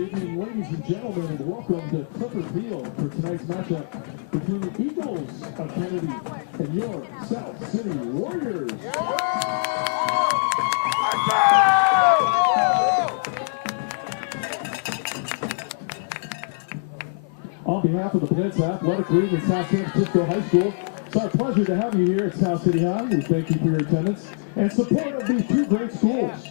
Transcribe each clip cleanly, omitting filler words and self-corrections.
evening, ladies and gentlemen, and welcome to Clipper Field for tonight's matchup between the Eagles of Kennedy and your South City Warriors. On behalf of the Peninsula Athletic League and South San Francisco High School, it's our pleasure to have you here at South City High. We thank you for your attendance and support of these two great schools.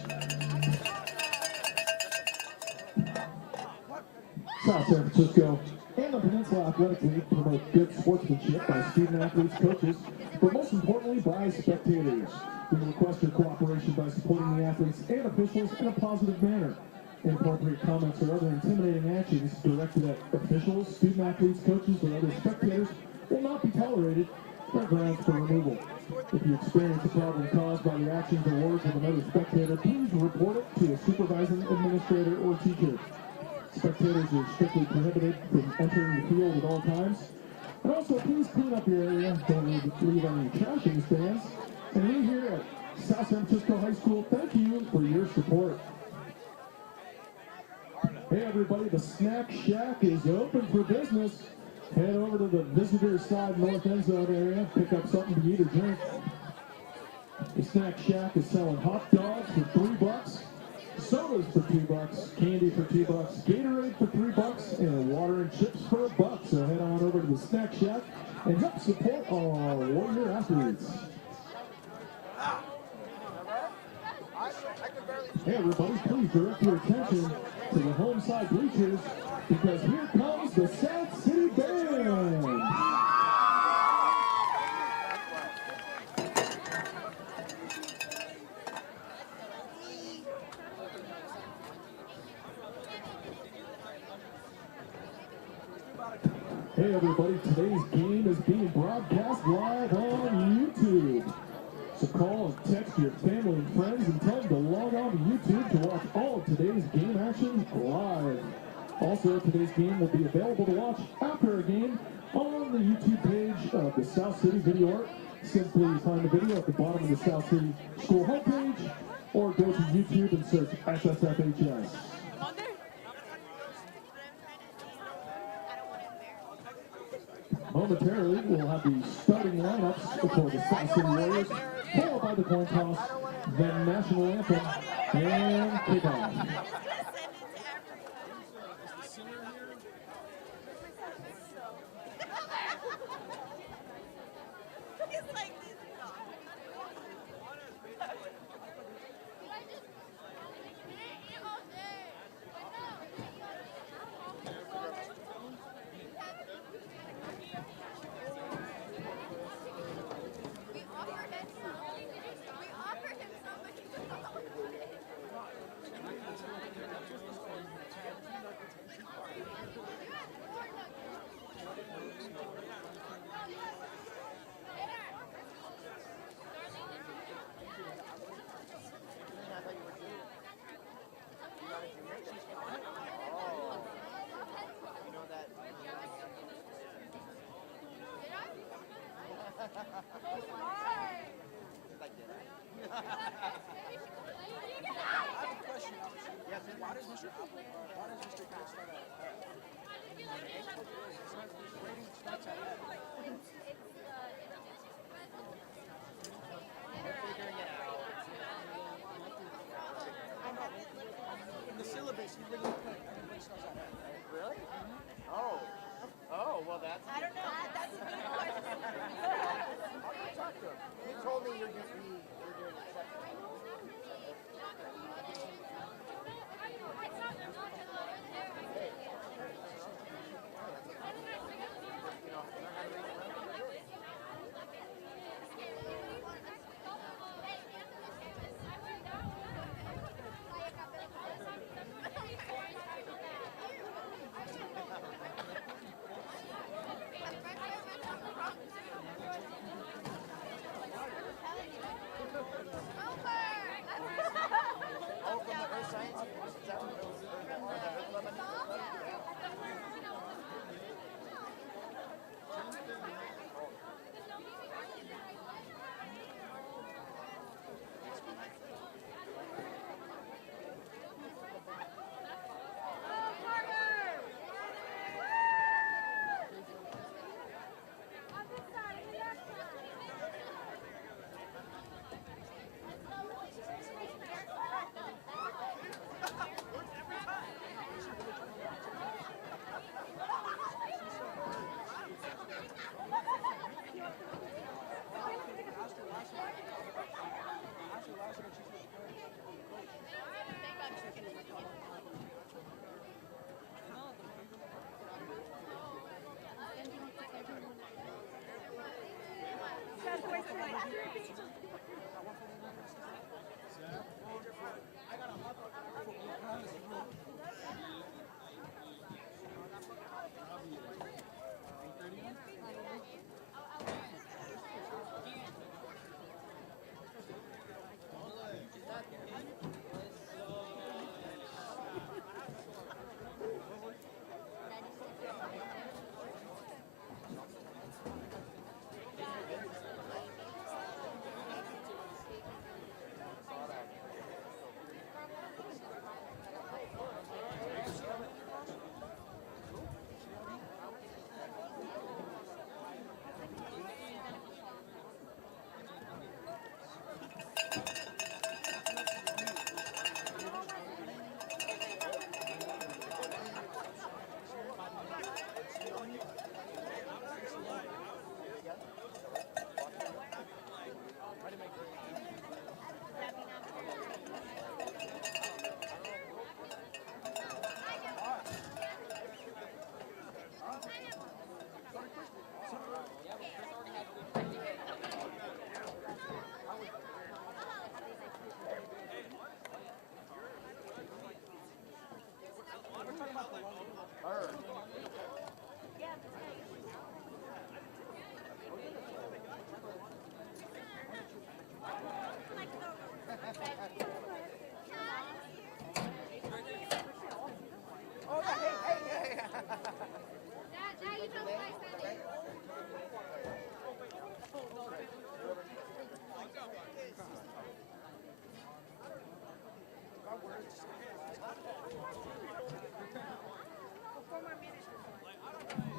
South San Francisco and the Peninsula Athletic League promote good sportsmanship by student athletes, coaches, but most importantly by spectators. We request your cooperation by supporting the athletes and officials in a positive manner. Inappropriate comments or other intimidating actions directed at officials, student athletes, coaches, or other spectators will not be tolerated or grounds for removal. If you experience a problem caused by the actions or words of another spectator, please report it to a supervising administrator or teacher. Spectators are strictly prohibited from entering the field at all times. And also, please clean up your area. Don't leave any trash in the stands. And we here at South San Francisco High School, thank you for your support. Hey everybody, the Snack Shack is open for business. Head over to the visitor side north end zone area, pick up something to eat or drink. The Snack Shack is selling hot dogs for $3, sodas for $2, candy for $2, Gatorade for $3, and water and chips for $1. So head on over to the Snack Shack and help support our Warrior athletes. Hey everybody, please direct your attention to the home side bleachers because here comes the South City Band. Hey everybody, today's game is being broadcast live on YouTube. So call and text your family and friends and tell them to log on to YouTube to watch all of today's game action live. Also, today's game will be available to watch after a game on the YouTube page of the South City Video Art. Simply find the video at the bottom of the South City School homepage or go to YouTube and search SSFHS. Momentarily, we'll have the starting lineups for the South City Warriors, followed by the coin toss, then national anthem, and kickoff.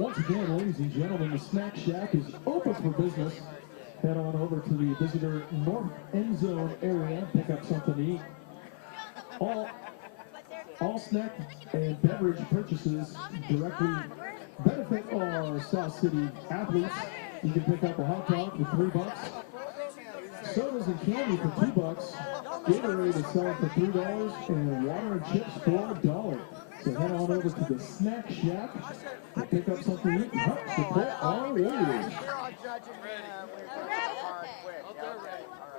Once again, ladies and gentlemen, the Snack Shack is open for business. Head on over to the visitor north end zone area, pick up something to eat. All snack and beverage purchases directly benefit our South City athletes. You can pick up a hot dog for $3, sodas and candy for $2, Gatorade is selling for $3, and water and chips for $1. So head on over to the Snack Shack and pick up something to eat and help support our Warriors.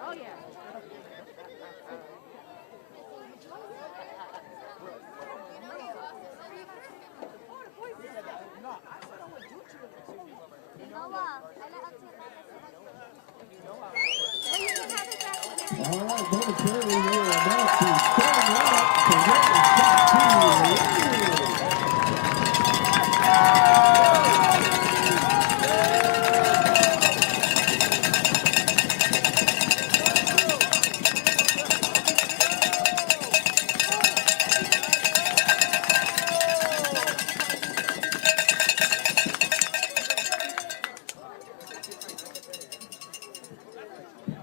Oh, yeah. All right, momentarily we are about to start out for South City.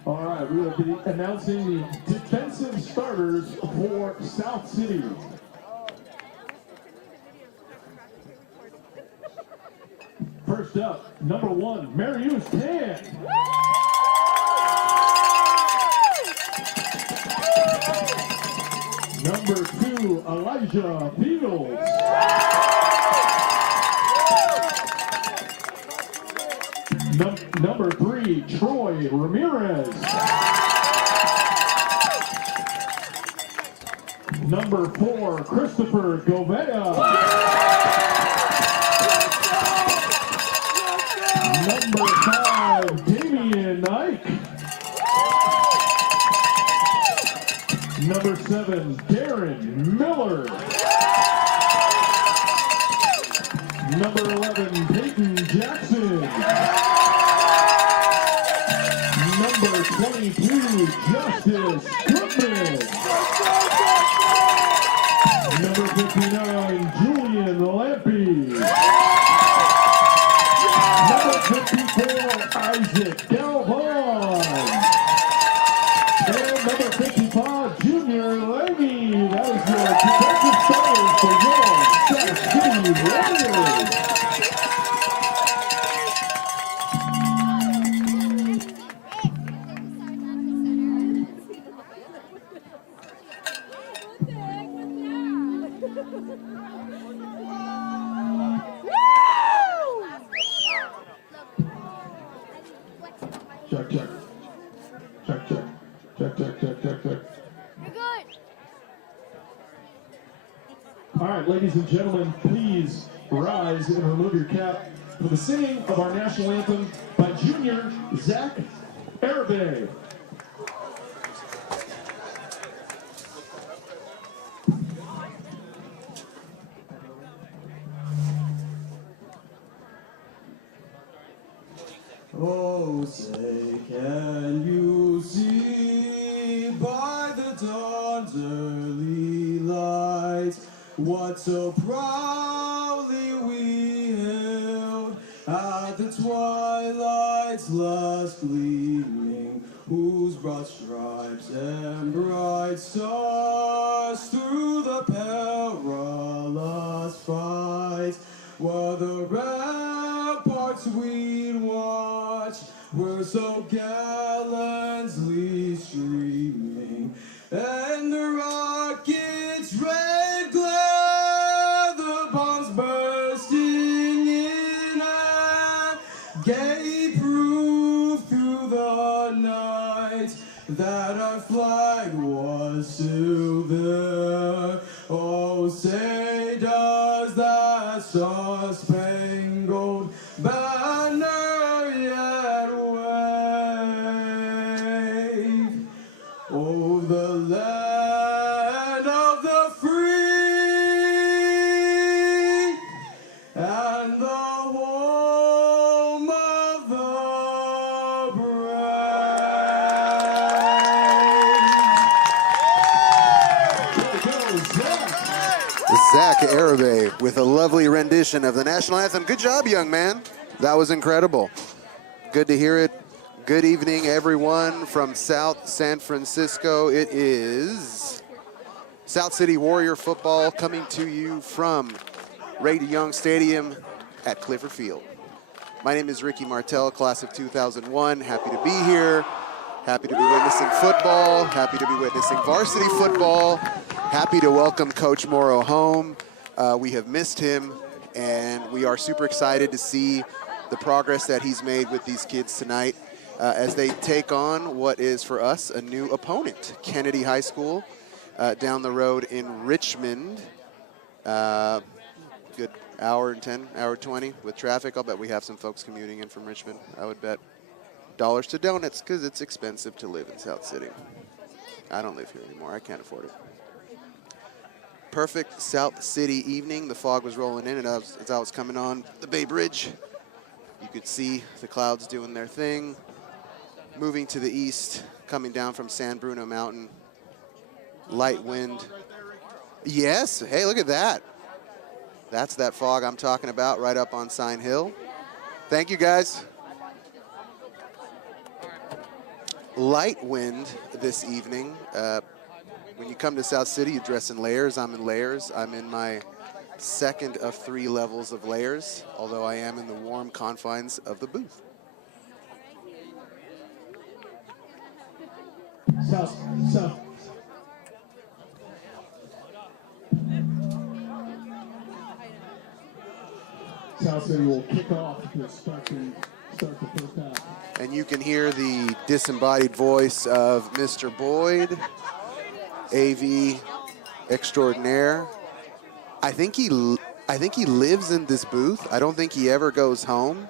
All right, we will be announcing the defensive starters for South City. First up, number 1, Marius Tan. Number 2, Elijah Fields. Number 3, Troy Ramirez. Number 4, Christopher Govea. Number 5, Damian Ike. Number 7, Darren Miller. Number 11, Peyton Jackson. Number 22, Justice Goodman. Number 59, Julian Lampy. Number 54, Isaac Galvan. And number 55, Junior Levy. That is your defensive starters for your South City Warriors. Check, check. Check, check. Check, check, check, check, check. You're good. All right, ladies and gentlemen, please rise and remove your cap for the singing of our national anthem by junior Zach Arabe. Oh, say, can you see by the dawn's early light what so proudly we hailed at the twilight's last gleaming, whose broad stripes and bright stars through the perilous fight were the ramparts we'd watch, were so gallantly streaming, and the rocket's red glare, the bombs bursting in and gave proof through the night that our flag was still there. Oh, say does that star-spangled banner yet wave over the land of the free and the home of the brave? Zach Arabe with a lovely rendition of the national anthem. Good job, young man. That was incredible. Good to hear it. Good evening, everyone from South San Francisco. It is South City Warrior football coming to you from Ray DeYoung Stadium at Clifford Field. My name is Ricky Martell, class of 2001. Happy to be here. Happy to be witnessing football. Happy to be witnessing varsity football. Happy to welcome Coach Morrow home. We have missed him, and we are super excited to see the progress that he's made with these kids tonight as they take on what is for us a new opponent, Kennedy High School, down the road in Richmond. Good hour and 10, hour 20 with traffic. I'll bet we have some folks commuting in from Richmond. I would bet dollars to donuts because it's expensive to live in South City. I don't live here anymore. I can't afford it. Perfect South City evening. The fog was rolling in, and as I was coming on the Bay Bridge, you could see the clouds doing their thing. Moving to the east, coming down from San Bruno Mountain. Light wind. Yes, hey, look at that. That's that fog I'm talking about right up on Sign Hill. Thank you, guys. Light wind this evening. When you come to South City, you dress in layers. I'm in layers. I'm in my second of 3 levels of layers, although I am in the warm confines of the booth. South City will kick off to start the first half. And you can hear the disembodied voice of Mr. Boyd, AV extraordinaire. I think he lives in this booth. I don't think he ever goes home.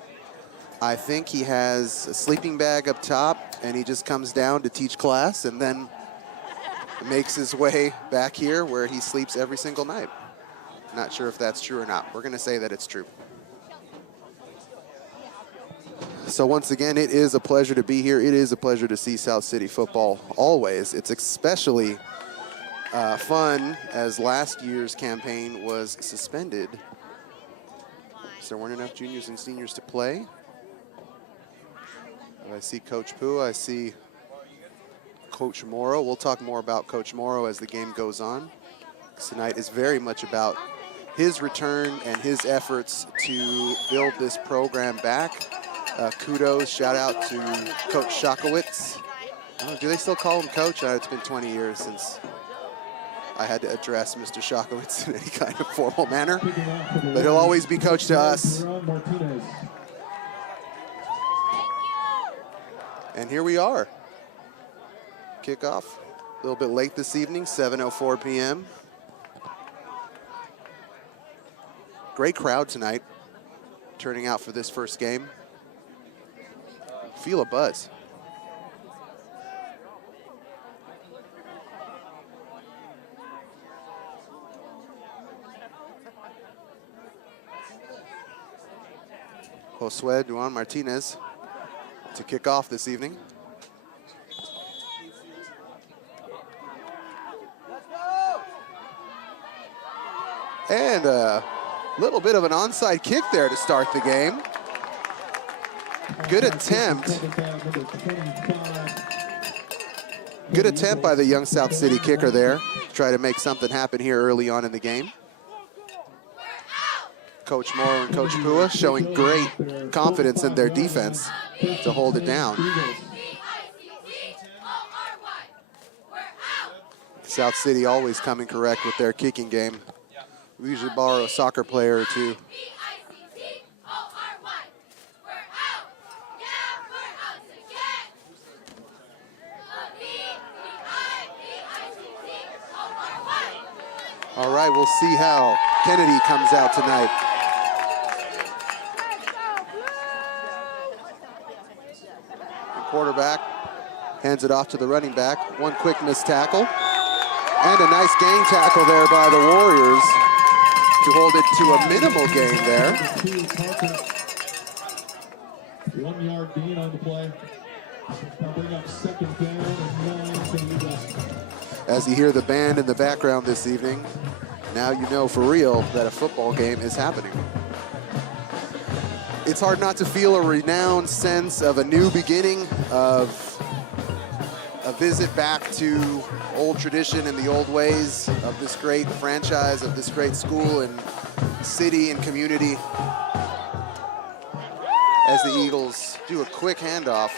I think he has a sleeping bag up top, and he just comes down to teach class and then makes his way back here where he sleeps every single night. Not sure if that's true or not. We're going to say that it's true. So once again, it is a pleasure to be here. It is a pleasure to see South City football always. It's especially fun as last year's campaign was suspended. So there weren't enough juniors and seniors to play. I see Coach Pua, I see Coach Morrow. We'll talk more about Coach Morrow as the game goes on. Tonight is very much about his return and his efforts to build this program back. Kudos, shout out to Coach Shakowitz. Oh, do they still call him Coach? It's been 20 years since I had to address Mr. Shakowitz in any kind of formal manner, but he'll always be Coach to us. And here we are. Kickoff, a little bit late this evening, 7:04 p.m. Great crowd tonight, turning out for this first game. Feel a buzz. Josue Duan Martinez to kick off this evening. And a little bit of an onside kick there to start the game. Good attempt. Good attempt by the young South City kicker there to try to make something happen here early on in the game. Coach Morrow and Coach Pua showing great confidence in their defense to hold it down. South City always coming correct with their kicking game. We usually borrow a soccer player or two. All right, we'll see how Kennedy comes out tonight. The quarterback hands it off to the running back. One quick missed tackle. And a nice gang tackle there by the Warriors to hold it to a minimal gain there. 1 yard gain on the play. Now bring up second down and 9 for you. As you hear the band in the background this evening, Now you know for real that a football game is happening. It's hard not to feel a renowned sense of a new beginning, of a visit back to old tradition and the old ways of this great franchise, of this great school and city and community, as the Eagles do a quick handoff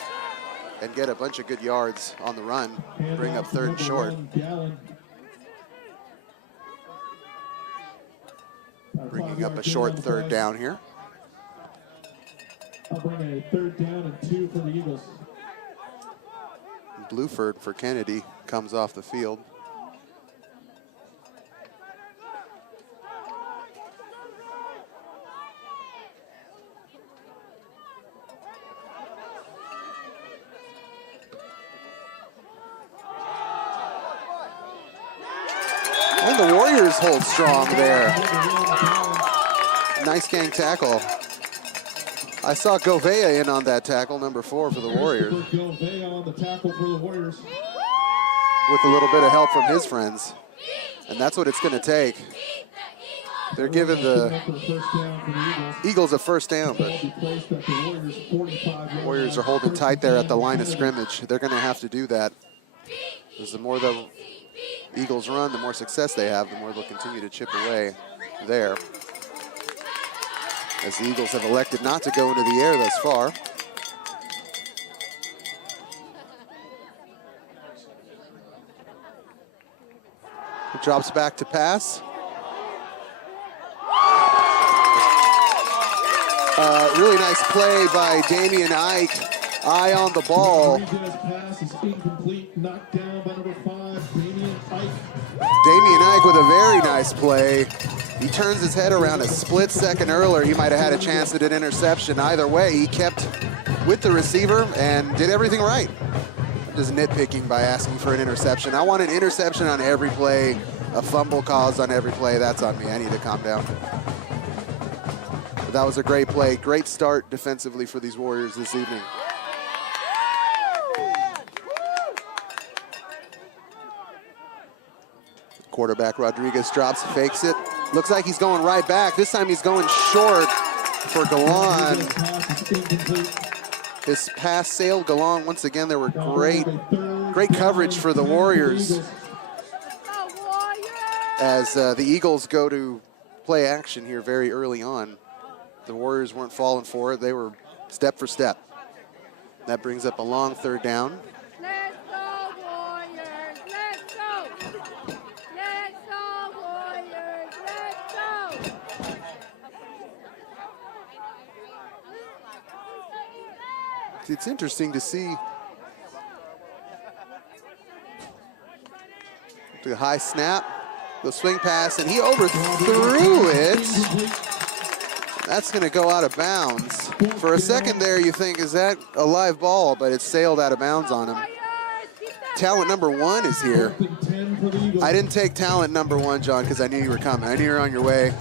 and get a bunch of good yards on the run, bring up 3rd and short. Bringing up a short 3rd down here. I'll bring a 3rd down and 2 for the Eagles. Bluford for Kennedy comes off the field. And the Warriors hold strong there. Nice gang tackle. I saw Govea in on that tackle, number 4 for the Warriors. Govea on the tackle for the Warriors. With a little bit of help from his friends. And that's what it's going to take. They're giving the Eagles a 1st down, but the Warriors are holding tight there at the line of scrimmage. They're going to have to do that. Because the more the Eagles run, the more success they have, the more they'll continue to chip away there. As the Eagles have elected not to go into the air thus far. It drops back to pass. Really nice play by Damian Ike. Eye on the ball. Pass is incomplete, knocked down by number 5, Damian Ike. Damian Ike with a very nice play. He turns his head around a split second earlier. He might have had a chance at an interception. Either way, he kept with the receiver and did everything right. I'm just nitpicking by asking for an interception. I want an interception on every play, a fumble caused on every play. That's on me. I need to calm down. But that was a great play. Great start defensively for these Warriors this evening. Quarterback Rodriguez drops, fakes it. Looks like he's going right back. This time he's going short for Galan. His pass sailed Galan once again. There were great coverage for the Warriors as the Eagles go to play action here very early on. The Warriors weren't falling for it. They were step for step. That brings up a long 3rd down. Let's go, Warriors. Let's go. Let's go, Warriors. Let's go. It's interesting to see the high snap, the swing pass, and he overthrew it. That's going to go out of bounds. For a second there, you think, is that a live ball? But it sailed out of bounds on him. Talent number 1 is here. I didn't take talent number 1, John, because I knew you were coming. I knew you were on your way.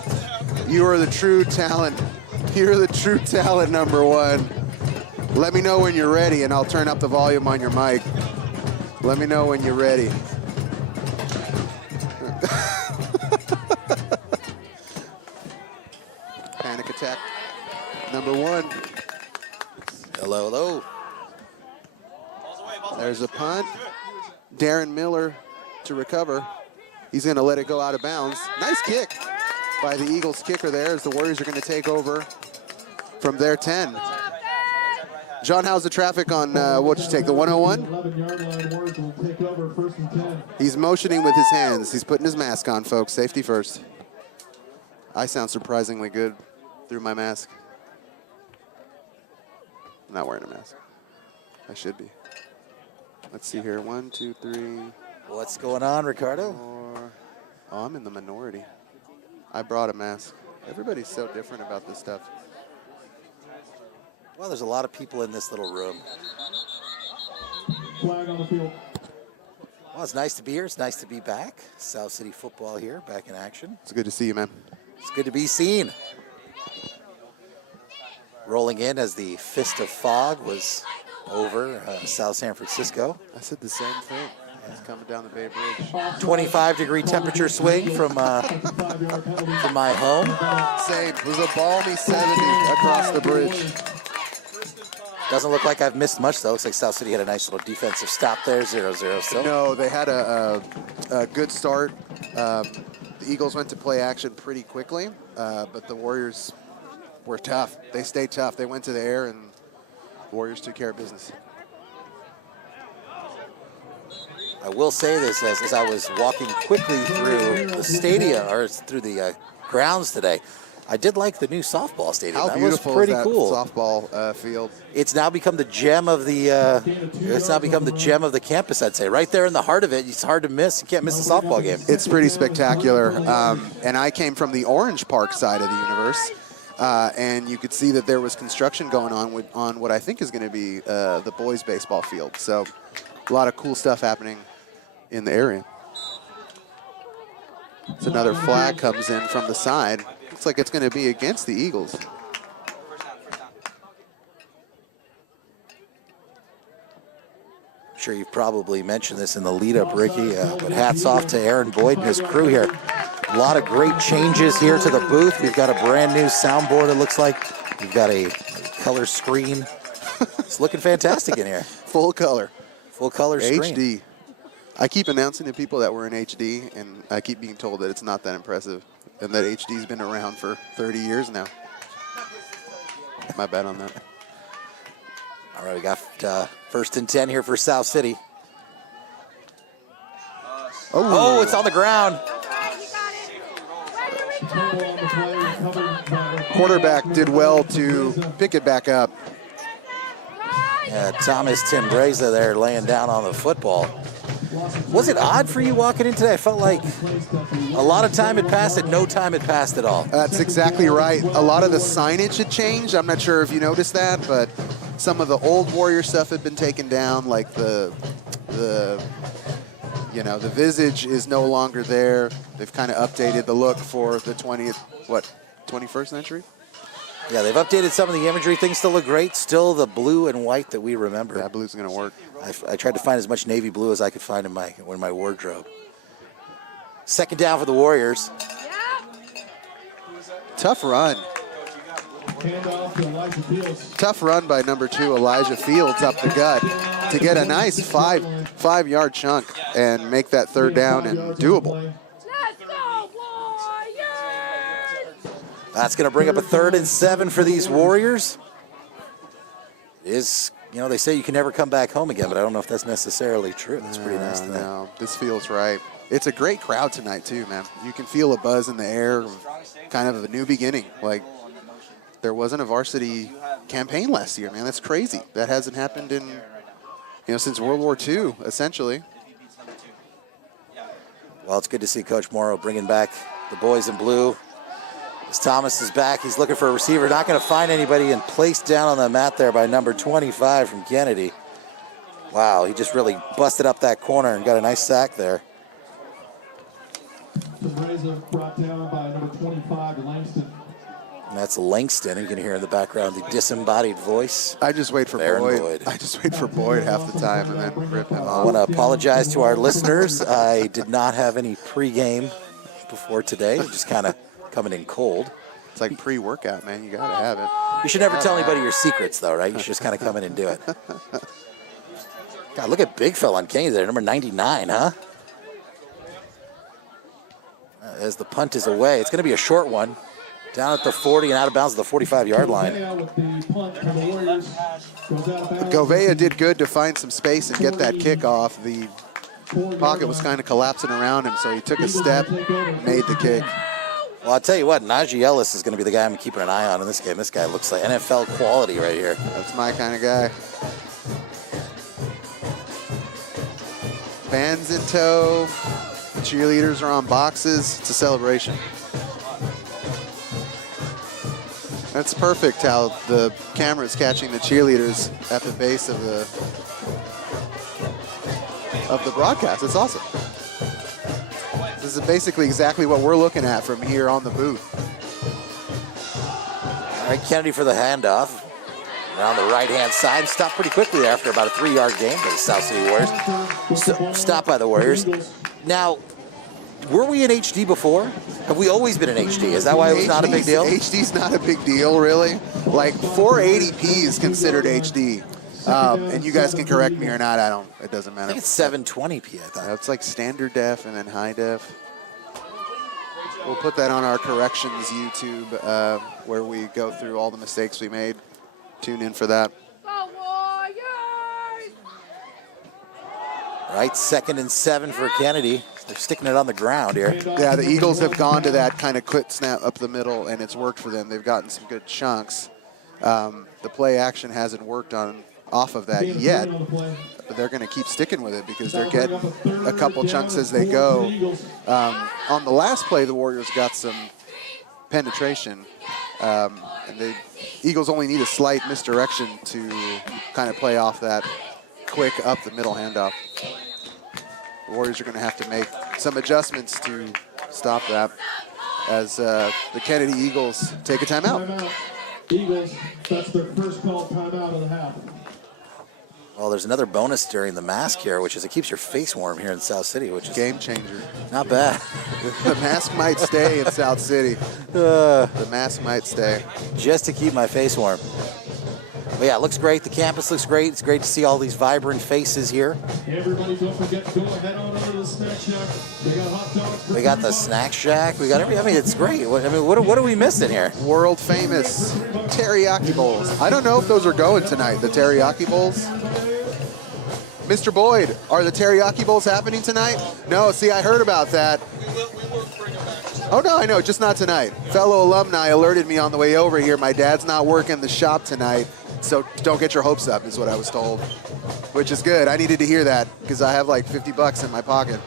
You are the true talent. You're the true talent number 1. Let me know when you're ready, and I'll turn up the volume on your mic. Let me know when you're ready. Panic attack number 1. Hello, hello. There's a punt. Darren Miller to recover. He's going to let it go out of bounds. Nice kick by the Eagles kicker there as the Warriors are going to take over from their 10. John, how's the traffic on what you take, the 101? 11-yard line, Warriors will take over 1st and 10. He's motioning with his hands. He's putting his mask on, folks. Safety first. I sound surprisingly good through my mask. I'm not wearing a mask. I should be. Let's see here. 1, 2, 3. What's going on, Ricardo? 4. Oh, I'm in the minority. I brought a mask. Everybody's so different about this stuff. Well, there's a lot of people in this little room. Flag on the field. Well, it's nice to be here. It's nice to be back. South City football here, back in action. It's good to see you, man. It's good to be seen. Rolling in as the fist of fog was over South San Francisco. I said the same thing. It's coming down the Bay Bridge. 25-degree temperature swing from my home. Same. It was a balmy 70 across the bridge. Doesn't look like I've missed much, though. Looks like South City had a nice little defensive stop there, 0-0 still. No, they had a good start. The Eagles went to play action pretty quickly, but the Warriors were tough. They stayed tough. They went to the air, and the Warriors took care of business. I will say this as I was walking quickly through the stadium, or through the grounds today. I did like the new softball stadium. How beautiful was pretty is that cool. softball field? It's now become the gem of the. It's now become the gem of the campus. I'd say right there in the heart of it. It's hard to miss. You can't miss a softball game. It's pretty spectacular. And I came from the Orange Park side of the universe, and you could see that there was construction going on what I think is going to be the boys' baseball field. So a lot of cool stuff happening in the area. It's another flag comes in from the side. Looks like it's going to be against the Eagles. I'm sure you've probably mentioned this in the lead-up, Ricky, but hats off to Aaron Boyd and his crew here. A lot of great changes here to the booth. We've got a brand new soundboard, it looks like. We've got a color screen. It's looking fantastic in here. Full color. Full color screen. HD. I keep announcing to people that we're in HD, and I keep being told that it's not that impressive, and that HD's been around for 30 years now. My bad on that. All right, we got first and 10 here for South City. Oh, it's on the ground. Quarterback did well to pick it back up. Yeah, Thomas Timbreza there laying down on the football. Was it odd for you walking in today? I felt like a lot of time had passed and no time had passed at all. That's exactly right. A lot of the signage had changed. I'm not sure if you noticed that, but some of the old Warrior stuff had been taken down, like the visage is no longer there. They've kind of updated the look for the 21st century? Yeah, they've updated some of the imagery. Things still look great. Still the blue and white that we remember. That blue's going to work. I tried to find as much navy blue as I could find in my wardrobe. Second down for the Warriors. Tough run. Tough run by number 2, Elijah Fields, up the gut to get a nice five-yard chunk and make that third down and doable. That's going to bring up a 3rd and 7 for these Warriors. They say you can never come back home again, but I don't know if that's necessarily true. That's pretty nice tonight. No, this feels right. It's a great crowd tonight, too, man. You can feel a buzz in the air, kind of a new beginning. Like, there wasn't a varsity campaign last year, man. That's crazy. That hasn't happened since World War II, essentially. Well, it's good to see Coach Morrow bringing back the boys in blue. As Thomas is back, he's looking for a receiver. Not going to find anybody, and placed down on the mat there by number 25 from Kennedy. Wow, he just really busted up that corner and got a nice sack there. Brought down by number 25, Langston. And that's Langston. You can hear in the background the disembodied voice. I just wait for Boyd. I just wait for Boyd half the time and then rip him off. I want to apologize to our listeners. I did not have any pregame before today. Just kind of coming in cold. It's like pre-workout, man. You got to have it. You should never tell anybody your secrets, though, right? You should just kind of come in and do it. God, look at Big Fella on Kenny there, number 99, huh? As the punt is away. It's going to be a short one. Down at the 40 and out of bounds at the 45-yard line. Govea did good to find some space and get that kick off. The pocket was kind of collapsing around him, so he took a step, made the kick. Well, I'll tell you what, Najee Ellis is going to be the guy I'm keeping an eye on in this game. This guy looks like NFL quality right here. That's my kind of guy. Bands in tow. The cheerleaders are on boxes. It's a celebration. That's perfect how the camera is catching the cheerleaders at the base of the broadcast. It's awesome. This is basically exactly what we're looking at from here on the booth. All right, Kennedy for the handoff. Around the right-hand side, stopped pretty quickly there after about a 3-yard gain for the South City Warriors. So, stopped by the Warriors. Now, were we in HD before? Have we always been in HD? Is that why it was not a big deal? HD's not a big deal, really. Like 480p is considered HD. And you guys can correct me or not. It doesn't matter. I think it's 720p, I thought. It's like standard def and then high def. We'll put that on our corrections YouTube where we go through all the mistakes we made. Tune in for that. Go Warriors! Right, 2nd and 7 for Kennedy. They're sticking it on the ground here. Yeah, the Eagles have gone to that kind of quick snap up the middle, and it's worked for them. They've gotten some good chunks. The play action hasn't worked off of that yet, but they're going to keep sticking with it because they're getting a couple chunks as they go. On the last play, the Warriors got some penetration, and the Eagles only need a slight misdirection to kind of play off that quick up the middle handoff. The Warriors are going to have to make some adjustments to stop that as the Kennedy Eagles take a timeout. Timeout. Eagles, that's their first call timeout of the half. Well, there's another bonus during the mask here, which is it keeps your face warm here in South City, which is Game changer. not bad. The mask might stay in South City. The mask might stay. Just to keep my face warm. But yeah, it looks great. The campus looks great. It's great to see all these vibrant faces here. Everybody don't forget to go ahead on over to the snack shack. They got hot dogs. We got the snack shack. We got I mean, it's great. What are we missing here? World famous teriyaki bowls. I don't know if those are going tonight, the teriyaki bowls. Mr. Boyd, are the teriyaki bowls happening tonight? No, see, I heard about that. Oh, no, I know, just not tonight. Fellow alumni alerted me on the way over here. My dad's not working the shop tonight, so don't get your hopes up, is what I was told, which is good. I needed to hear that because I have like 50 bucks in my pocket.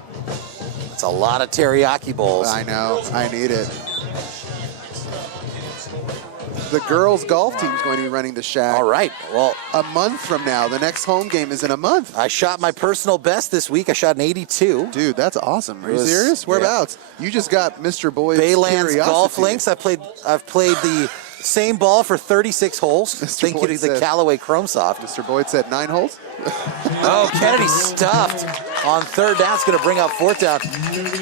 It's a lot of teriyaki bowls. I know, I need it. The girls' golf team's going to be running the shack. All right, well, a month from now. The next home game is in a month. I shot my personal best this week. I shot an 82. Dude, that's awesome. Are you serious? Whereabouts? Yeah. You just got Mr. Boyd's Baylands Curiosity. Golf Links. I've played the same ball for 36 holes. Thank you to the Callaway Chrome Soft. Mr. Boyd said 9 holes. Oh, Kennedy stuffed on 3rd down. It's going to bring up 4th down.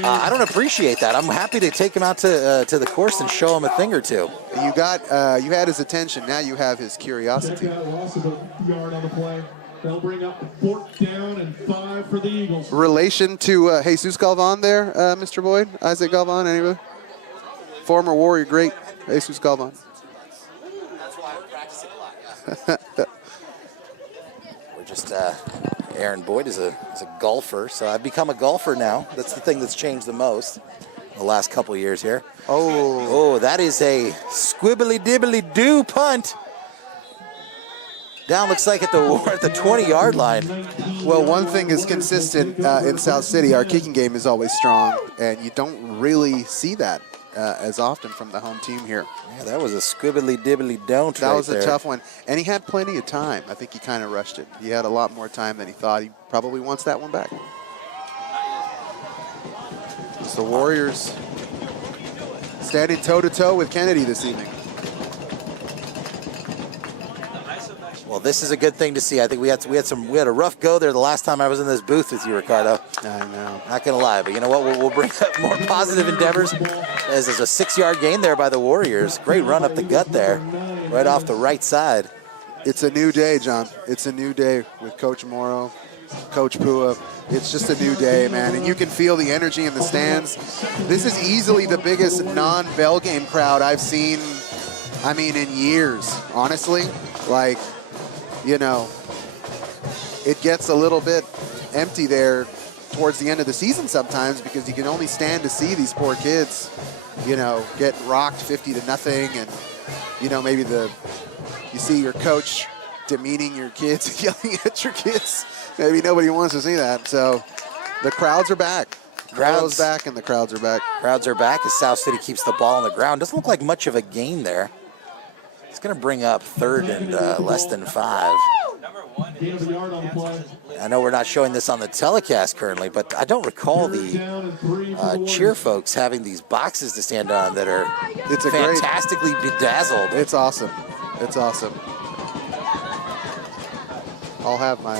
I don't appreciate that. I'm happy to take him out to the course and show him a thing or two. You had his attention. Now you have his curiosity. Loss of a yard on the play. They'll bring up 4th down and 5 for the Eagles. Relation to Jesus Galvan there, Mr. Boyd? Isaac Galvan, anybody? Former Warrior great, Jesus Galvan. That's why we're practicing a lot, yeah. We're just, Aaron Boyd is a golfer, so I've become a golfer now. That's the thing that's changed the most in the last couple of years here. Oh, that is a squibbly-dibbly-doo punt. Down looks like at the 20-yard line. Well, one thing is consistent in South City. Our kicking game is always strong, and you don't really see that as often from the home team here. Yeah, that was a squibbly-dibbly-don't That was a tough one, and he had plenty of time. I think he kind of rushed it. He had a lot more time than he thought. He probably wants that one back. It's the Warriors standing toe-to-toe with Kennedy this evening. Well, this is a good thing to see. I think we had a rough go there the last time I was in this booth with you, Ricardo. I know. Not gonna lie, but you know what? We'll bring up more positive endeavors. As there's a 6-yard gain there by the Warriors. Great run up the gut there, right off the right side. It's a new day, John. It's a new day with Coach Morrow, Coach Pua. It's just a new day, man, and you can feel the energy in the stands. This is easily the biggest non-Bell game crowd I've seen, I mean, in years, honestly. Like, you know, it gets a little bit empty there towards the end of the season sometimes because you can only stand to see these poor kids, you know, get rocked 50-0, and, you know, maybe you see your coach demeaning your kids, yelling at your kids. Maybe nobody wants to see that. So the crowds are back. Crowds back, and the crowds are back. Crowds are back as South City keeps the ball on the ground. Doesn't look like much of a gain there. It's going to bring up 3rd and less than 5. I know we're not showing this on the telecast currently, but I don't recall the cheer folks having these boxes to stand on that are fantastically bedazzled. It's awesome. It's awesome. I'll have my,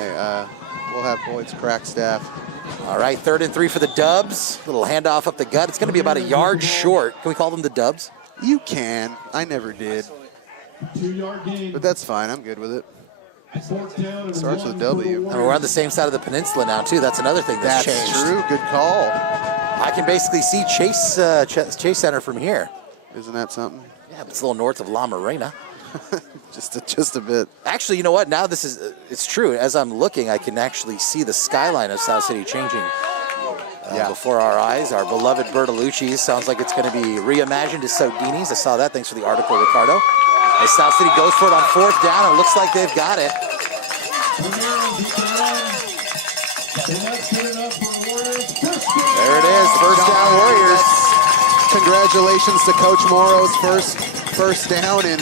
we'll have Boyd's crack staff. All right, 3rd and 3 for the Dubs. Little handoff up the gut. It's going to be about a yard short. Can we call them the Dubs? You can. I never did. 2-yard gain. But that's fine. I'm good with it. Fourth down and Starts with 1 W. for the And we're Warriors. on the same side of the peninsula now, too. That's another thing that's changed. true. Good call. I can basically see Chase Center from here. Isn't that something? Yeah, but it's a little north of La Morena. Just a bit. Actually, you know what? Now this is, it's true. As I'm looking, I can actually see the skyline of South City changing before our eyes. Our beloved Bertolucci's sounds like it's going to be reimagined as Sodini's. I saw that. Thanks for the article, Ricardo. As South City goes for it on 4th down, it looks like they've got it. There it is, 1st down Warriors. Congratulations to Coach Morrow's first down in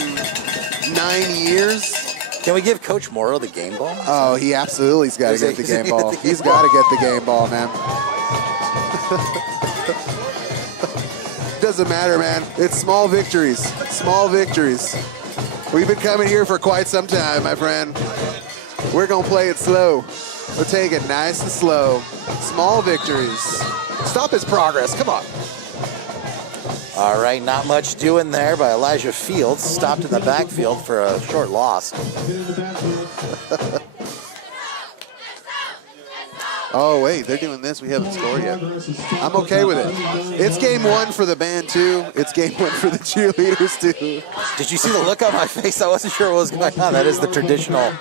9 years. Can we give Coach Morrow the game ball? Oh, he absolutely's got to get the game ball. He's got to get the game ball, man. Doesn't matter, man. It's small victories. Small victories. We've been coming here for quite some time, my friend. We're going to play it slow. We'll take it nice and slow. Small victories. Stop his progress. Come on. All right, not much doing there by Elijah Fields. Stopped in the backfield for a short loss. Oh, wait, they're doing this. We haven't scored yet. I'm okay with it. It's game 1 for the band, too. It's game 1 for the cheerleaders, too. Did you see the look on my face? I wasn't sure what was going on. That is the traditional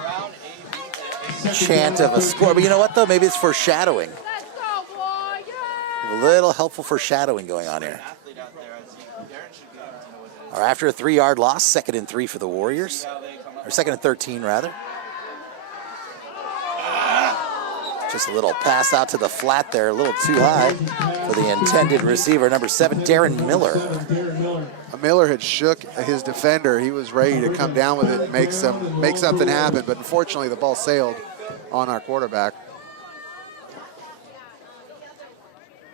chant of a score. But you know what, though? Maybe it's foreshadowing. Let's go, boy! Yay! A little helpful foreshadowing going on here. All right, after a 3-yard loss, 2nd and 3 for the Warriors. Or 2nd and 13, rather. Just a little pass out to the flat there, a little too high for the intended receiver, number 7, Darren Miller. Miller had shook his defender. He was ready to come down with it and make something happen, but unfortunately the ball sailed on our quarterback.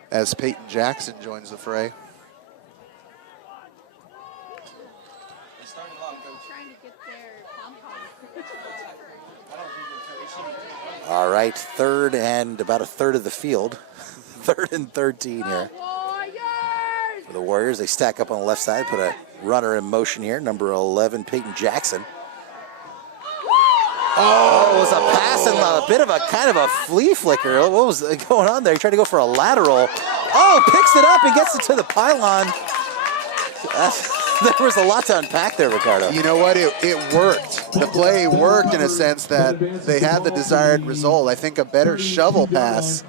As Peyton Jackson joins the fray. Trying to get their pom-poms. All right, 3rd and about a third of the field. 3rd and 13 here. For the Warriors, they stack up on the left side, put a runner in motion here, number 11, Peyton Jackson. Oh, it was a pass and a bit of a kind of a flea flicker. What was going on there? He tried to go for a lateral. Oh, picks it up and gets it to the pylon. There was a lot to unpack there, Ricardo. You know what? It worked. The play worked in a sense that they had the desired result. I think a better shovel pass,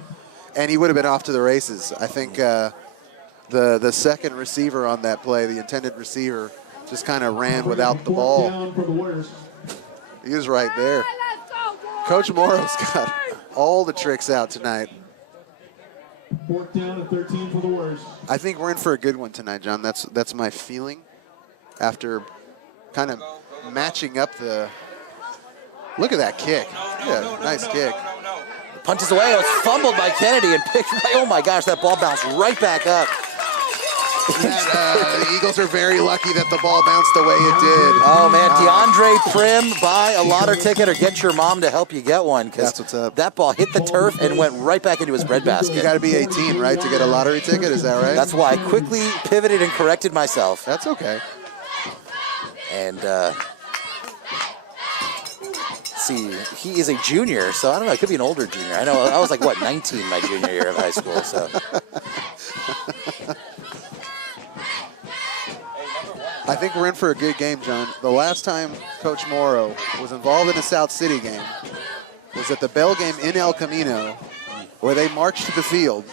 and he would have been off to the races. I think the second receiver on that play, the intended receiver, just kind of ran without the ball. He was right there. Coach Morrow's got all the tricks out tonight. 4th down and 13 for the Warriors. I think we're in for a good one tonight, John. That's my feeling. After kind of matching up the... Look at that kick. Yeah, nice kick. Punches away. It was fumbled by Kennedy and picked by... Oh, my gosh, that ball bounced right back up. The Eagles are very lucky that the ball bounced the way it did. Oh, man, DeAndre Prim, buy a lottery ticket or get your mom to help you get one. That's what's up. That ball hit the turf and went right back into his breadbasket. You got to be 18, right, to get a lottery ticket? Is that right? That's why I quickly pivoted and corrected myself. That's okay. And see, he is a junior, so I don't know. It could be an older junior. I know I was like, what, 19 my junior year of high school, so... I think we're in for a good game, John. The last time Coach Morrow was involved in a South City game was at the Bell game in El Camino, where they marched to the field,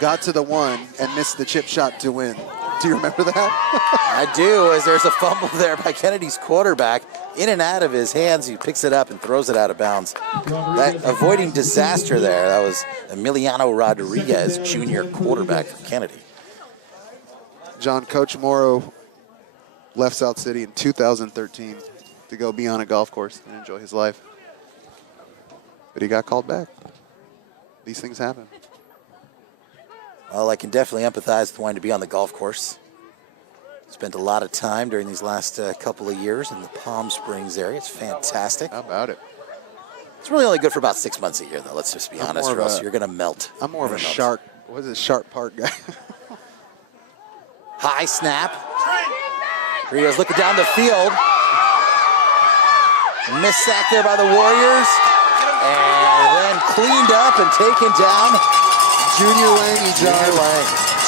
got to the 1, and missed the chip shot to win. Do you remember that? I do, as there's a fumble there by Kennedy's quarterback. In and out of his hands, he picks it up and throws it out of bounds. That avoiding disaster there, that was Emiliano Rodriguez, junior quarterback for Kennedy. John, Coach Morrow left South City in 2013 to go be on a golf course and enjoy his life. But he got called back. These things happen. Well, I can definitely empathize with wanting to be on the golf course. Spent a lot of time during these last couple of years in the Palm Springs area. It's fantastic. How about it? It's really only good for about 6 months a year, though. Let's just be honest, more of or else a- you're going to melt. I'm more of a You're gonna melt. shark. What is it, Shark Park guy? High snap. Here he goes looking down the field. Missed sack there by the Warriors. And then cleaned up and taken down. Junior Lange, John.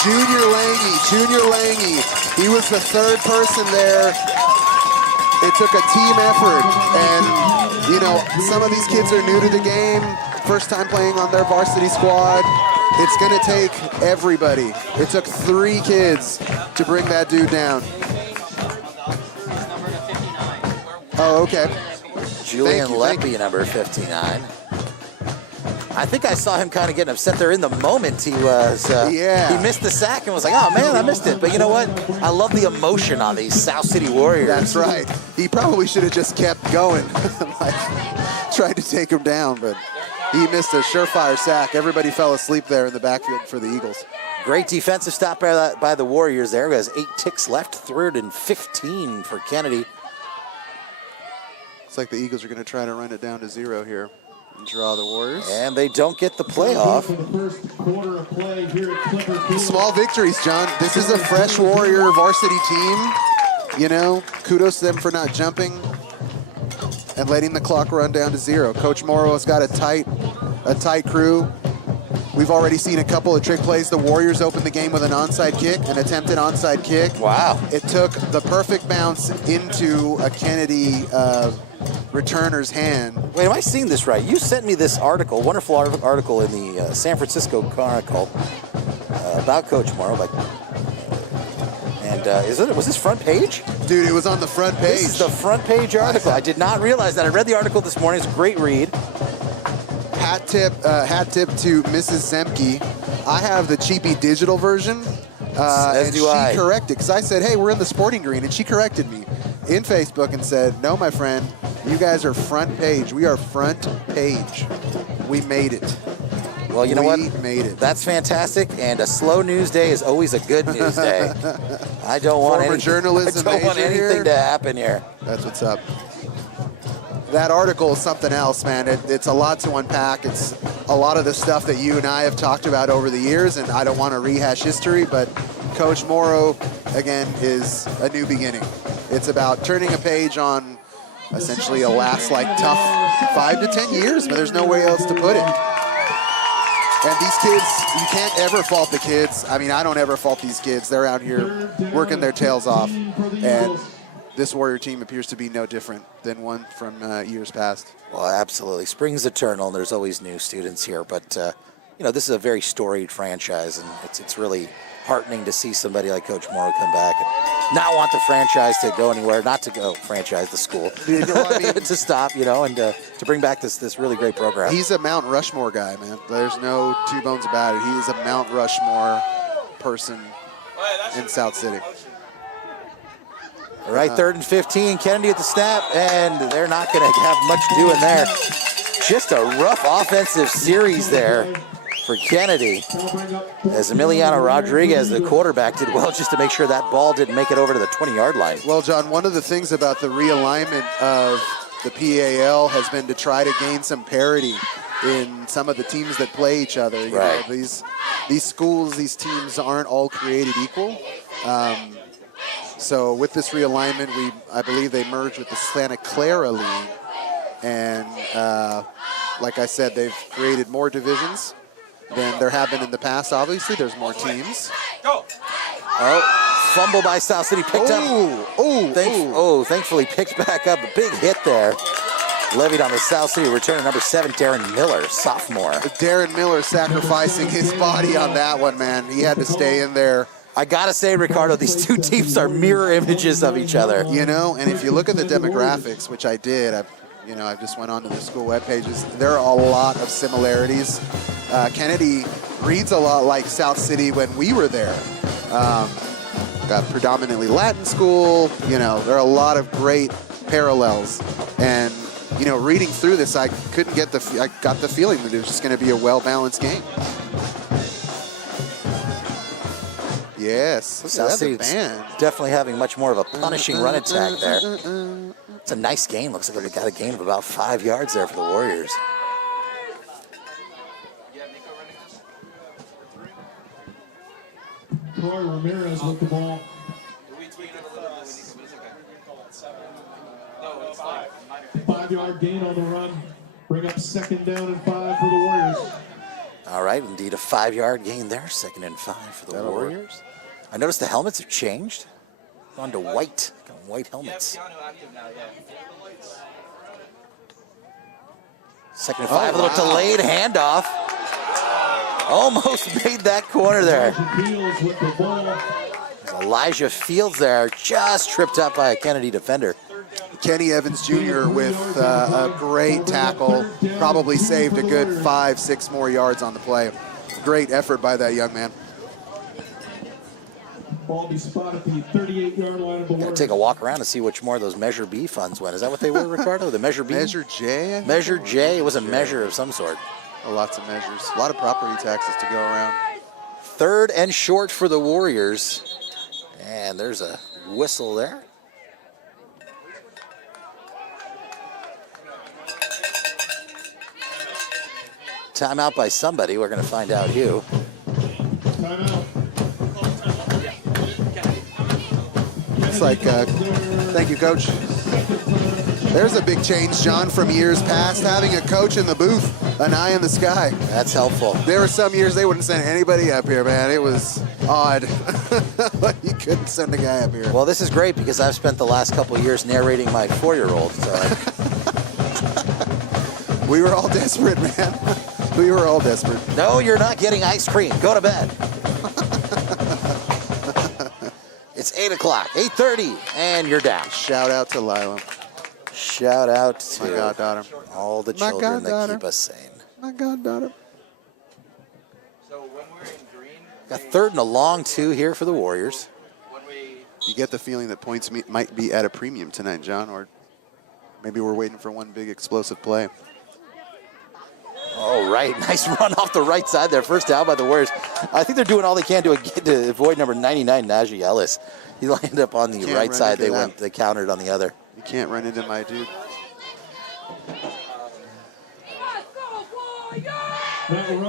Junior Lange. Junior Lange. He was the third person there. It took a team effort. And, you know, some of these kids are new to the game. First time playing on their varsity squad. It's going to take everybody. It took 3 kids to bring that dude down. Oh, okay. Julian Thank Leppy, number 59. I think I saw him kind of getting upset there in the moment. He was, Yeah. he missed the sack and was like, oh man, I missed it. But you know what? I love the emotion on these South City Warriors. That's right. He probably should have just kept going. Like, tried to take him down, but he missed a surefire sack. Everybody fell asleep there in the backfield for the Eagles. Great defensive stop by the Warriors there. He has 8 ticks left, 3rd and 15 for Kennedy. It's like the Eagles are going to try to run it down to 0 here and draw the Warriors. And they don't get the playoff. For the first quarter of play here at Clipper Field. Small victories, John. This is a fresh Warrior varsity team. You know, kudos to them for not jumping and letting the clock run down to 0. Coach Morrow has got a tight crew. We've already seen a couple of trick plays. The Warriors opened the game with an onside kick, an attempted onside kick. Wow. It took the perfect bounce into a Kennedy returner's hand. Wait, am I seeing this right? You sent me this article, wonderful article in the San Francisco Chronicle about Coach Morrow. Was this front page? Dude, it was on the front page. This is the front page article. I did not realize that. I read the article this morning. It's a great read. Hat tip to Mrs. Zemke. I have the cheapy digital version. As and do she I. corrected, because I said, hey, we're in the sporting green, and she corrected me in Facebook and said, no, my friend, you guys are front page. We are front page. We made it. Well, you know what? We made it. That's fantastic, and a slow news day is always a good news day. I don't want Former anything, journalism I don't want major anything here. to happen here. That's what's up. That article is something else, man. It's a lot to unpack. It's a lot of the stuff that you and I have talked about over the years, and I don't want to rehash history, but Coach Morrow, again, is a new beginning. It's about turning a page on essentially a last, tough 5 to 10 years, but there's no way else to put it. And these kids, you can't ever fault the kids. I mean, I don't ever fault these kids. They're out here working their tails off, and this Warrior team appears to be no different than one from years past. Well, absolutely. Spring's eternal, and there's always new students here. But, you know, this is a very storied franchise, and it's really heartening to see somebody like Coach Morrow come back and not want the franchise to go anywhere, not to go franchise the school, You know what I mean? to stop, you know, and to bring back this really great program. He's a Mount Rushmore guy, man. There's no two bones about it. He is a Mount Rushmore person in South City. All right, 3rd and 15, Kennedy at the snap, and they're not going to have much doing there. Just a rough offensive series there for Kennedy, as Emiliano Rodriguez, the quarterback, did well just to make sure that ball didn't make it over to the 20-yard line. Well, John, one of the things about the realignment of the PAL has been to try to gain some parity in some of the teams that play each other. You Right. know, these schools, these teams aren't all created equal. So with this realignment, I believe they merged with the Santa Clara League. And like I said, they've created more divisions than there have been in the past. Obviously, there's more teams. Oh, fumble by South City, picked up. Thankfully picked back up. A big hit there. Levied on the South City returner, number 7, Darren Miller, sophomore. Darren Miller sacrificing his body on that one, man. He had to stay in there. I gotta say, Ricardo, these two teams are mirror images of each other. You know, and if you look at the demographics, which I did, I just went onto the school web pages. There are a lot of similarities. Kennedy reads a lot like South City when we were there. Got predominantly Latin school. You know, there are a lot of great parallels. And you know, reading through this, I got the feeling that it was just going to be a well-balanced game. Yes. South City band. definitely having much more of a punishing run attack there. It's a nice gain. Looks like we got a gain of about 5 yards there for the Warriors. Troy Ramirez with the ball. 5-yard gain on the run. Bring up 2nd down and 5 for the Warriors. All right, indeed a 5-yard gain there. 2nd and 5 for the Warriors. I noticed the helmets have changed. Gone to white. Got white helmets. 2nd and 5, a little delayed handoff. Almost made that corner there. Fields with the ball. Elijah Fields there, just tripped up by a Kennedy defender. Kenny Evans Jr. with a great tackle, probably saved a good 5-6 more yards on the play. Great effort by that young man. Ball be spotted at the 38-yard line of the Gotta Warriors. take a walk around and see which more of those Measure B funds went. Is that what they were, Ricardo? The Measure B? Measure J? Measure J. It was a measure of some sort. Lots of measures. A lot of property taxes to go around. 3rd and short for the Warriors. And there's a whistle there. Timeout by somebody. We're going to find out who. Timeout. It's like, thank you, Coach. There's a big change, John, from years past. Having a coach in the booth, an eye in the sky. That's helpful. There were some years they wouldn't send anybody up here, man. It was odd. You couldn't send a guy up here. Well, this is great because I've spent the last couple of years narrating my 4-year-old. So. We were all desperate, man. We were all desperate. No, you're not getting ice cream. Go to bed. It's 8 o'clock, 8:30, and you're down. Shout out to Lila. Shout out to My goddaughter. all the My children that goddaughter. keep us sane. My goddaughter. So when we're in green, Got 3rd and a long 2 here for the Warriors. when we You get the feeling that points might be at a premium tonight, John, or maybe we're waiting for one big explosive play. All right, nice run off the right side there. First down by the Warriors. I think they're doing all they can to avoid number 99, Najee Ellis. He lined up on the Can't right run side. into that. They countered on the other. You can't run into my dude.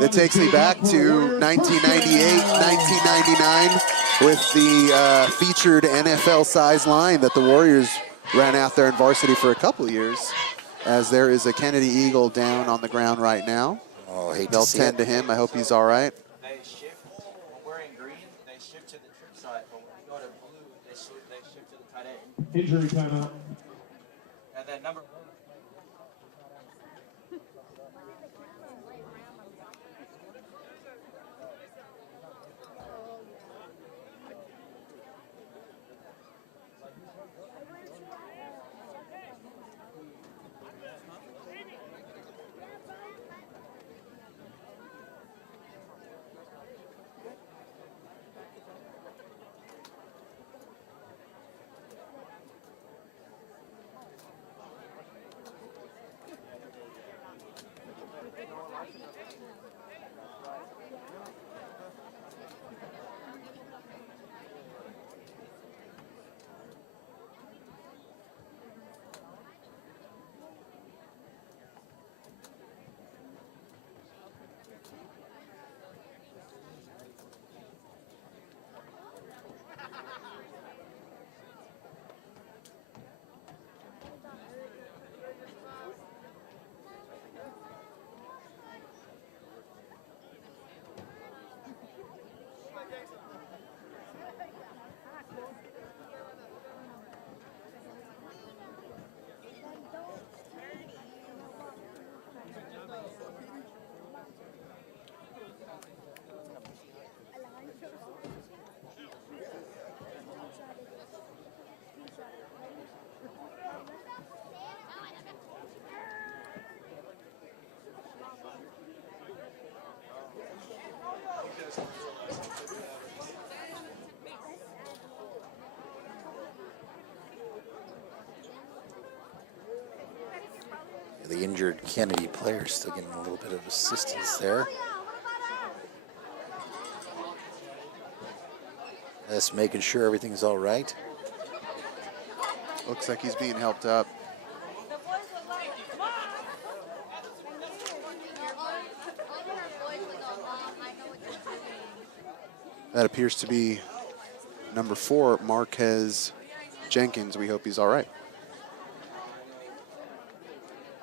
That takes me back to 1998, 1999 with the featured NFL size line that the Warriors ran out there in varsity for a couple of years, as there is a Kennedy Eagle down on the ground right now. Oh, hate They'll to see tend it. to him. I hope he's all right. they shift, when we're in green, they shift to the trip side. But when we go to blue, they shift to the tight end. Injury timeout. And then number The injured Kennedy player still getting a little bit of assistance there. Just making sure everything's all right. Looks like he's being helped up. That appears to be number 4, Marquez Jenkins. We hope he's all right.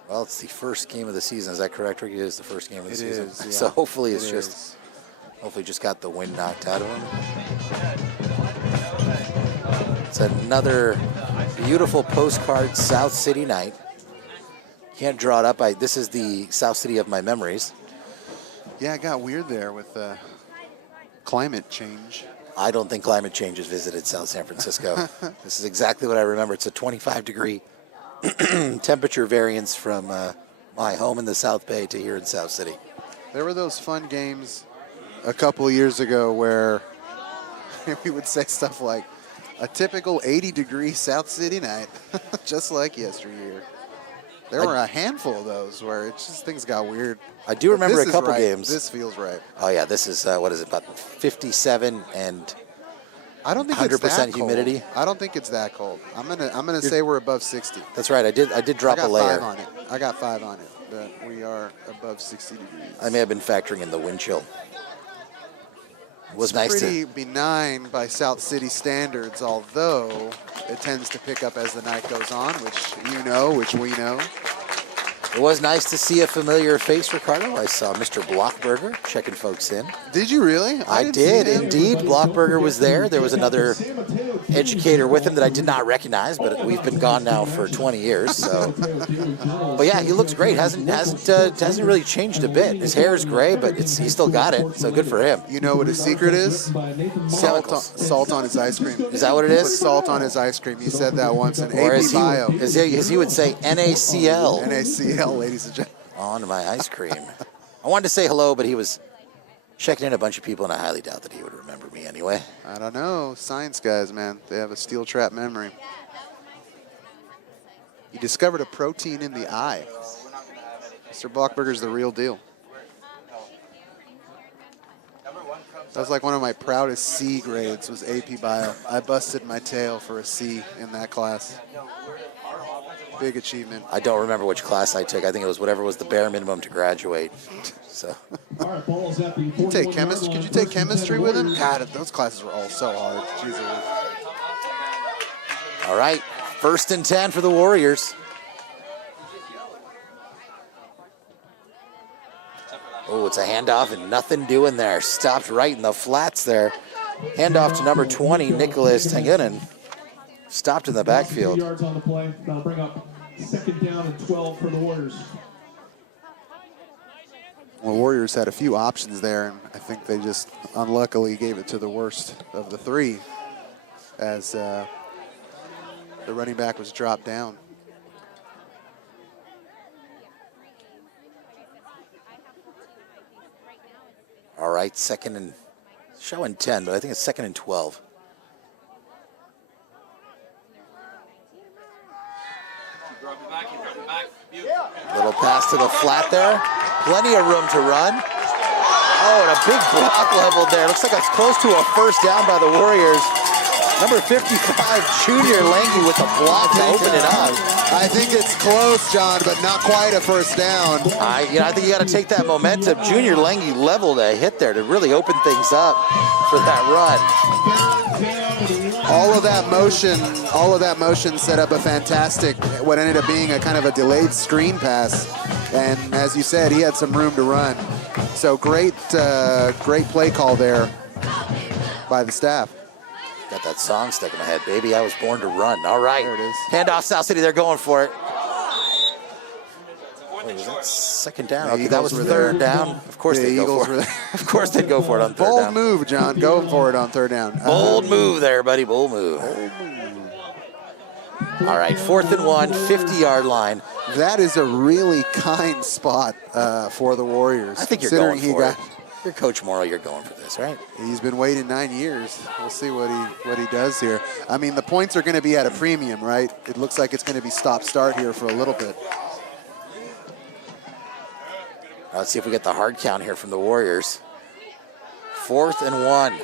Well, it's the first game of the season. Is that correct, Ricky? It is the first game of the season. Is, yeah. So hopefully it's hopefully just got the wind knocked out of him. It's another beautiful postcard South City night. Can't draw it up. This is the South City of my memories. Yeah, it got weird there with climate change. I don't think climate change has visited South San Francisco. This is exactly what I remember. It's a 25-degree temperature variance from my home in the South Bay to here in South City. There were those fun games a couple of years ago where we would say stuff like, a typical 80-degree South City night, just like yesteryear. There were a handful of those where it's just things got weird. I do remember a couple right. games. This feels right. Oh yeah, this is what is it, about 57 and I don't think 100% it's that humidity. Cold. I don't think it's that cold. I'm gonna say we're above 60. That's right. I did drop a layer. I got 5 on it, but we are above 60 degrees. I may have been factoring in the wind chill. It was nice pretty benign by South City standards, although it tends to pick up as the night goes on, which you know, which we know. It was nice to see a familiar face, Ricardo. I saw Mr. Blockberger checking folks in. Did you really? I did, indeed. Blockberger was there. There was another educator with him that I did not recognize, but we've been gone now for 20 years. So, but yeah, he looks great. Hasn't really changed a bit. His hair is gray, but he still got it. So good for him. You know what his secret is? Salt on his ice cream. Is that what it is? Put salt on his ice cream. He said that once in Or AP Bio. as he would say, NaCl. NaCl, ladies and gentlemen. On my ice cream. I wanted to say hello, but he was checking in a bunch of people, and I highly doubt that he would remember me anyway. I don't know. Science guys, man. They have a steel trap memory. He discovered a protein in the eye. Mr. Blockberger's the real deal. That was like one of my proudest C grades was AP Bio. I busted my tail for a C in that class. Big achievement. I don't remember which class I took. I think it was whatever was the bare minimum to graduate. So. You take chemistry? Could you take chemistry with him? God, those classes were all so hard. Jesus. All right, 1st and 10 for the Warriors. Oh, it's a handoff and nothing doing there. Stopped right in the flats there. Handoff to number 20, Nicholas Tangunen. Stopped in the backfield. Yards on the play. That'll bring up 2nd down and 12 for the Warriors. Well, Warriors had a few options there, and I think they just unluckily gave it to the worst of the 3 as the running back was dropped down. All right, showing 10, but I think it's 2nd and 12. Little pass to the flat there. Plenty of room to run. Oh, and a big block level there. Looks like it's close to a 1st down by the Warriors. Number 55, Junior Lange with the block to open it up. I think it's close, John, but not quite a 1st down. I think you got to take that momentum. Junior Lange leveled a hit there to really open things up for that run. All of that motion set up a fantastic, what ended up being a kind of a delayed screen pass. And as you said, he had some room to run. So great play call there by the staff. Got that song stuck in my head. Baby, I was born to run. All right. There it is. Handoff South City. They're going for it. Wait, was that 2nd down? Okay, that was 3rd down. Of course they'd go for it. Of course they'd go for it on 3rd down. Bold move, John. Go for it on 3rd down. Bold move there, buddy. Bold move. All right, 4th and 1, 50-yard line. That is a really kind spot for the Warriors. I think you're going for it. You're Coach Morrow, you're going for this, right? He's been waiting 9 years. We'll see what he does here. I mean, the points are going to be at a premium, right? It looks like it's going to be stop-start here for a little bit. Let's see if we get the hard count here from the Warriors. 4th and 1.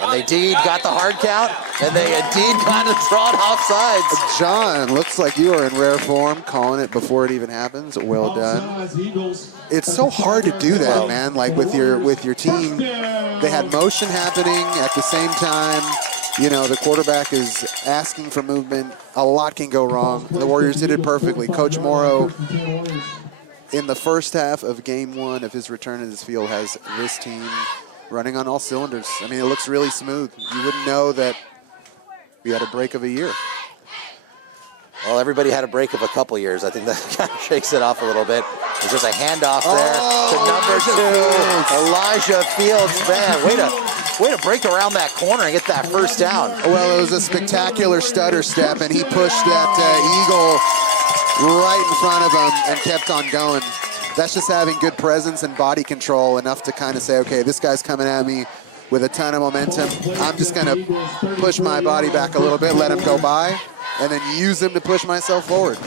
And they indeed got the hard count, and they indeed got it drawn offsides. John, looks like you are in rare form, calling it before it even happens. Well done. It's so hard to do that, man. Like with your team, they had motion happening at the same time. You know, the quarterback is asking for movement. A lot can go wrong. The Warriors did it perfectly. Coach Morrow, in the first half of game 1 of his return to this field, has this team running on all cylinders. I mean, it looks really smooth. You wouldn't know that we had a break of a year. Well, everybody had a break of a couple years. I think that kind of shakes it off a little bit. There's just a handoff there to number 2, Elijah Fields. Man, way to break around that corner and get that first down. Well, it was a spectacular stutter step, and he pushed that Eagle right in front of him and kept on going. That's just having good presence and body control, enough to kind of say, okay, this guy's coming at me with a ton of momentum. I'm just going to push my body back a little bit, let him go by, and then use him to push myself forward.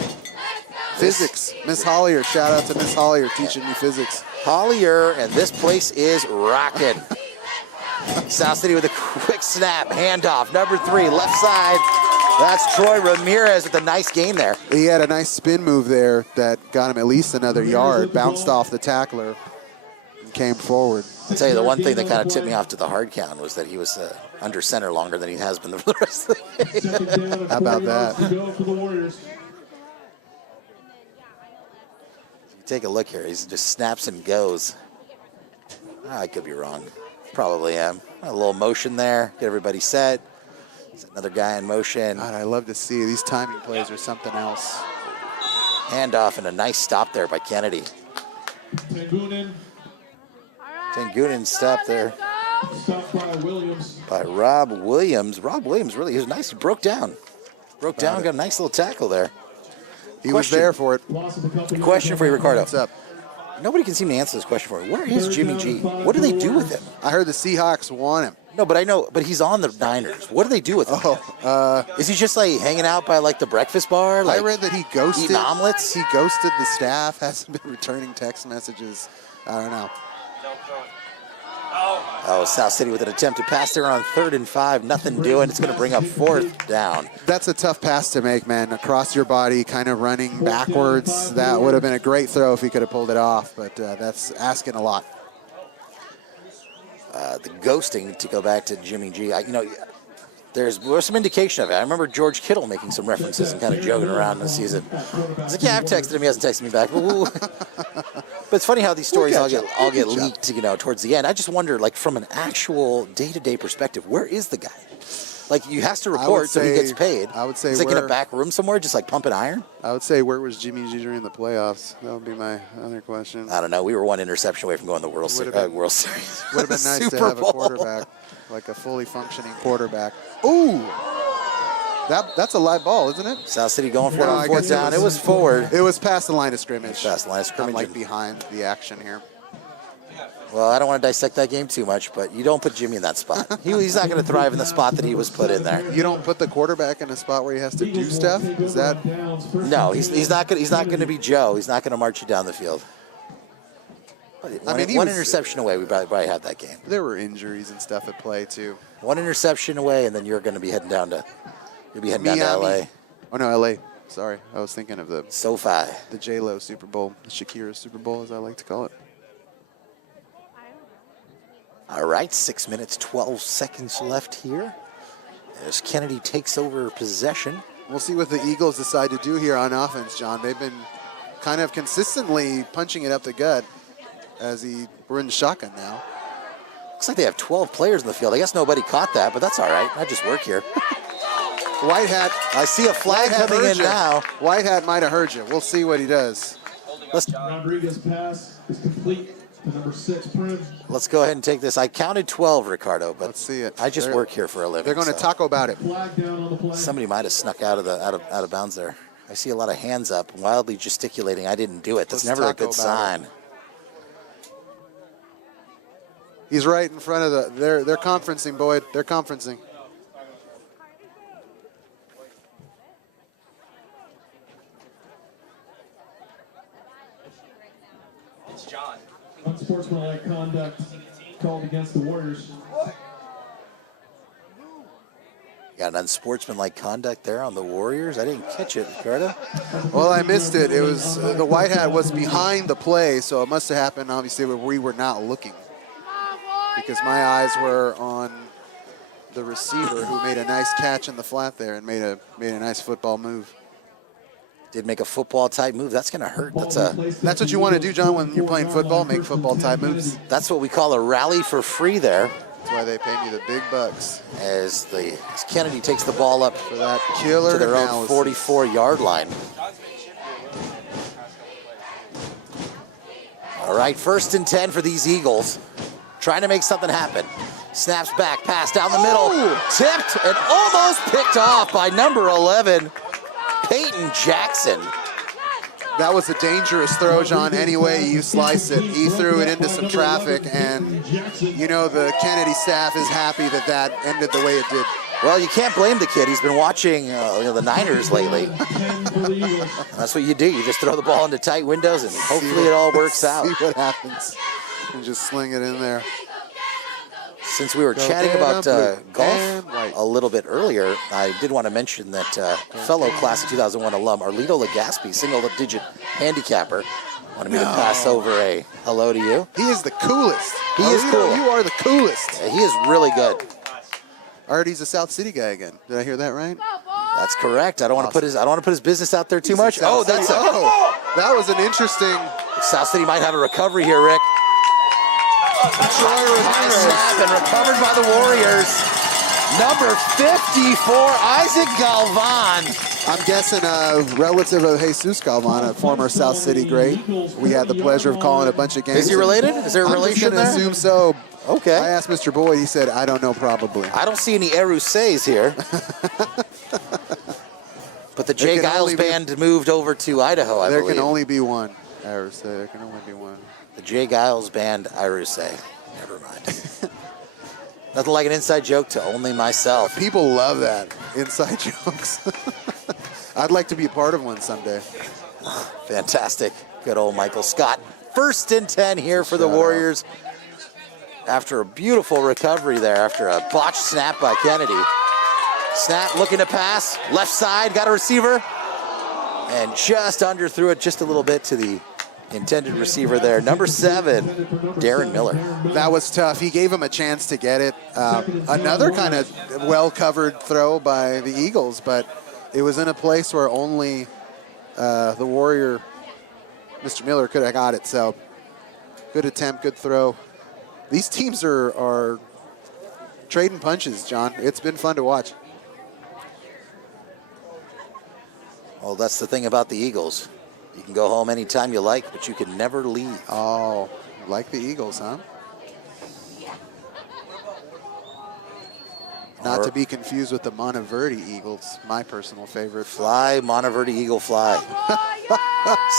Physics. Miss Hollier, shout out to Miss Hollier teaching me physics. Hollier, and this place is rocking. South City with a quick snap, handoff, number 3, left side. That's Troy Ramirez with a nice game there. He had a nice spin move there that got him at least another yard, bounced off the tackler, and came forward. I'll tell you, the one thing that kind of tipped me off to the hard count was that he was under center longer than he has been the rest of the game. How about that? You take a look here. He just snaps and goes. I could be wrong. Probably am. A little motion there. Get everybody set. There's another guy in motion. God, I love to see these timing plays are something else. Handoff and a nice stop there by Kennedy. Tangunen stopped there by Rob Williams. Rob Williams really, he was nice. He broke down. Got a nice little tackle there. He was there for it. Question for you, Ricardo. What's up? Nobody can seem to answer this question for me. Where is Jimmy G? What do they do with him? I heard the Seahawks want him. No, but I know, but he's on the Niners. What do they do with him? Is he just like hanging out by like the breakfast bar? Like, I read that he ghosted eating omelets. He ghosted the staff. Hasn't been returning text messages. I don't know. Oh, South City with an attempt to pass there on 3rd and 5. Nothing doing. It's going to bring up 4th down. That's a tough pass to make, man. Across your body, kind of running backwards. That would have been a great throw if he could have pulled it off, but that's asking a lot. The ghosting, to go back to Jimmy G, there was some indication of it. I remember George Kittle making some references and kind of joking around in the season. I was like, yeah, I've texted him. He hasn't texted me back. But it's funny how these stories all get leaked, towards the end. I just wonder, like, from an actual day-to-day perspective, where is the guy? Like, he has to report so he gets paid. I would say he's like in a back room somewhere, just like pumping iron. I would say, where was Jimmy G during the playoffs? That would be my other question. I don't know. We were one interception away from going to the World Series. Would have been nice to have a quarterback, like a fully functioning quarterback. Ooh! That's a live ball, isn't it? South City going for it on 4th down. It was forward. It was past the line of scrimmage. Past the line of scrimmage. Like behind the action here. Well, I don't want to dissect that game too much, but you don't put Jimmy in that spot. He's not going to thrive in the spot that he was put in there. You don't put the quarterback in a spot where he has to do stuff? Is that? No, he's not going to be Joe. He's not going to march you down the field. One interception away, we probably had that game. There were injuries and stuff at play too. One interception away, and then you're going to be heading down to LA. Oh no, LA. Sorry, I was thinking of the SoFi, the J-Lo Super Bowl, the Shakira Super Bowl, as I like to call it. All right, 6 minutes, 12 seconds left here as Kennedy takes over possession. We'll see what the Eagles decide to do here on offense, John. They've been kind of consistently punching it up the gut as we're in the shotgun now. Looks like they have 12 players in the field. I guess nobody caught that, but that's all right. I just work here. White Hat. I see a flag coming in now. White Hat might have heard you. We'll see what he does. Rodriguez pass is complete to number 6, Prim. Let's go ahead and take this. I counted 12, Ricardo, but let's see it. I just work here for a living. They're going to taco about it. Flag down on the play. Somebody might have snuck out of bounds there. I see a lot of hands up, wildly gesticulating. I didn't do it. That's never a good sign. He's right in front of they're conferencing, Boyd. They're conferencing. It's John. Unsportsmanlike conduct called against the Warriors. Got an unsportsmanlike conduct there on the Warriors. I didn't catch it, Ricardo. Well, I missed it. It was the white hat was behind the play, so it must have happened obviously when we were not looking, because my eyes were on the receiver who made a nice catch in the flat there and made a nice football move. Did make a football type move. That's gonna hurt. That's what you want to do, John, when you're playing football. Make football type moves. That's what we call a rally for free there. That's why they pay me the big bucks. As Kennedy takes the ball up For that killer to their own analysis. 44-yard line. All right, 1st and 10 for these Eagles. Trying to make something happen. Snaps back, pass down the middle. Tipped and almost picked off by number 11, Peyton Jackson. That was a dangerous throw, John, any way you slice it. He threw it into some traffic, and you know the Kennedy staff is happy that that ended the way it did. Well, you can't blame the kid. He's been watching the Niners lately. That's what you do. You just throw the ball into tight windows, and hopefully it all works out. See what happens. And just sling it in there. Since we were chatting about golf a little bit earlier, I did want to mention that fellow class of 2001 alum, Arlito Legaspi, single-digit handicapper, wanted me to pass over a hello to you. He is the coolest. He is cool. You are the coolest. He is really good. I heard he's a South City guy again. Did I hear that right? That's correct. I don't want to put his business out there too much. Oh, that was an interesting. South City might have a recovery here, Rick. High snap and recovered by the Warriors. Number 54, Isaac Galvan. I'm guessing a relative of Jesus Galvan, a former South City great. We had the pleasure of calling a bunch of games. Is he related? Is there a relation there? I'm assume so. Okay. I asked Mr. Boyd. He said, I don't know, probably. I don't see any Erusays here. But the Jay Giles band moved over to Idaho, I believe. There can only be one. There can only be one. The Jay Giles band, Irusay. Never mind. Nothing like an inside joke to only myself. People love that. Inside jokes. I'd like to be a part of one someday. Fantastic. Good old Michael Scott. 1st and 10 here for the Warriors. After a beautiful recovery there, after a botched snap by Kennedy. Snap, looking to pass. Left side, got a receiver. And just underthrew it just a little bit to the intended receiver there. Number 7, Darren Miller. That was tough. He gave him a chance to get it. Another kind of well-covered throw by the Eagles, but it was in a place where only the Warrior, Mr. Miller, could have got it. So good attempt, good throw. These teams are trading punches, John. It's been fun to watch. Well, that's the thing about the Eagles. You can go home anytime you like, but you can never leave. Oh, like the Eagles, huh? Not to be confused with the Monteverdi Eagles, my personal favorite. Fly, Monteverdi Eagle, fly.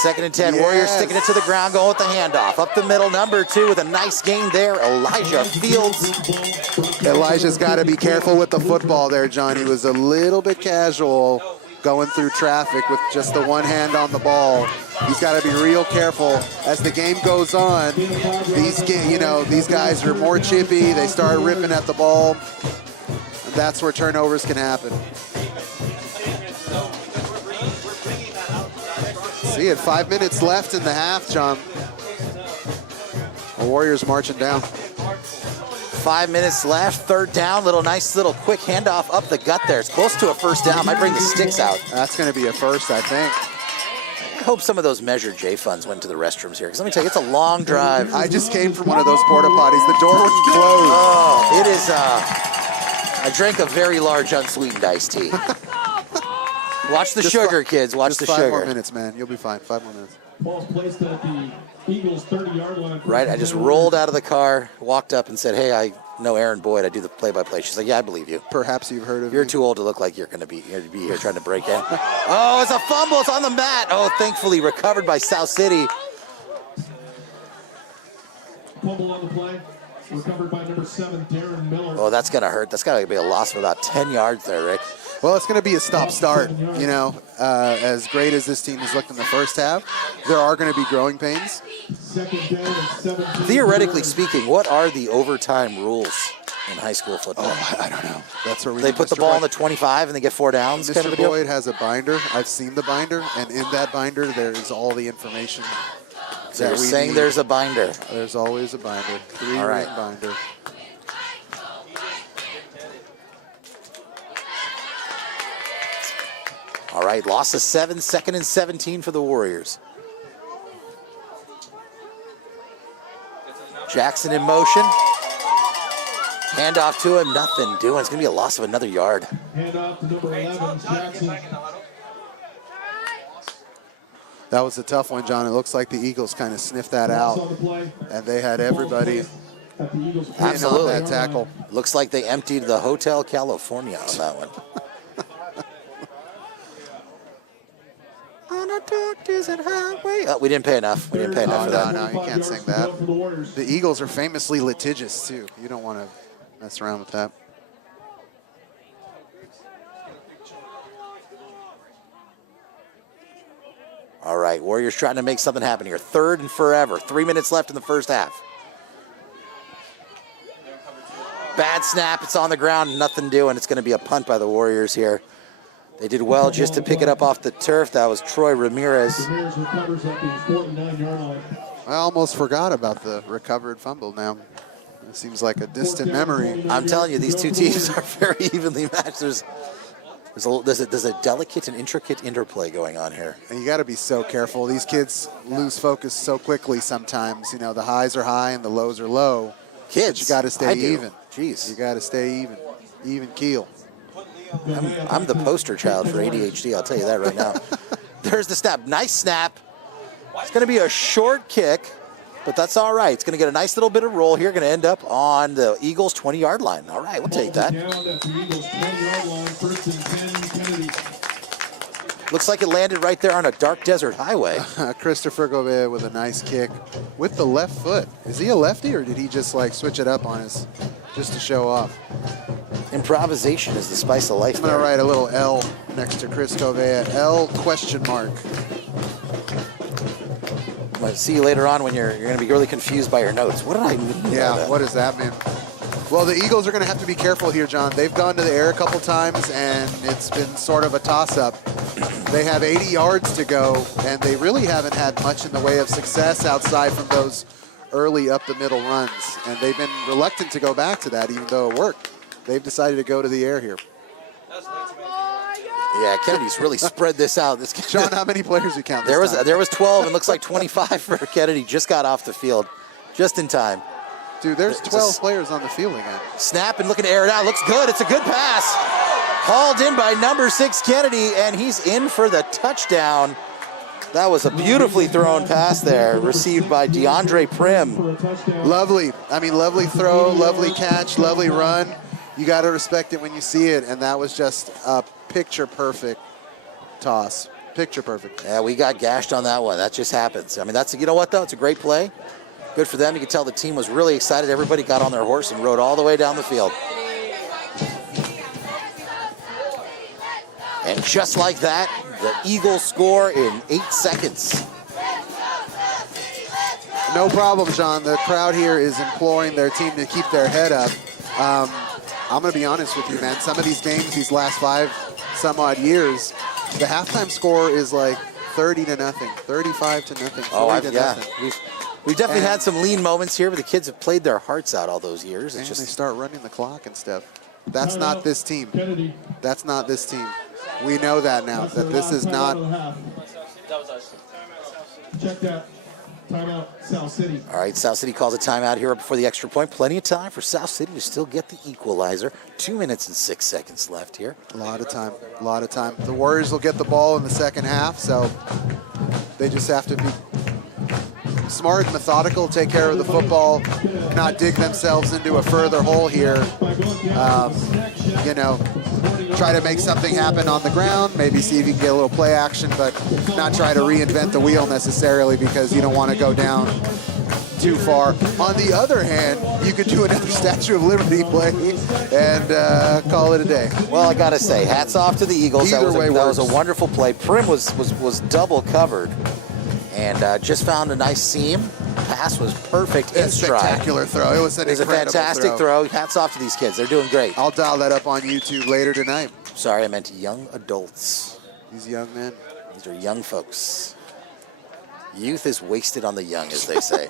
2nd and 10, Warriors sticking it to the ground, going with the handoff. Up the middle, number 2 with a nice gain there, Elijah Fields. Elijah's got to be careful with the football there, John. He was a little bit casual going through traffic with just the one hand on the ball. He's got to be real careful as the game goes on. These guys are more chippy. They start ripping at the ball. And that's where turnovers can happen. See it, 5 minutes left in the half, John. The Warriors marching down. 5 minutes left, 3rd down, nice little quick handoff up the gut there. It's close to a 1st down, might bring the sticks out. That's gonna be a first, I think. I hope some of those Measure J funds went to the restrooms here, because let me tell you, it's a long drive. I just came from one of those porta potties. The door wouldn't close. Oh, it is, I drank a very large unsweetened iced tea. Watch the sugar, kids, watch the sugar. Just 5 more minutes, man, you'll be fine, 5 more minutes. Ball's placed at the Eagles 30-yard line. Right, I just rolled out of the car, walked up and said, hey, I know Aaron Boyd, I do the play-by-play. She's like, yeah, I believe you. Perhaps you've heard of You're me. too old to look like you're going to be here trying to break in. Oh, it's a fumble, it's on the mat. Oh, thankfully recovered by South City. Fumble on the play, recovered by number 7, Darren Miller. Oh, that's going to hurt. That's got to be a loss of about 10 yards there, Rick. Well, it's going to be a stop-start. You know, as great as this team has looked in the first half, there are going to be growing pains. Second down and 17. Theoretically speaking, what are the overtime rules? in high school football? Oh, I don't know. That's where we They need put the Mr. ball Boyd. on the 25 and they get 4 downs. Kind of Mr. a deal? Boyd has a binder. I've seen the binder, and in that binder there is all the information. So you're that we saying need. there's a binder. There's always a binder. 3 All right. ring binder. All right, loss of 7, 2nd and 17 for the Warriors. Jackson in motion. Handoff to him, nothing doing. It's going to be a loss of another yard. Hand off to number 11, Jackson. That was a tough one, John. It looks like the Eagles kind of sniffed that Loss out, on the play. and they had everybody At the Eagles' in Absolutely. on that tackle. Looks like they emptied the Hotel California on that one. On a dark desert highway. Oh, we didn't pay enough. We didn't pay enough Oh, for no, that. no, you can't sing that. For the Warriors. The Eagles are famously litigious, too. You don't want to mess around with that. All right, Warriors trying to make something happen here. 3rd and forever. 3 minutes left in the first half. Bad snap. It's on the ground. Nothing doing. It's going to be a punt by the Warriors here. They did well just to pick it up off the turf. That was Troy Ramirez. Ramirez recovers at the 49-yard line. I almost forgot about the recovered fumble now. It seems like a distant memory. I'm telling you, these two teams are very evenly matched. There's a delicate and intricate interplay going on here. And you got to be so careful. These kids lose focus so quickly sometimes. You know, the highs are high and the lows are low. Kids, But you got to stay I do. even. Jeez. You got to stay even keel. I'm the poster child for ADHD, I'll tell you that right now. There's the snap. Nice snap. It's going to be a short kick, but that's all right. It's going to get a nice little bit of roll here. Going to end up on the Eagles' 20-yard line. All right, we'll take that. Down at the Eagles' 20-yard line, 1st and 10, Kennedy. Looks like it landed right there on a dark desert highway. Christopher Gobert with a nice kick with the left foot. Is he a lefty, or did he just like switch it up on us just to show off? Improvisation is the spice of life. I'm going to write a little L next to Chris Gobert. L question mark. I'm going to see you later on when you're going to be really confused by your notes. What did I mean by Yeah, that? what does that mean? Well, the Eagles are going to have to be careful here, John. They've gone to the air a couple times, and it's been sort of a toss-up. They have 80 yards to go, and they really haven't had much in the way of success outside from those early up-the-middle runs. And they've been reluctant to go back to that, even though it worked. They've decided to go to the air here. Yeah, Kennedy's really spread this out. This John, how many players you count this time? There was 12, and looks like 25 for Kennedy. Just got off the field, just in time. Dude, there's 12 players on the field again. Snap and looking to air it out. Looks good. It's a good pass. Hauled in by number 6 Kennedy, and he's in for the touchdown. That was a beautifully thrown pass there, received by DeAndre Prim. Lovely. I mean, lovely throw, lovely catch, lovely run. You got to respect it when you see it, and that was just a picture-perfect toss. Picture perfect. Yeah, we got gashed on that one. That just happens. I mean, you know what, though? It's a great play. Good for them. You can tell the team was really excited. Everybody got on their horse and rode all the way down the field. And just like that, the Eagles score in 8 seconds. No problem, John. The crowd here is imploring their team to keep their head up. I'm going to be honest with you, man. Some of these games, these last 5 some odd years, the halftime score is like 30-0, 35-0, 40-0. We've definitely had some lean moments here, but the kids have played their hearts out all those years. And they start running the clock and stuff. That's not this team. That's not this team. We know that now, that this is not. That was us. Check that. Timeout, South City. All right, South City calls a timeout here before the extra point. Plenty of time for South City to still get the equalizer. 2 minutes and 6 seconds left here. A lot of time, a lot of time. The Warriors will get the ball in the second half, so they just have to be smart and methodical, take care of the football, not dig themselves into a further hole here. You know, try to make something happen on the ground, maybe see if you can get a little play action, but not try to reinvent the wheel necessarily because you don't want to go down too far. On the other hand, you could do another Statue of Liberty play and call it a day. Well, I gotta say, hats off to the Eagles. That was a wonderful play. Prim was double covered and just found a nice seam pass was perfect in stride. Spectacular throw. It was an It was a incredible fantastic throw. Hats off to these kids. They're doing great. I'll dial that up on YouTube later tonight. Sorry, I meant young adults. These young men. These are young folks. Youth is wasted on the young, as they say.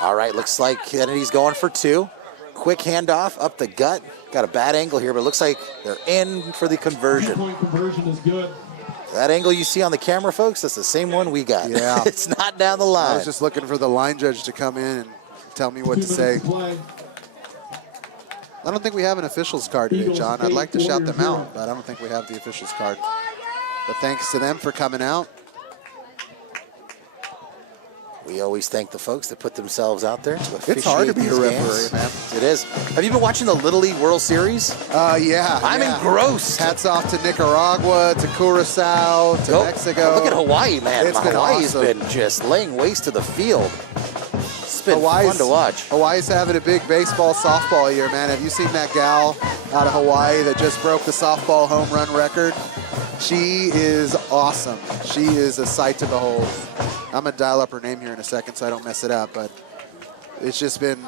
All right, looks like Kennedy's going for 2. Quick handoff up the gut. Got a bad angle here, but it looks like they're in for the conversion. Two-point conversion is good. That angle you see on the camera, folks, that's the same one we got. Yeah. It's not down the I line. was just looking for the line judge to come in and tell me what 2 to say. minutes play. I don't think we have an officials card today, Eagles John. I'd like to 8, shout them Warriors out, but I don't think we have the officials card. But thanks to them for coming out. We always thank the folks that put themselves out there to It's hard to officiate be a these referee, games. man. It is. Have you been watching the Little League World Series? Yeah. I'm yeah. engrossed. Hats off to Nicaragua, to Curacao, to Go- Mexico. Look at Hawaii, man. It's been Hawaii's awesome. been just laying waste to the field. It's been Hawaii's, fun to watch. Hawaii's having a big baseball, softball year, man. Have you seen that gal out of Hawaii that just broke the softball home run record? She is awesome. She is a sight to behold. I'm going to dial up her name here in a second so I don't mess it up, but it's just been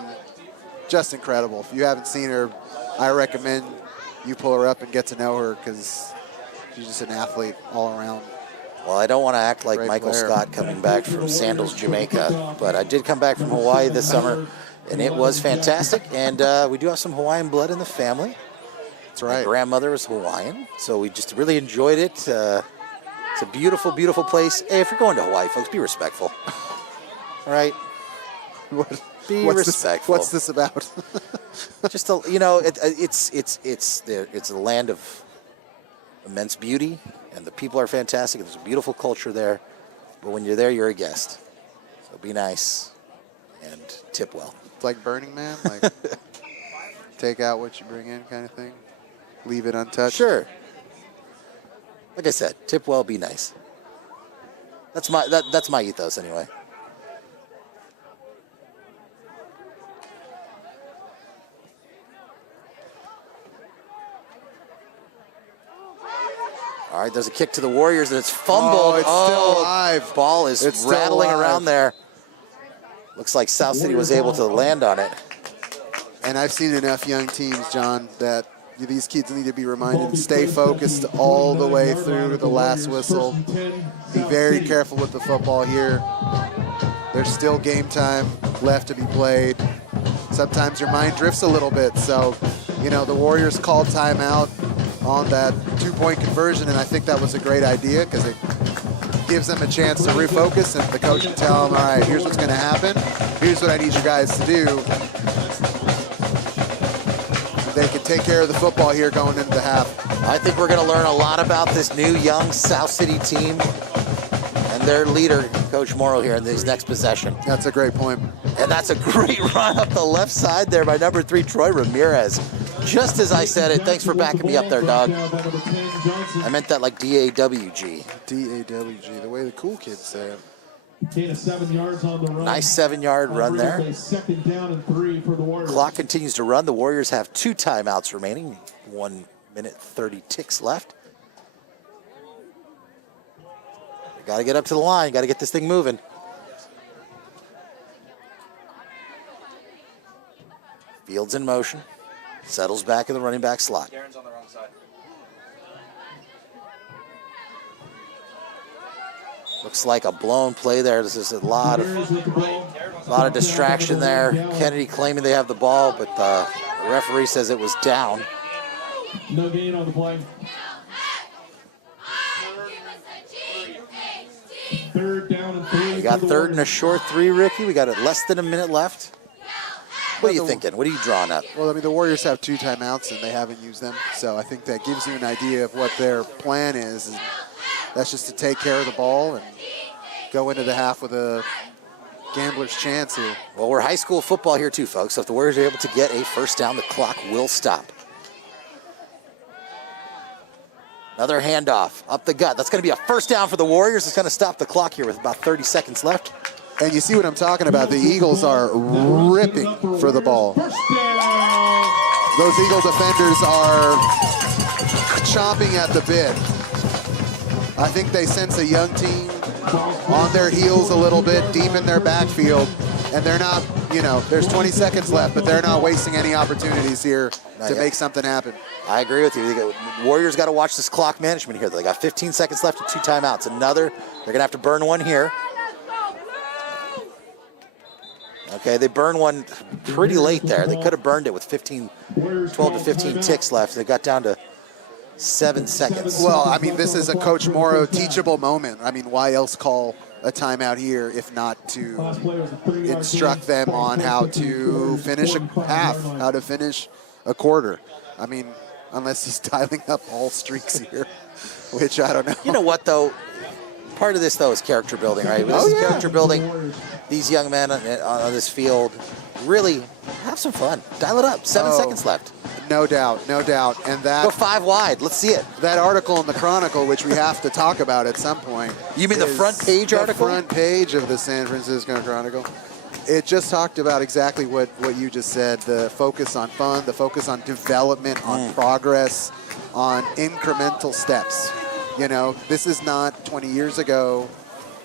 just incredible. If you haven't seen her, I recommend you pull her up and get to know her because she's just an athlete all around. Well, I don't want to act like Great Michael player. Scott coming back from Sandals, Jamaica, but I did come back from Hawaii this summer, and it was fantastic. And we do have some Hawaiian blood in the family. That's My right. grandmother was Hawaiian, so we just really enjoyed it. It's a beautiful, beautiful place. Hey, if you're going to Hawaii, folks, be respectful. All right? Be respectful. What's this about? Just you know, it's a land of immense beauty, and the people are fantastic. There's a beautiful culture there, but when you're there, you're a guest. So be nice and tip well. It's like Burning Man, like take out what you bring in kind of thing. Leave it untouched. Sure. Like I said, tip well, be nice. That's my ethos anyway. All right, there's a kick to the Warriors, and it's fumbled. Oh, it's still alive. Ball is It's still rattling alive. around there. Looks like South City was able to land on it. And I've seen enough young teams, John, that these kids need to be reminded to stay focused all the way through to the last whistle. Be very careful with the football here. There's still game time left to be played. Sometimes your mind drifts a little bit. So, you know, the Warriors called timeout on that 2-point conversion, and I think that was a great idea because it gives them a chance to refocus, and the coach can tell them, all right, here's what's going to happen. Here's what I need you guys to do. They can take care of the football here going into the half. I think we're going to learn a lot about this new young South City team and their leader, Coach Morrow, here in this next possession. That's a great point. And that's a great run up the left side there by number 3, Troy Ramirez. Just as I said it. Thanks for backing me up there, dog. I meant that like D-A-W-G. D-A-W-G, the way the cool kids say it. Gain of 7 yards on the run. Nice 7-yard run there. 2nd down and 3 for the Warriors. Clock continues to run. The Warriors have 2 timeouts remaining. 1 minute 30 ticks left. Got to get up to the line. Got to get this thing moving. Fields in motion. Settles back in the running back slot. Darren's on the wrong side. Looks like a blown play there. This is a lot of distraction there. Kennedy claiming they have the ball, but the referee says it was down. No gain on the play. 3rd down and 3. We got 3rd and a short 3, Ricky. We got less than a minute left. What are you thinking? What are you drawing up? Well, I mean, the Warriors have 2 timeouts, and they haven't used them. So I think that gives you an idea of what their plan is. And that's just to take care of the ball and go into the half with a gambler's chance here. Well, we're high school football here too, folks. So if the Warriors are able to get a first down, the clock will stop. Another handoff up the gut. That's going to be a first down for the Warriors. It's going to stop the clock here with about 30 seconds left. And you see what I'm talking about. The Eagles are ripping for the ball. Those Eagle defenders are chomping at the bit. I think they sense a young team on their heels a little bit, deep in their backfield, and they're not, you know, there's 20 seconds left, but they're not wasting any opportunities here to make something happen. I agree with you. Warriors got to watch this clock management here. They got 15 seconds left and 2 timeouts. They're going to have to burn one here. Okay, they burned one pretty late there. They could have burned it with 12 to 15 ticks left. They got down to 7 seconds. Well, I mean, this is a Coach Morrow teachable moment. I mean, why else call a timeout here if not to instruct them on how to finish a half, how to finish a quarter? I mean, unless he's dialing up all streaks here, which I don't know. You know what, though? Part of this, though, is character building, right? This is character building. These young men on this field really have some fun. Dial it up. 7 seconds left. No doubt, no doubt. And that go 5 wide. Let's see it. That article in the Chronicle, which we have to talk about at some point. You mean the front page article? The front page of the San Francisco Chronicle. It just talked about exactly what you just said, the focus on fun, the focus on development, on progress, on incremental steps. You know, this is not 20 years ago.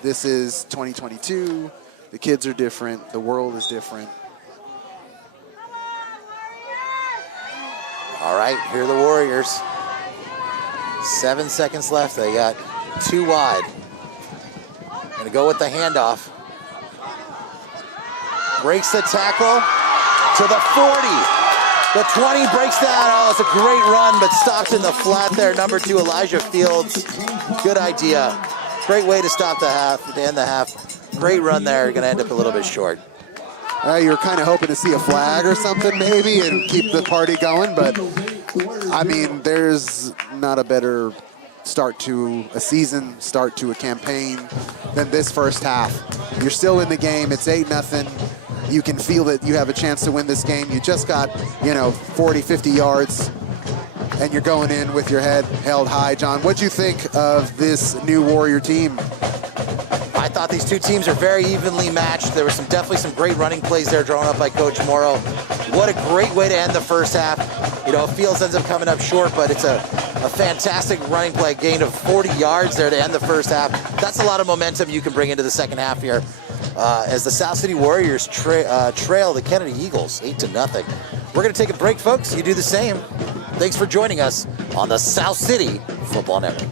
This is 2022. The kids are different. The world is different. All right, here are the Warriors. 7 seconds left. They got 2 wide. Gonna go with the handoff. Breaks the tackle to the 40. The 20 breaks down. Oh, it's a great run, but stopped in the flat there. Number 2, Elijah Fields. Good idea. Great way to stop the half, to end the half. Great run there. Gonna end up a little bit short. You were kind of hoping to see a flag or something maybe and keep the party going, but I mean, there's not a better start to a season, start to a campaign than this first half. You're still in the game. It's 8-0. You can feel that you have a chance to win this game. You just got, 40, 50 yards, and you're going in with your head held high. John, what'd you think of this new Warrior team? I thought these two teams are very evenly matched. There were definitely some great running plays there drawn up by Coach Morrow. What a great way to end the first half. Fields ends up coming up short, but it's a fantastic running play, gain of 40 yards there to end the first half. That's a lot of momentum you can bring into the second half here as the South City Warriors trail the Kennedy Eagles 8-0. We're going to take a break, folks. You do the same. Thanks for joining us on the South City Football Network.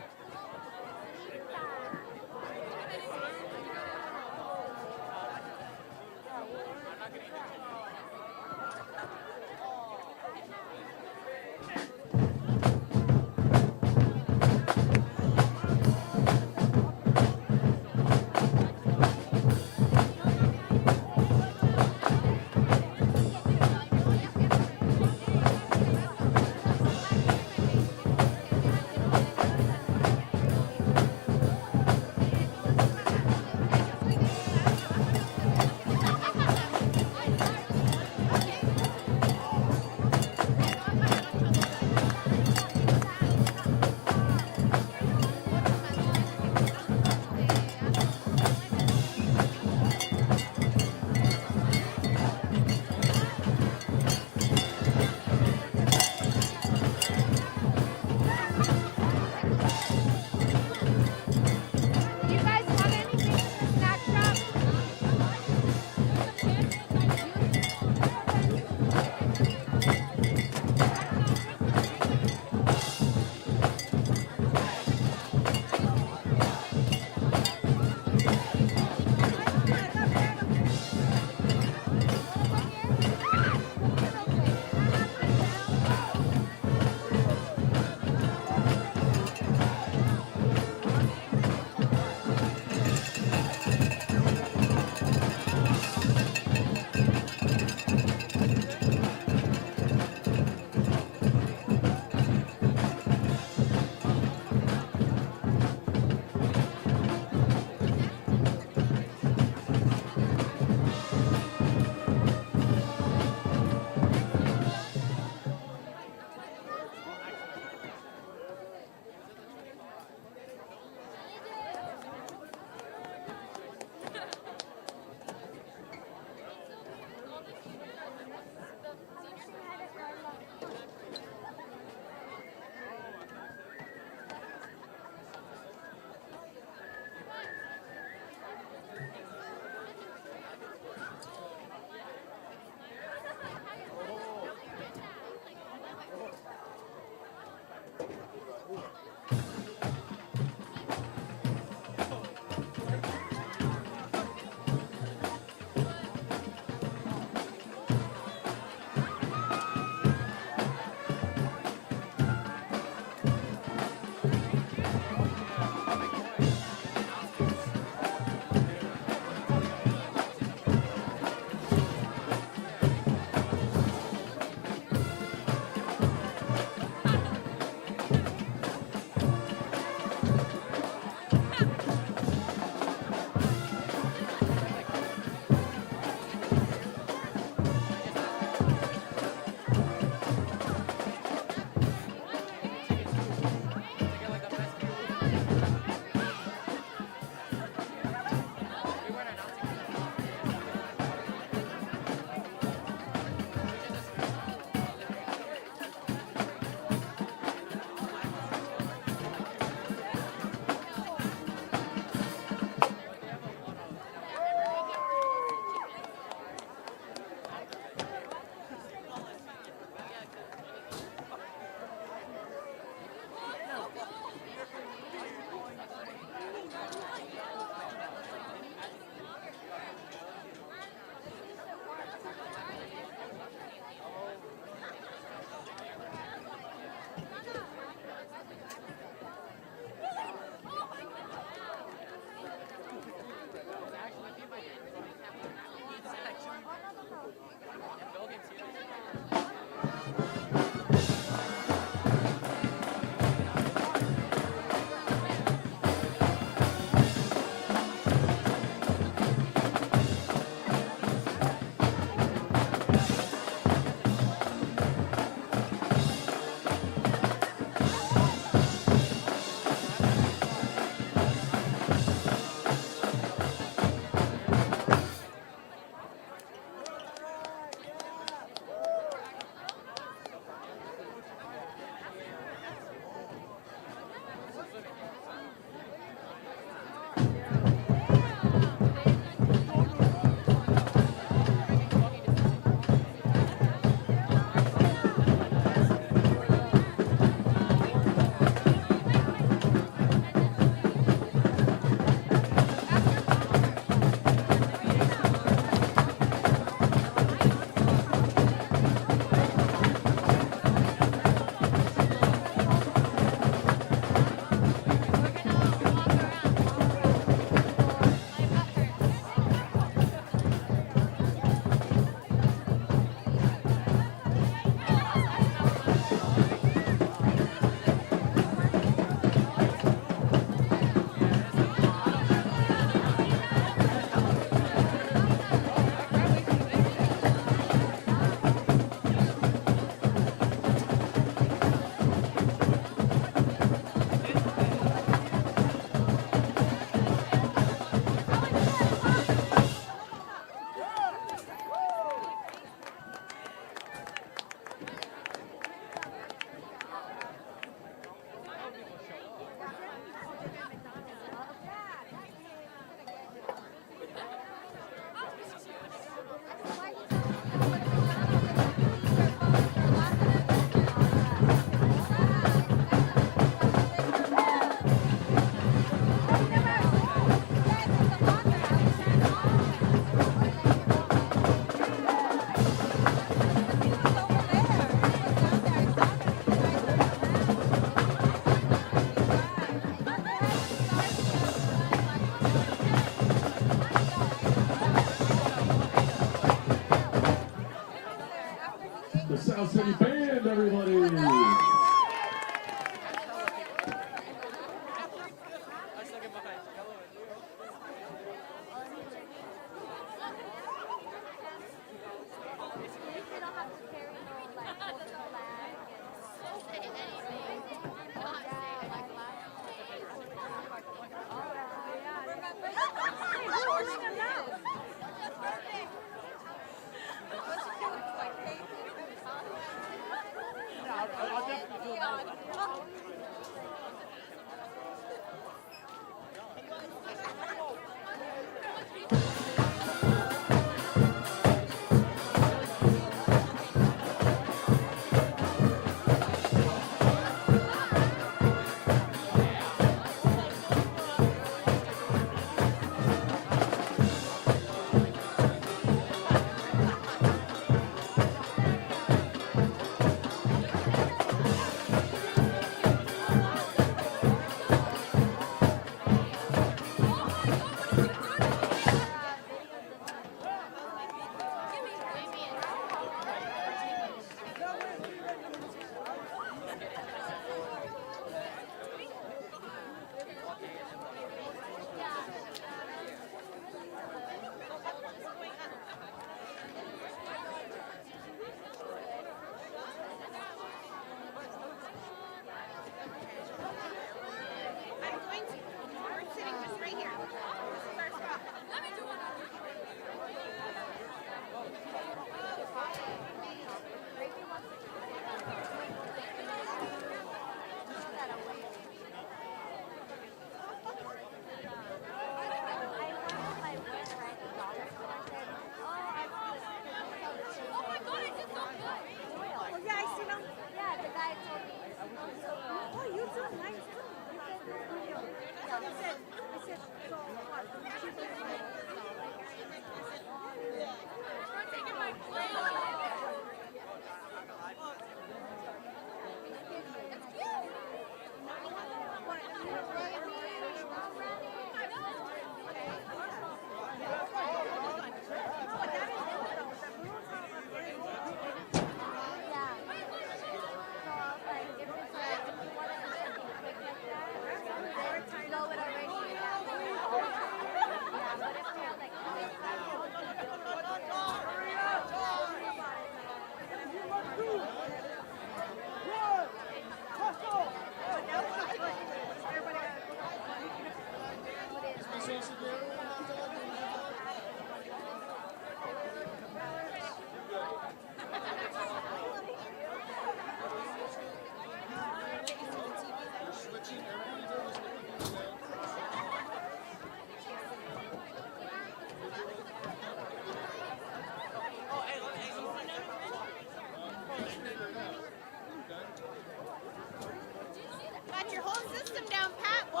Got your whole system down pat, boy.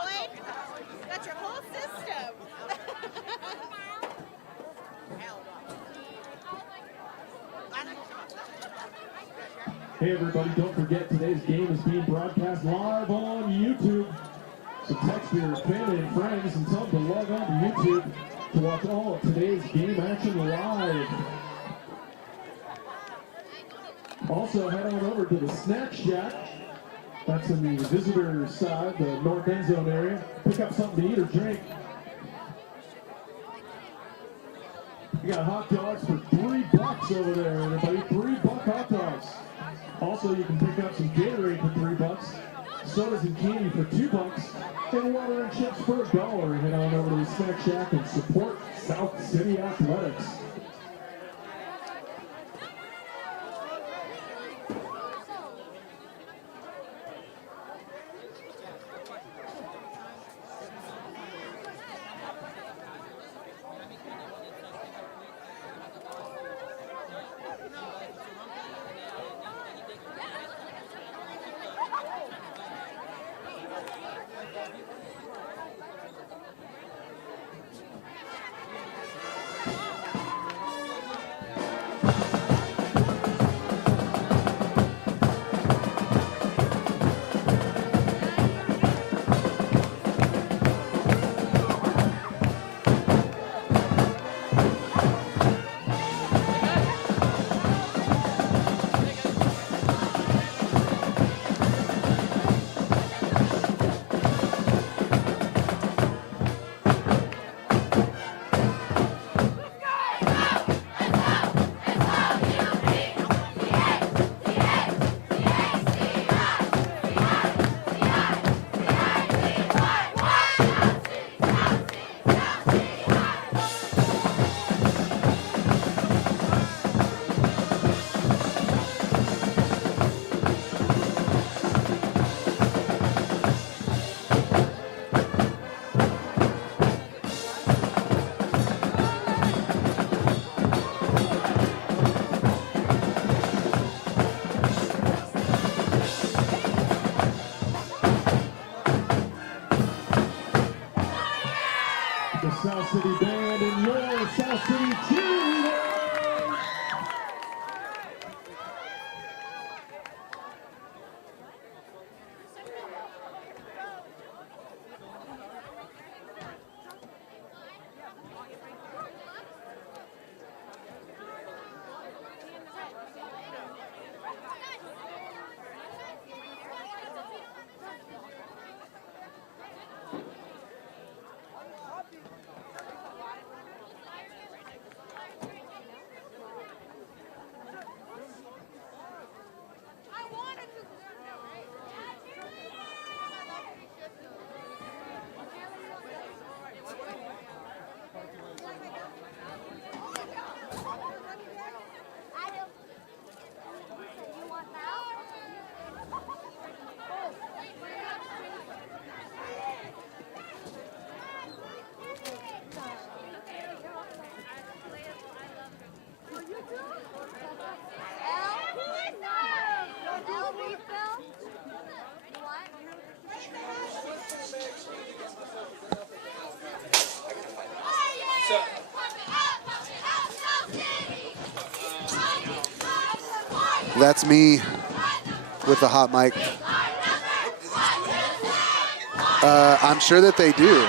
Got your whole system. Hey everybody, don't forget today's game is being broadcast live on YouTube. So text your family and friends and tell them to log on to YouTube to watch all of today's game action live. Also, head on over to the Snack Shack. That's in the visitor side, the north end zone area. Pick up something to eat or drink. You got hot dogs for $3 over there, everybody. $3 hot dogs. Also, you can pick up some Gatorade for $3, sodas and candy for $2, and water and chips for $1. Head on over to the Snack Shack and support South City Athletics. South City Band and your South City cheerleaders. That's me with the hot mic. I'm sure that they do.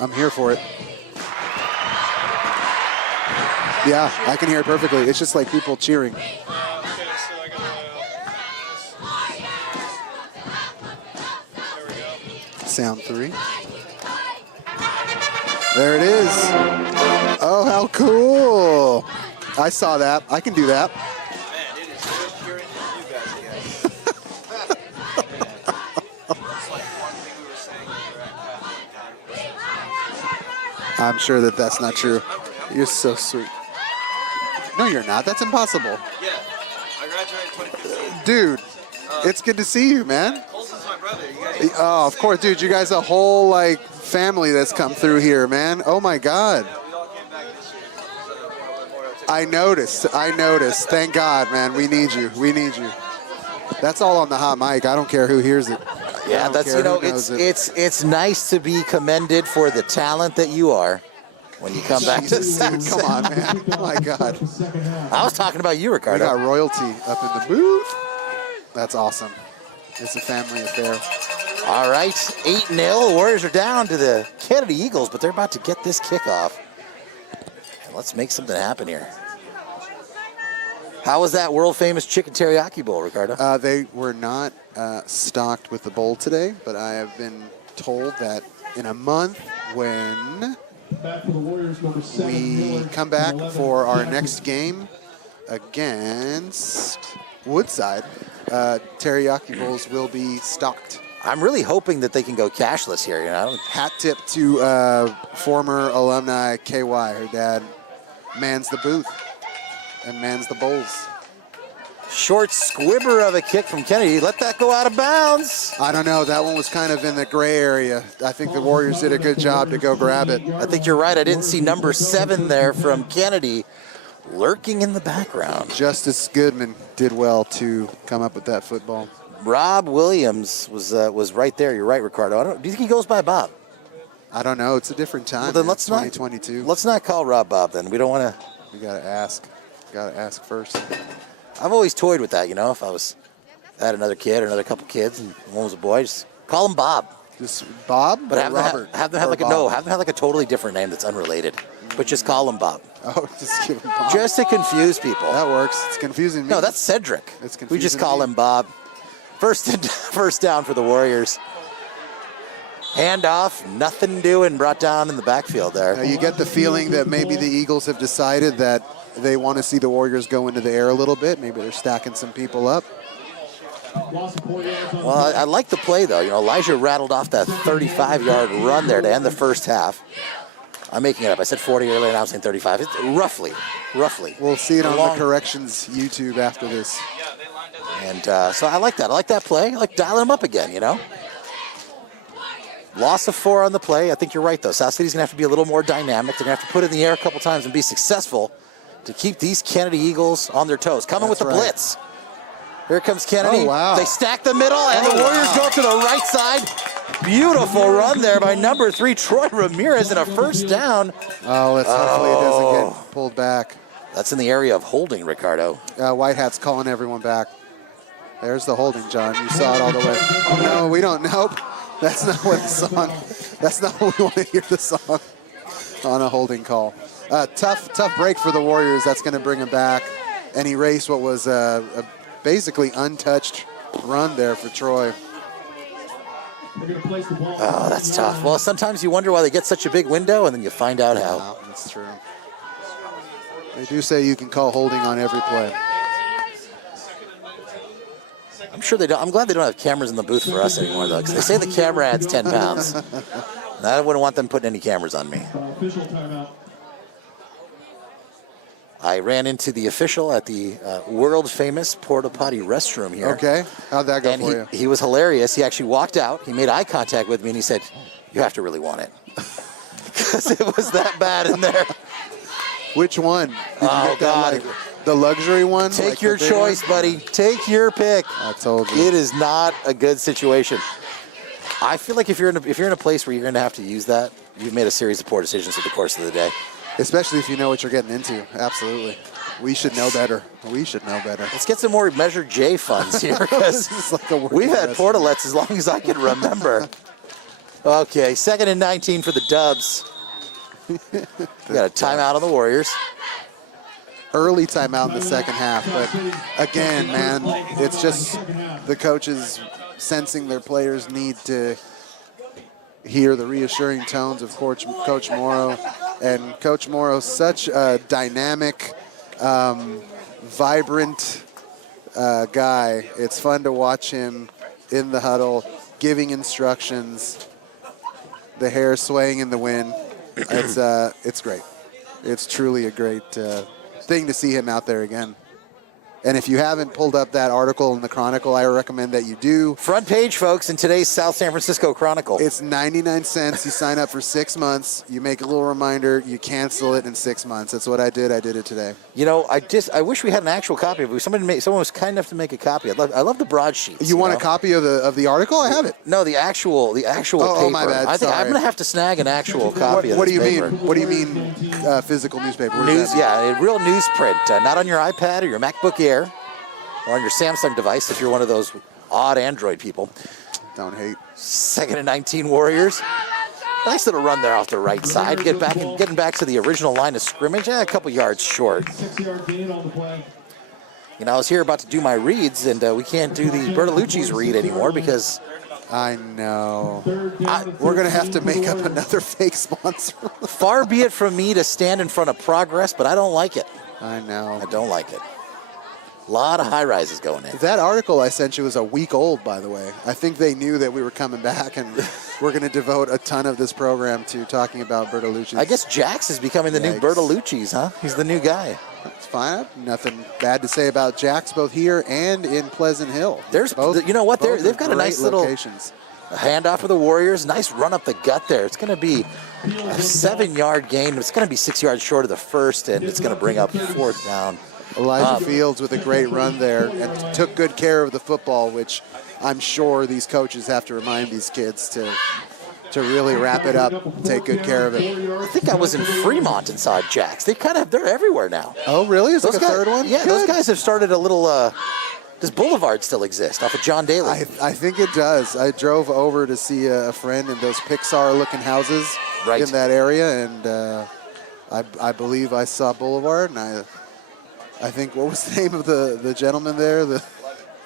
I'm here for it. Yeah, I can hear it perfectly. It's just like people cheering. Sound 3. There it is. Oh, how cool. I saw that. I can do that. Man, it is good hearing you guys again. It's like one thing we were saying we were at I'm sure that that's not true. You're so sweet. No, you're not. That's impossible. Yeah, I graduated 2015. Dude, it's good to see you, man. Colson's my brother. You guys. Oh, of course, dude. You guys a whole, like, family that's come through here, man. Oh, my God. We all came back this year. I noticed. Thank God, man. We need you. We need you. That's all on the hot mic. I don't care who hears it. Yeah, that's, you know, it's nice to be commended for the talent that you are when you come back to South. Come on, man. Oh, my God. I was talking about you, We Ricardo. got royalty up in the booth. That's awesome. It's a family affair. All right, 8-0. Warriors are down to the Kennedy Eagles, but they're about to get this kickoff. Let's make something happen here. How was that world-famous chicken teriyaki bowl, Ricardo? They were not stocked with the bowl today, but I have been told that in a month when Back for the Warriors, number 7, we Miller, come back and 11, for our Jackson. next game against Woodside, teriyaki bowls will be stocked. I'm really hoping that they can go cashless here. You know, Hat tip to former alumni KY. Her dad mans the booth and mans the bowls. short squibber of a kick from Kennedy. Let that go out of bounds. I don't know. That one was kind of in the gray area. I think the Warriors did a good job to go grab it. I think you're right. I didn't see number 7 there from Kennedy lurking in the background. Justice Goodman did well to come up with that football. Rob Williams was right there. You're right, Ricardo. Do you think he goes by Bob? I don't know. It's a different time. Well, then man. let's not. 2022. Let's not call Rob Bob. Then we don't want to. We gotta ask. Gotta ask first. I've always toyed with that. You know, if I had another kid or another couple kids, and one was a boy, just call him Bob. Just Bob, But or have Robert. them have Or like Bob? have them have like a totally different name that's unrelated. But just call him Bob. Oh, just give him Bob. Just to confuse people. That works. It's confusing me. No, that's Cedric. It's We just confusing call me. him Bob. First down for the Warriors. Handoff, nothing doing, brought down in the backfield there. You get the feeling that maybe the Eagles have decided that they want to see the Warriors go into the air a little bit. Maybe they're stacking some people up. Well, I like the play, though. You know, Elijah rattled off that 35-yard run there to end the first half. I'm making it up. I said 40 earlier, now I'm saying 35. It's roughly. We'll see it on the corrections YouTube after this. And so I like that. I like that play. I like dialing them up again, you know. Loss of 4 on the play. I think you're right, though. South City's going to have to be a little more dynamic. They're going to have to put it in the air a couple times and be successful to keep these Kennedy Eagles on their toes. Coming with the That's right. blitz. Here comes Kennedy. Oh, wow. They stack the middle, and the Warriors go to the right side. Beautiful run there by number 3, Troy Ramirez, and a first down. Oh, let's hopefully it doesn't get pulled back. That's in the area of holding, Ricardo. White Hat's calling everyone back. There's the holding, John. You saw it all the way. No, we don't. Nope. That's not what the song. That's not what we want to hear the song on a holding call. Tough break for the Warriors. That's going to bring them back and erase what was a basically untouched run there for Troy. Oh, that's tough. Well, sometimes you wonder why they get such a big window, and then you find out how. Wow, that's true. They do say you can call holding on every play. I'm sure they don't. I'm glad they don't have cameras in the booth for us anymore, though, because they say the camera adds 10 pounds. And I wouldn't want them putting any cameras on me. Official timeout. I ran into the official at the world-famous porta potty restroom here. Okay, how'd that go And for you? he was hilarious. He actually walked out. He made eye contact with me, and he said, "You have to really want it," because it was that bad in there. Which one? Did you Oh, get that, God. like, the luxury one? Take like your the big one? choice, buddy. Take your pick. I told you. It is not a good situation. I feel like if you're in a place where you're going to have to use that, you've made a series of poor decisions through the course of the day. Especially if you know what you're getting into. Absolutely. We should know better. We should know better. Let's get some more Measure J funds here, because This is like a we've had portalets as long as I can remember. Okay, 2nd and 19 for the Dubs. We got a timeout on the Warriors. Early timeout in the second half, but again, man, it's just the coaches sensing their players need to hear the reassuring tones of Coach Morrow. And Coach Morrow, such a dynamic, vibrant guy. It's fun to watch him in the huddle, giving instructions, the hair swaying in the wind. It's great. It's truly a great thing to see him out there again. And if you haven't pulled up that article in the Chronicle, I recommend that you do. Front page, folks, in today's South San Francisco Chronicle. It's 99 cents. You sign up for 6 months. You make a little reminder. You cancel it in 6 months. That's what I did. I did it today. You know, I wish we had an actual copy of it. Someone was kind enough to make a copy. I love the broadsheets. You want know? a copy of the article? I have it. No, the actual paper. Oh, my bad. I think Sorry. I'm gonna have to snag an actual copy of What do this you paper. mean? What do you mean physical newspaper? What is News, that? yeah, a real newsprint, not on your iPad or your MacBook Air or on your Samsung device if you're one of those odd Android people. Don't hate. 2nd and 19 Warriors. Nice little run there off the right side. Getting back to the original line of scrimmage, a couple yards short. 6-yard gain on the play. You know, I was here about to do my reads, and we can't do the Bertolucci's read anymore because I know. We're going to have to make up another fake sponsor. far be it from me to stand in front of progress, but I don't like it. I know. I don't like it. A lot of high rises going in. That article I sent you was a week old, by the way. I think they knew that we were coming back, and we're going to devote a ton of this program to talking about Bertolucci. I guess Jax is becoming the new Yikes. Bertolucci's, huh? He's the new guy. That's fine. Nothing bad to say about Jax, both here and in Pleasant Hill. You know what? Both They've got a great nice little locations. handoff for the Warriors. Nice run up the gut there. It's going to be a 7-yard gain. It's going to be 6 yards short of the first, and it's going to bring up 4th down. Elijah Fields with a great run there and took good care of the football, which I'm sure these coaches have to remind these kids to really wrap it up, take good care of it. I think I was in Fremont and saw Jax. They're everywhere now. Oh, really? Is there a third one? Yeah, those guys have started a little. Does Boulevard still exist off of John Daly? I think it does. I drove over to see a friend in those Pixar-looking houses in that area, and I believe I saw Boulevard, and I think, what was the name of the gentleman there?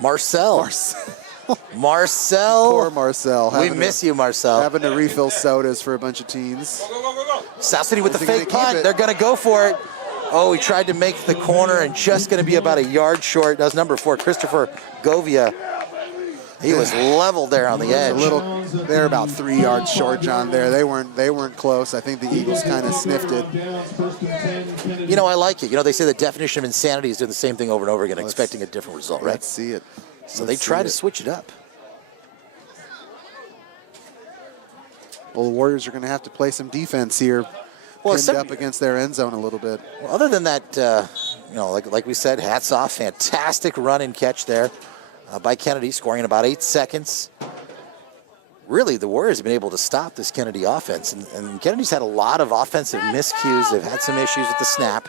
Marcel. Marcel. Poor Marcel. We miss you, Marcel. Having to refill sodas for a bunch of teens. South City with the Is he gonna fake keep punt. it? They're going to go for it. Oh, he tried to make the corner and just going to be about a yard short. That was number 4, Christopher Govia. He was leveled there on the edge. They're about 3 yards short, John. They weren't close. I think the Eagles kind of sniffed it. You know, I like it. You know, they say the definition of insanity is doing the same thing over and over again, expecting a different result, right? Let's see it. So they try to switch it up. Well, the Warriors are going to have to play some defense here. Well, pinned up against their end zone a little bit. Well, other than that, you know, like we said, hats off. Fantastic run and catch there by Kennedy, scoring in about 8 seconds. Really, the Warriors have been able to stop this Kennedy offense. And Kennedy's had a lot of offensive miscues. They've had some issues with the snap.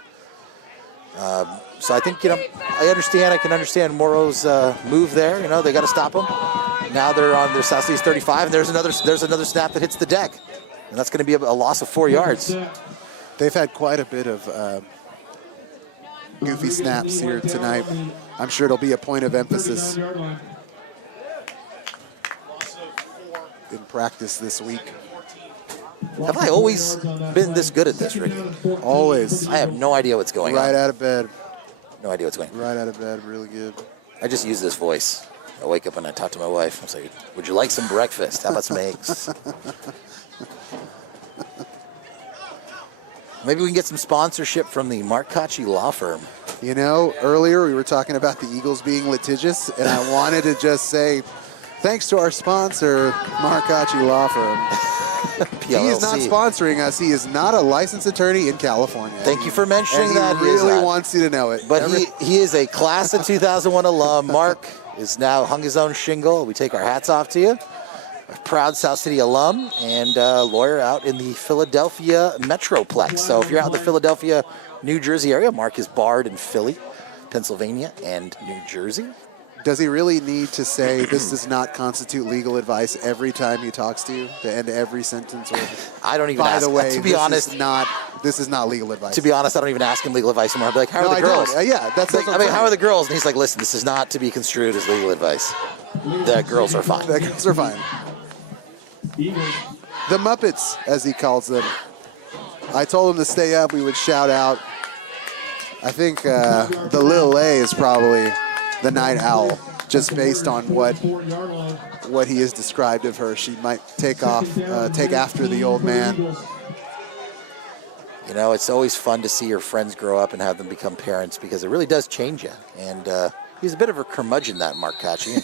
So I think, you know, I can understand Morrow's move there. You know, they got to stop them. Now they're on their Southeast 35, and there's another snap that hits the deck. And that's going to be a loss of 4 yards. They've had quite a bit of goofy snaps here tonight. I'm sure it'll be a point of emphasis in practice this week. Have I always been this good at this, Ricky? Always. I have no idea what's going on. Right out of bed. No idea what's going on. Right out of bed, really good. I just use this voice. I wake up and I talk to my wife. I say, would you like some breakfast? How about some eggs? Maybe we can get some sponsorship from the Marcacci Law Firm. You know, earlier we were talking about the Eagles being litigious, and I wanted to just say, thanks to our sponsor, Marcacci Law Firm. He is not sponsoring us. He is not a licensed attorney in California. Thank you for mentioning that. He really wants you to know it. But he is a class of 2001 alum. Mark is now hung his own shingle. We take our hats off to you. A proud South City alum and lawyer out in the Philadelphia Metroplex. So if you're out in the Philadelphia, New Jersey area, Mark is barred in Philly, Pennsylvania, and New Jersey. Does he really need to say this does not constitute legal advice every time he talks to you? To end every sentence? Or, I don't even by ask. the way, to be honest, this is not legal advice. To be honest, I don't even ask him legal advice anymore. I'll be like, how are the girls? Yeah, that's like, I mean, how are the girls? And he's like, listen, this is not to be construed as legal advice. The girls are fine. The girls are fine. The Muppets, as he calls them. I told him to stay up. We would shout out. I think the Lil A is probably the night owl, just based on what he has described of her. She might take after the old man. You know, it's always fun to see your friends grow up and have them become parents because it really does change you. And he's a bit of a curmudgeon, that Mark Kachi.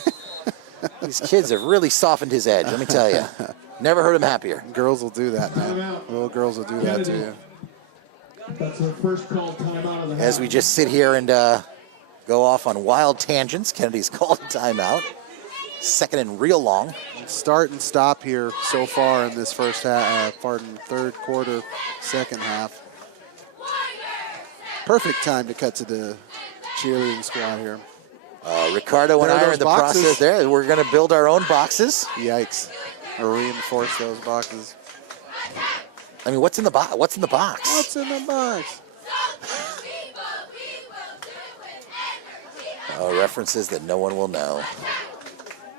These kids have really softened his edge, let me tell you. Never heard him happier. Girls will do that, man. Little girls will do that to you. That's our first call timeout of the half. As we just sit here and go off on wild tangents, Kennedy's called a timeout. Second and real long. Start and stop here so far in this first half, third quarter, second half. Perfect time to cut to the cheerleading squad here. Ricardo and I are in the process there. We're going to build our own boxes. Yikes. Or reinforce those boxes. I mean, what's in the box? What's in the box? What's in the box? References that no one will know.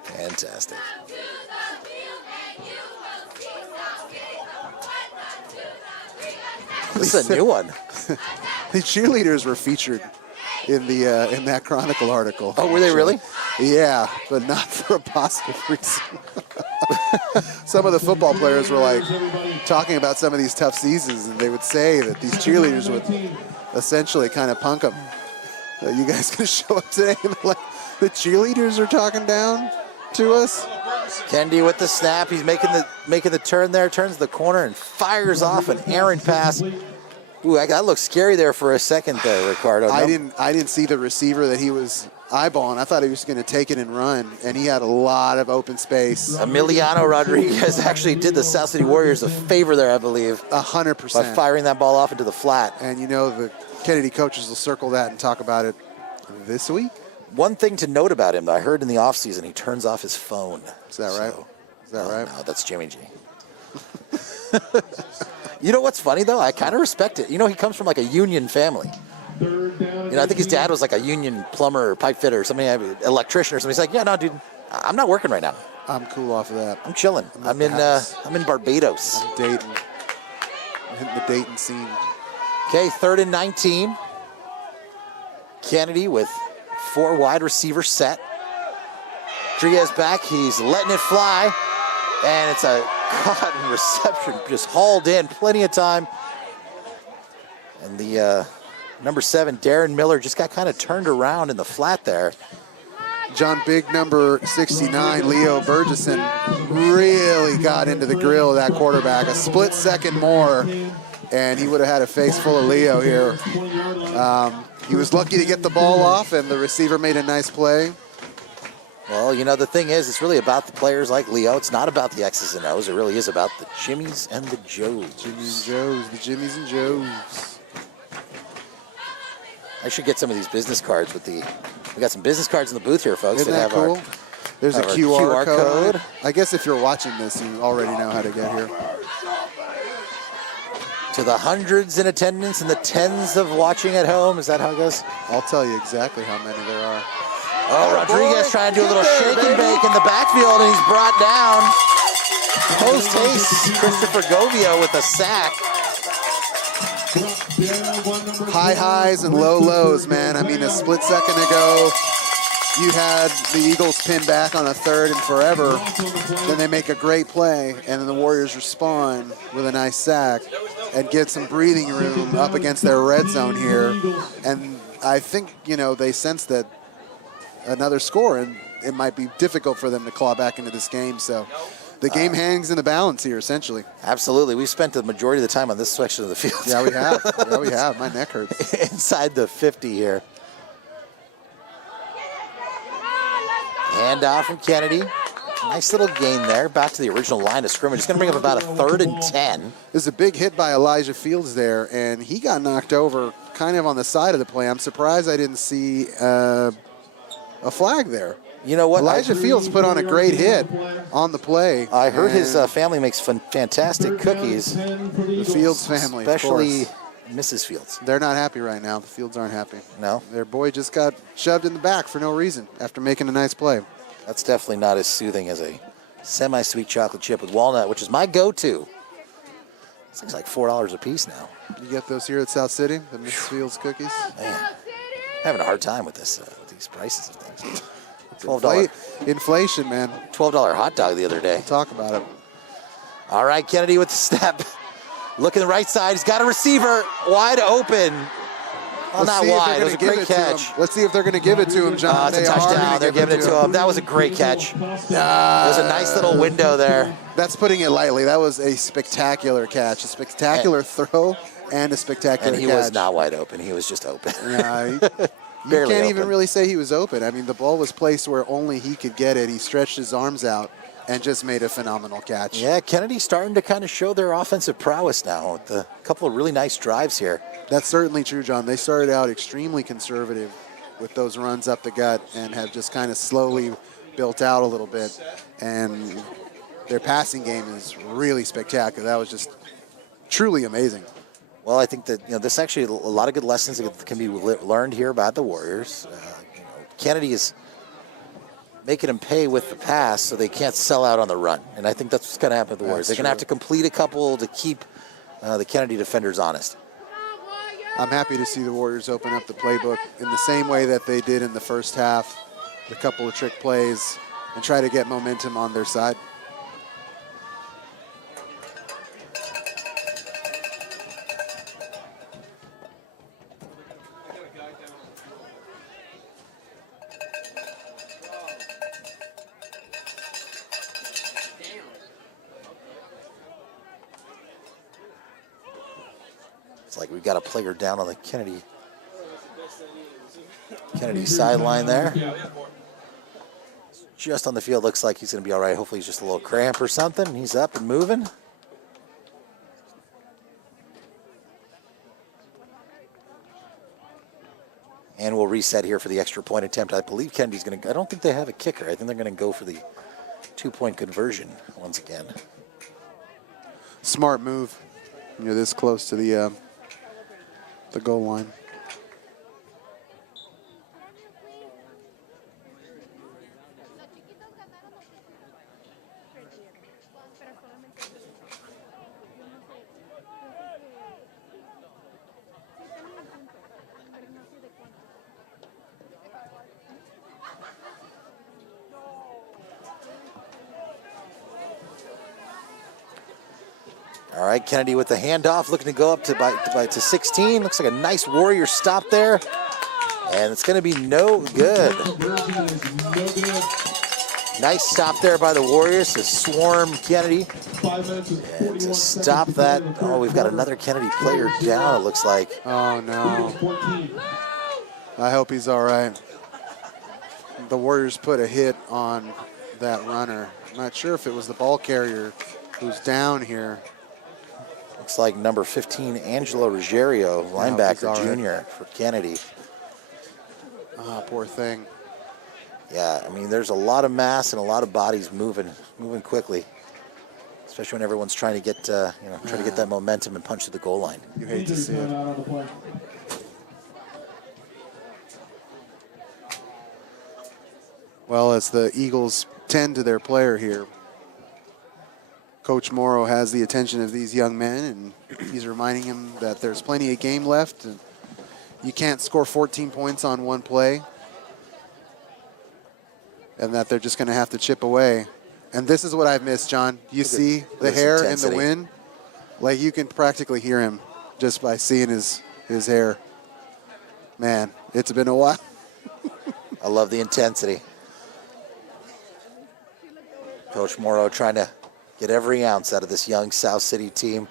Fantastic. This is a new one. The cheerleaders were featured in the in that Chronicle article. Oh, were they really? Yeah, but not for a positive reason. Some of the football players were like talking about some of these tough seasons, and they would say that these cheerleaders would essentially kind of punk them. You guys gonna show up today? And like, the cheerleaders are talking down to us. Kendi with the snap. He's making the turn there. Turns the corner and fires off an errant pass. Ooh, that looked scary there for a second there, Ricardo. I didn't see the receiver that he was eyeballing. I thought he was going to take it and run, and he had a lot of open space. Emiliano Rodriguez actually did the South City Warriors a favor there, I believe. 100%. By firing that ball off into the flat. And you know the Kennedy coaches will circle that and talk about it this week. One thing to note about him, I heard in the offseason, he turns off his phone. Is that right? Is that right? No, that's Jimmy G. You know what's funny, though? I kind of respect it. You know, he comes from, like, a union family. You know, I think his dad was, like, a union plumber or pipe fitter or something, electrician or something. He's like, yeah, no, dude, I'm not working right now. I'm cool off of that. I'm chilling. I'm in Barbados. I'm Dayton. I'm hitting the Dayton scene. Okay, 3rd and 19. Kennedy with 4 wide receivers set. Rodriguez back. He's letting it fly. And it's a caught in reception, just hauled in, plenty of time. And the number 7, Darren Miller, just got kind of turned around in the flat there. John Big, number 69, Leo Burgesson, really got into the grill of that quarterback. A split second more, and he would have had a face full of Leo here. He was lucky to get the ball off, and the receiver made a nice play. Well, you know, the thing is, it's really about the players like Leo. It's not about the X's and O's. It really is about the Jimmies and the Joes. Jimmies and Joes, the Jimmies and Joes. I should get some of these business cards with the... We got some business cards in the booth here, folks. Isn't that cool? There's a QR code. I guess if you're watching this, you already know how to get here. To the hundreds in attendance and the tens of watching at home. Is that how it goes? I'll tell you exactly how many there are. Oh, Rodriguez trying to do a little shake and bake in the backfield, and he's brought down. Post haste, Christopher Govio with a sack. High highs and low lows, man. I mean, a split second ago, you had the Eagles pin back on a 3rd and forever. Then they make a great play, and then the Warriors respond with a nice sack and get some breathing room up against their red zone here. And I think, you know, they sense that another score, and it might be difficult for them to claw back into this game. So the game hangs in the balance here, essentially. Absolutely. We've spent the majority of the time on this section of the field. Yeah, we have. Yeah, we have. My neck hurts. Inside the 50 here. Handoff from Kennedy. Nice little gain there. Back to the original line of scrimmage. It's going to bring up about a 3rd and 10. There's a big hit by Elijah Fields there, and he got knocked over kind of on the side of the play. I'm surprised I didn't see a flag there. You know what? Elijah Fields put on a great hit on the play. I heard his family makes fantastic cookies. The Fields family, especially of course. Mrs. Fields. They're not happy right now. The Fields aren't happy. No? Their boy just got shoved in the back for no reason after making a nice play. That's definitely not as soothing as a semi-sweet chocolate chip with walnut, which is my go-to. This thing's like $4 a piece now. You get those here at South City, the Mrs. Fields cookies? Man, having a hard time with this, with these prices of things. $12. Inflation, man. $12 hot dog the other day. We'll talk about it. All right, Kennedy with the step. Looking the right side. He's got a receiver wide open. Well, not wide. It was a great catch. Let's see if they're going to give it to him, John. It's a touchdown. They're giving it to him. That was a great catch. There's a nice little window there. That's putting it lightly. That was a spectacular catch, a spectacular throw, and a spectacular catch. And he was not wide open. He was just open. Yeah, you Barely can't open. even really say he was open. I mean, the ball was placed where only he could get it. He stretched his arms out and just made a phenomenal catch. Yeah, Kennedy's starting to kind of show their offensive prowess now with a couple of really nice drives here. That's certainly true, John. They started out extremely conservative with those runs up the gut and have just kind of slowly built out a little bit. And their passing game is really spectacular. That was just truly amazing. Well, I think that, you know, this actually a lot of good lessons that can be learned here about the Warriors. You know, Kennedy is making them pay with the pass so they can't sell out on the run. And I think that's what's going to happen with the Warriors. They're going to have to complete a couple to keep the Kennedy defenders honest. I'm happy to see the Warriors open up the playbook in the same way that they did in the first half, a couple of trick plays, and try to get momentum on their side. Like we've got a player down on the Kennedy sideline there. Just on the field, looks like he's going to be all right. Hopefully he's just a little cramp or something. He's up and moving. And we'll reset here for the extra point attempt. I believe Kennedy's going to, I don't think they have a kicker. I think they're going to go for the 2-point conversion once again. Smart move. You're this close to the goal line. All right, Kennedy with the handoff, looking to go up to 16. Looks like a nice Warrior stop there. And it's going to be no good. Nice stop there by the Warriors to swarm Kennedy. 5 minutes and 41 And to seconds stop to that, play in the third oh, we've got quarter. another Kennedy player down, it looks like. Oh, no. Eagles 14. I hope he's all right. The Warriors put a hit on that runner. I'm not sure if it was the ball carrier who's down here. Looks like number 15, Angelo Ruggiero, linebacker all right. junior for Kennedy. Oh, poor thing. Yeah, I mean, there's a lot of mass and a lot of bodies moving quickly, especially when everyone's trying to get, trying to get that momentum and punch to the goal line. You hate to see it. Timeout on the play. Well, as the Eagles tend to their player here, Coach Morrow has the attention of these young men, and he's reminding him that there's plenty of game left. And you can't score 14 points on one play, and that they're just going to have to chip away. And this is what I've missed, John. You see the hair in the wind? Like, you can practically hear him just by seeing his hair. Man, it's been a while. I love the intensity. Coach Morrow trying to get every ounce out of this young South City team.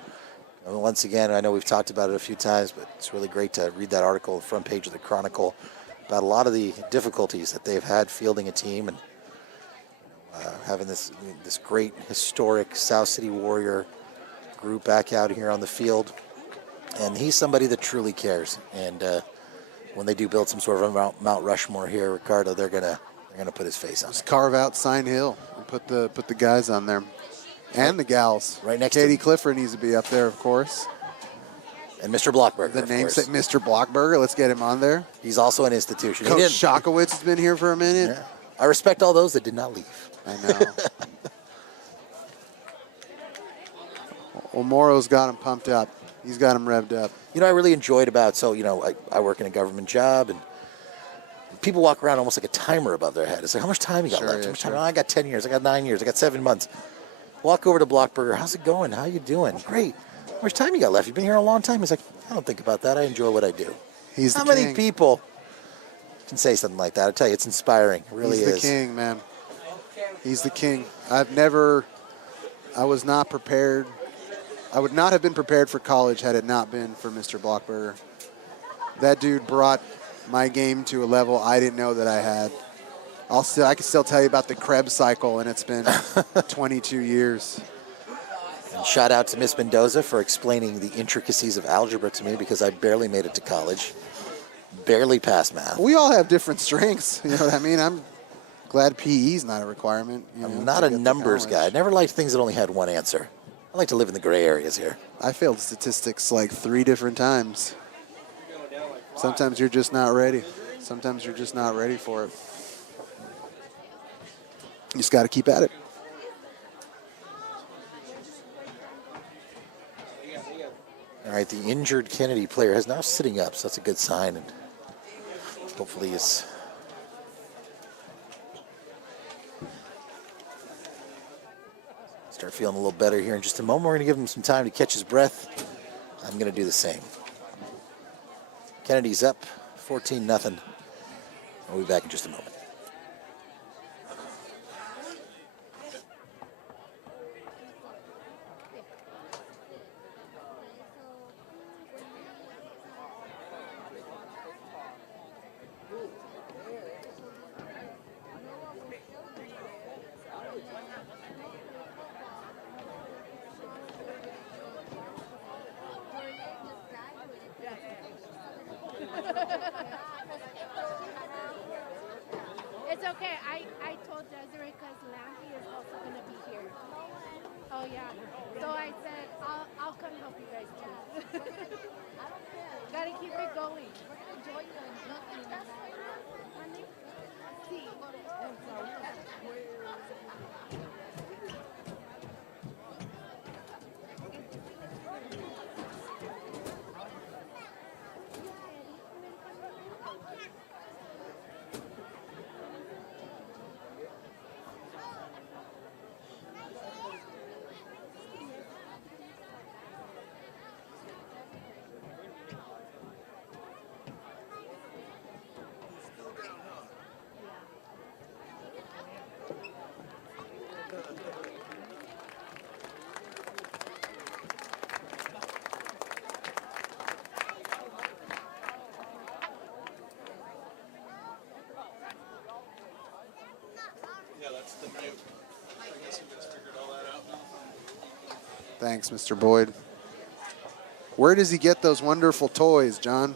And once again, I know we've talked about it a few times, but it's really great to read that article, the front page of the Chronicle, about a lot of the difficulties that they've had fielding a team and having this great historic South City Warrior group back out here on the field. And he's somebody that truly cares. And when they do build some sort of a Mount Rushmore here, Ricardo, they're gonna put his face on it. Just carve out Sign Hill and put the guys on there. And the gals. Right next Katie to Clifford needs to be up there, of course. And Mr. Blockberger, The of namesake, course. Mr. Blockberger. Let's get him on there. He's also an institution. He Coach didn't- Shakowitz has been here for a minute. Yeah. I respect all those that did not leave. I know. Well, Morrow's got him pumped up. He's got him revved up. You know, I really enjoyed about, I work in a government job, and people walk around almost like a timer above their head. It's like, how much time you got Sure, left? yeah, How much time? sure. Oh, I got 10 years. I got 9 years. I got 7 months. Walk over to Blockberger. How's it going? How you doing? Great. How much time you got left? You've been here a long time. He's like, I don't think about that. I enjoy what I do. He's the How many king. people can say something like that? I tell you, it's inspiring. It really He's is. the king, man. He's the king. I was not prepared. I would not have been prepared for college had it not been for Mr. Blockberger. That dude brought my game to a level I didn't know that I had. I can still tell you about the Krebs cycle, and it's been 22 years. And shout out to Miss Mendoza for explaining the intricacies of algebra to me, because I barely made it to college. Barely passed math. We all have different strengths. You know what I mean? I'm glad PE's not a requirement. I'm not a numbers guy. I never liked things that only had one answer. I like to live in the gray areas here. I failed statistics like 3 different times. Sometimes you're just not ready. Sometimes you're just not ready for it. You just got to keep at it. All right, the injured Kennedy player is now sitting up, so that's a good sign. And hopefully it's start feeling a little better here in just a moment. We're going to give him some time to catch his breath. I'm going to do the same. Kennedy's up 14-0. We'll be back in just a moment. It's okay. I told Desiree because Lamby is also going to be here. Oh, yeah. So I said, I'll come help you guys too. Gotta keep it going. We're going to join you in looking at that. See. Thanks, Mr. Boyd. Where does he get those wonderful toys, John?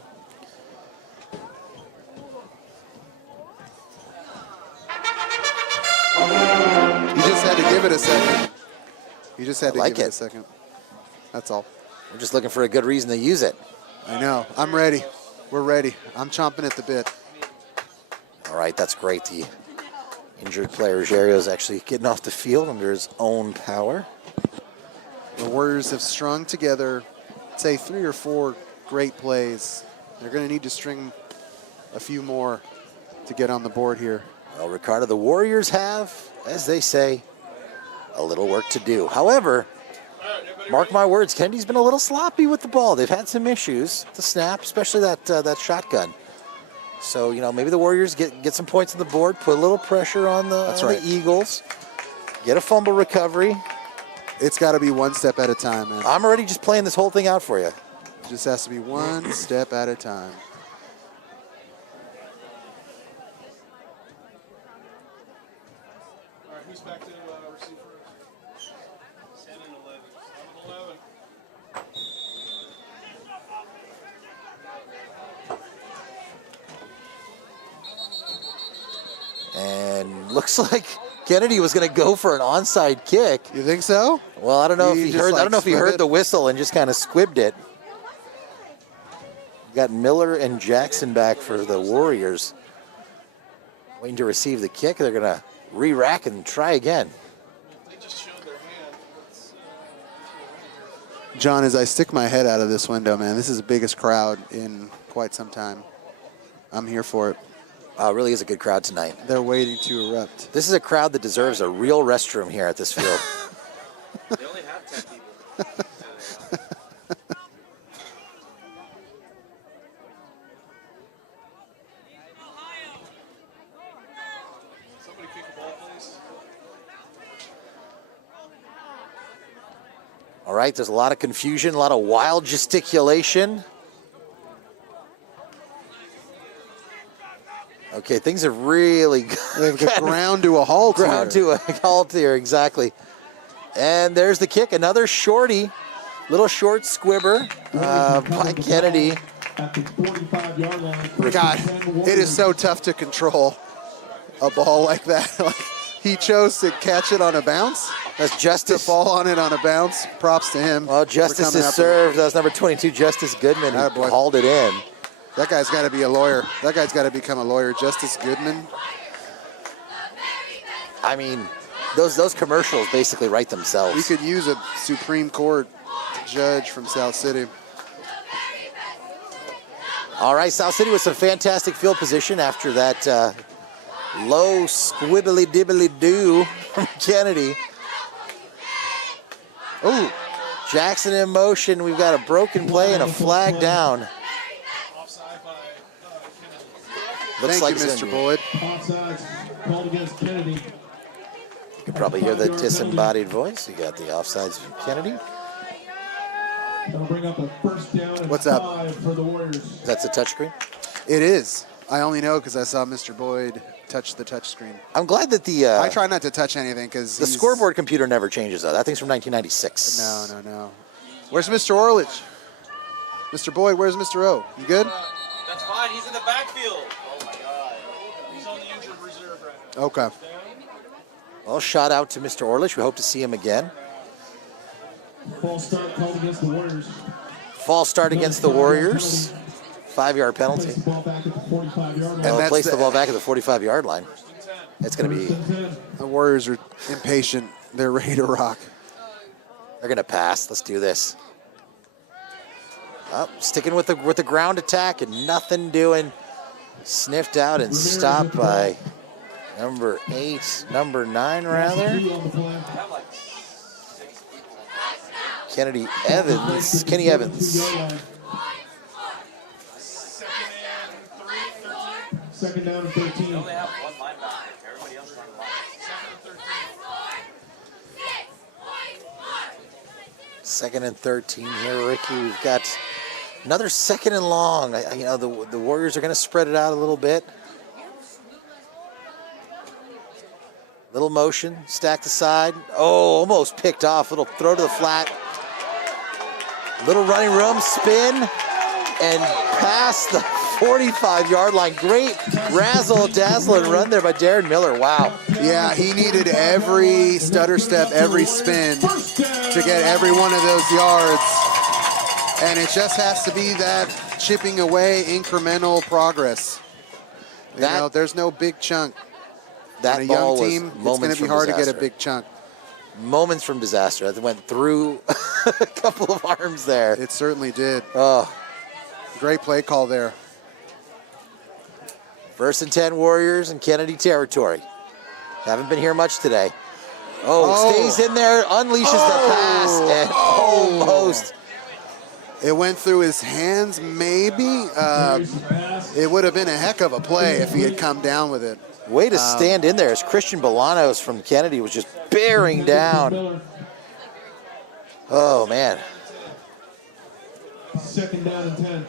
You just had to give it a second. You just had to give it a second. That's all. We're just looking for a good reason to use it. I know. I'm ready. We're ready. I'm chomping at the bit. All right, that's great. The injured player, Ruggiero, is actually getting off the field under his own power. The Warriors have strung together, say, 3 or 4 great plays. They're going to need to string a few more to get on the board here. Well, Ricardo, the Warriors have, as they say, a little work to do. However, mark my words, Kennedy's been a little sloppy with the ball. They've had some issues to snap, especially that shotgun. So, you know, maybe the Warriors get some points on the board, put a little pressure on the Eagles, get a fumble recovery. It's got to be one step at a time, man. I'm already just playing this whole thing out for you. It just has to be one step at a time. All right, who's back to receive first? 10 and 11. 11. And looks like Kennedy was going to go for an onside kick. You think so? Well, I don't know if he heard. Like, I don't know if he heard the whistle and just kind of squibbed it. Got Miller and Jackson back for the Warriors, waiting to receive the kick. They're going to re-rack and try again. They just showed their hand. John, as I stick my head out of this window, man, this is the biggest crowd in quite some time. I'm here for it. It really is a good crowd tonight. They're waiting to erupt. This is a crowd that deserves a real restroom here at this field. They only have 10 people. Somebody kick the ball, please. All right, there's a lot of confusion, a lot of wild gesticulation. Okay, things have really They've got ground to a halt ground to a halt here, exactly. And there's the kick, another shorty, little short squibber by Kennedy. At the 45-yard line. God, it is so tough to control a ball like that. Like, he chose to catch it on a bounce. That's To Justice. fall on it on a bounce. Props to him. Well, for Justice coming is up served. That was number 22, Justice Goodman, Ah, who boy. hauled it in. That guy's got to be a lawyer. That guy's got to become a lawyer. Justice Goodman. I mean, those commercials basically write We themselves. could use a Supreme Court judge from South City. All right, South City with some fantastic field position after that low squibbly dibbly doo from Kennedy. Oh, Jackson in motion. We've got a broken play and a flag down. Offside by Kennedy. Looks thank like you, it's Mr. gonna be- Boyd. Offsides called against Kennedy. You can probably hear the disembodied voice. You got the offsides from Kennedy. That'll bring up a first down and What's up? 5 for the Warriors. That's a touchscreen. It is. I only know because I saw Mr. Boyd touch the touchscreen. I'm glad that I try not to touch anything because the scoreboard computer never changes, though. That thing's from 1996. No. Where's Mr. Orlich? Mr. Boyd, where's Mr. O? You good? That's fine. He's in the backfield. Oh my God. He's on the injured reserve right now. Okay. Well, shout out to Mr. Orlich. We hope to see him again. False start called against the Warriors. False start against the Warriors. 5-yard penalty. Place the ball back at the 45-yard line. Well, that's place the the- ball back at the 45-yard line. It's going to be. First and 10. The Warriors are impatient. They're ready to rock. They're going to pass. Let's do this. Oh, sticking with the ground attack and nothing doing. Sniffed out and stopped by number 9 rather. Two on the play. Kenny Evans. 2-yard line. Second down and 13. They only have one linebacker. Everybody else is on the line. Second and 13 here, Ricky. We've got another second and long. You know, the Warriors are going to spread it out a little bit. Little motion, stacked aside. Oh, almost picked off. Little throw to the flat. Little running room, spin, and past the 45-yard line. Great razzle-dazzle and run there by Darren Miller. Wow. Yeah, he needed every stutter step, every spin to get every one of those yards. And it just has to be that chipping away incremental progress. You know, there's no big chunk. That On a ball young team, was it's going to be hard to get a big chunk. Moments from disaster. That went through a couple of arms there. It certainly did. Oh, great play call there. 1st and 10 Warriors in Kennedy territory. Haven't been here much today. Oh, stays in there, unleashes the pass, and almost. It went through his hands, maybe. It would have been a heck of a play if he had come down with it. Way to stand in there as Christian Bolanos from Kennedy was just bearing down. Oh, man. 2nd down and 10.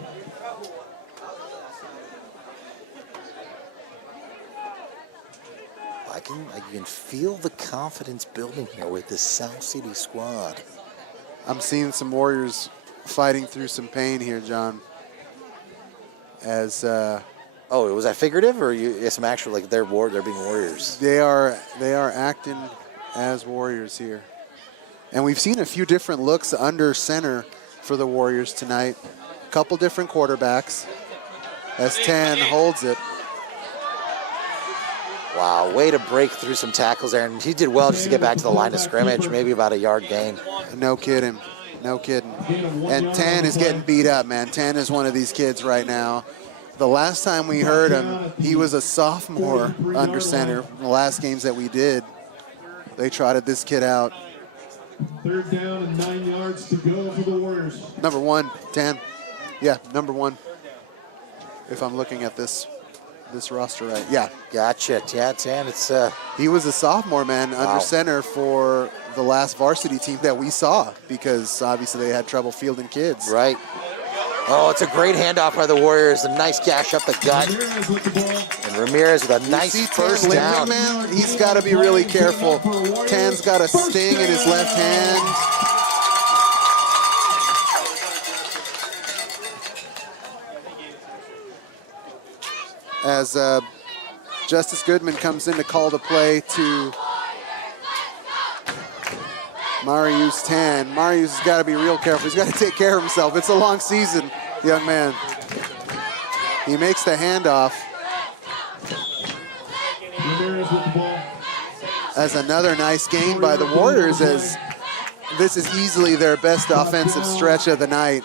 I can feel the confidence building here with this South City squad. I'm seeing some Warriors fighting through some pain here, John. As oh, was that figurative, or some actual, like they're being Warriors? They are acting as Warriors here, and we've seen a few different looks under center for the Warriors tonight. A couple different quarterbacks as Tan holds it. Wow, way to break through some tackles there, and he did well just to get back to the line of scrimmage, maybe about a yard gain. No kidding, no kidding. And Tan is getting beat up, man. Tan is one of these kids right now. The last time we heard him, he was a sophomore under center. The last games that we did, they trotted this kid out. 3rd down and 9 yards to go for the Warriors. Number 1, Tan. Yeah, number 1. If I'm looking at this roster right. Yeah. Gotcha. Yeah, Tan, it's he was a sophomore, man, under center for the last varsity team that we saw, because obviously they had trouble fielding kids. Right. Oh, it's a great handoff by the Warriors. A nice gash up the gut. And Ramirez with a nice first down. Man, he's got to be really careful. Tan's got a sting in his left hand. As Justice Goodman comes in to call the play to Marius Tan. Marius has got to be real careful. He's got to take care of himself. It's a long season, young man. He makes the handoff. As another nice gain by the Warriors, as this is easily their best offensive stretch of the night,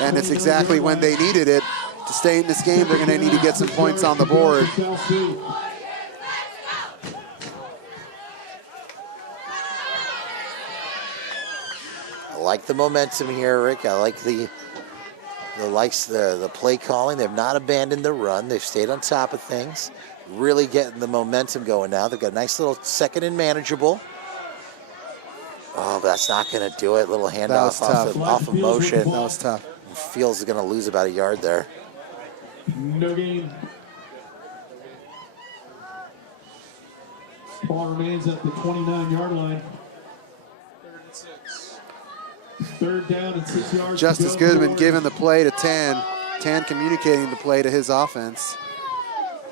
and it's exactly when they needed it. To stay in this game, they're going to need to get some points on the board. I like the momentum here, Rick. I like the play calling. They've not abandoned the run. They've stayed on top of things. Really getting the momentum going now. They've got a nice little 2nd and manageable. Oh, but that's not going to do it. Little handoff off of motion. That was tough. Fields is going to lose about a yard there. No gain. Ball remains at the 29-yard line. 3rd down and 6 yards. Justice Goodman giving the play to Tan. Tan communicating the play to his offense.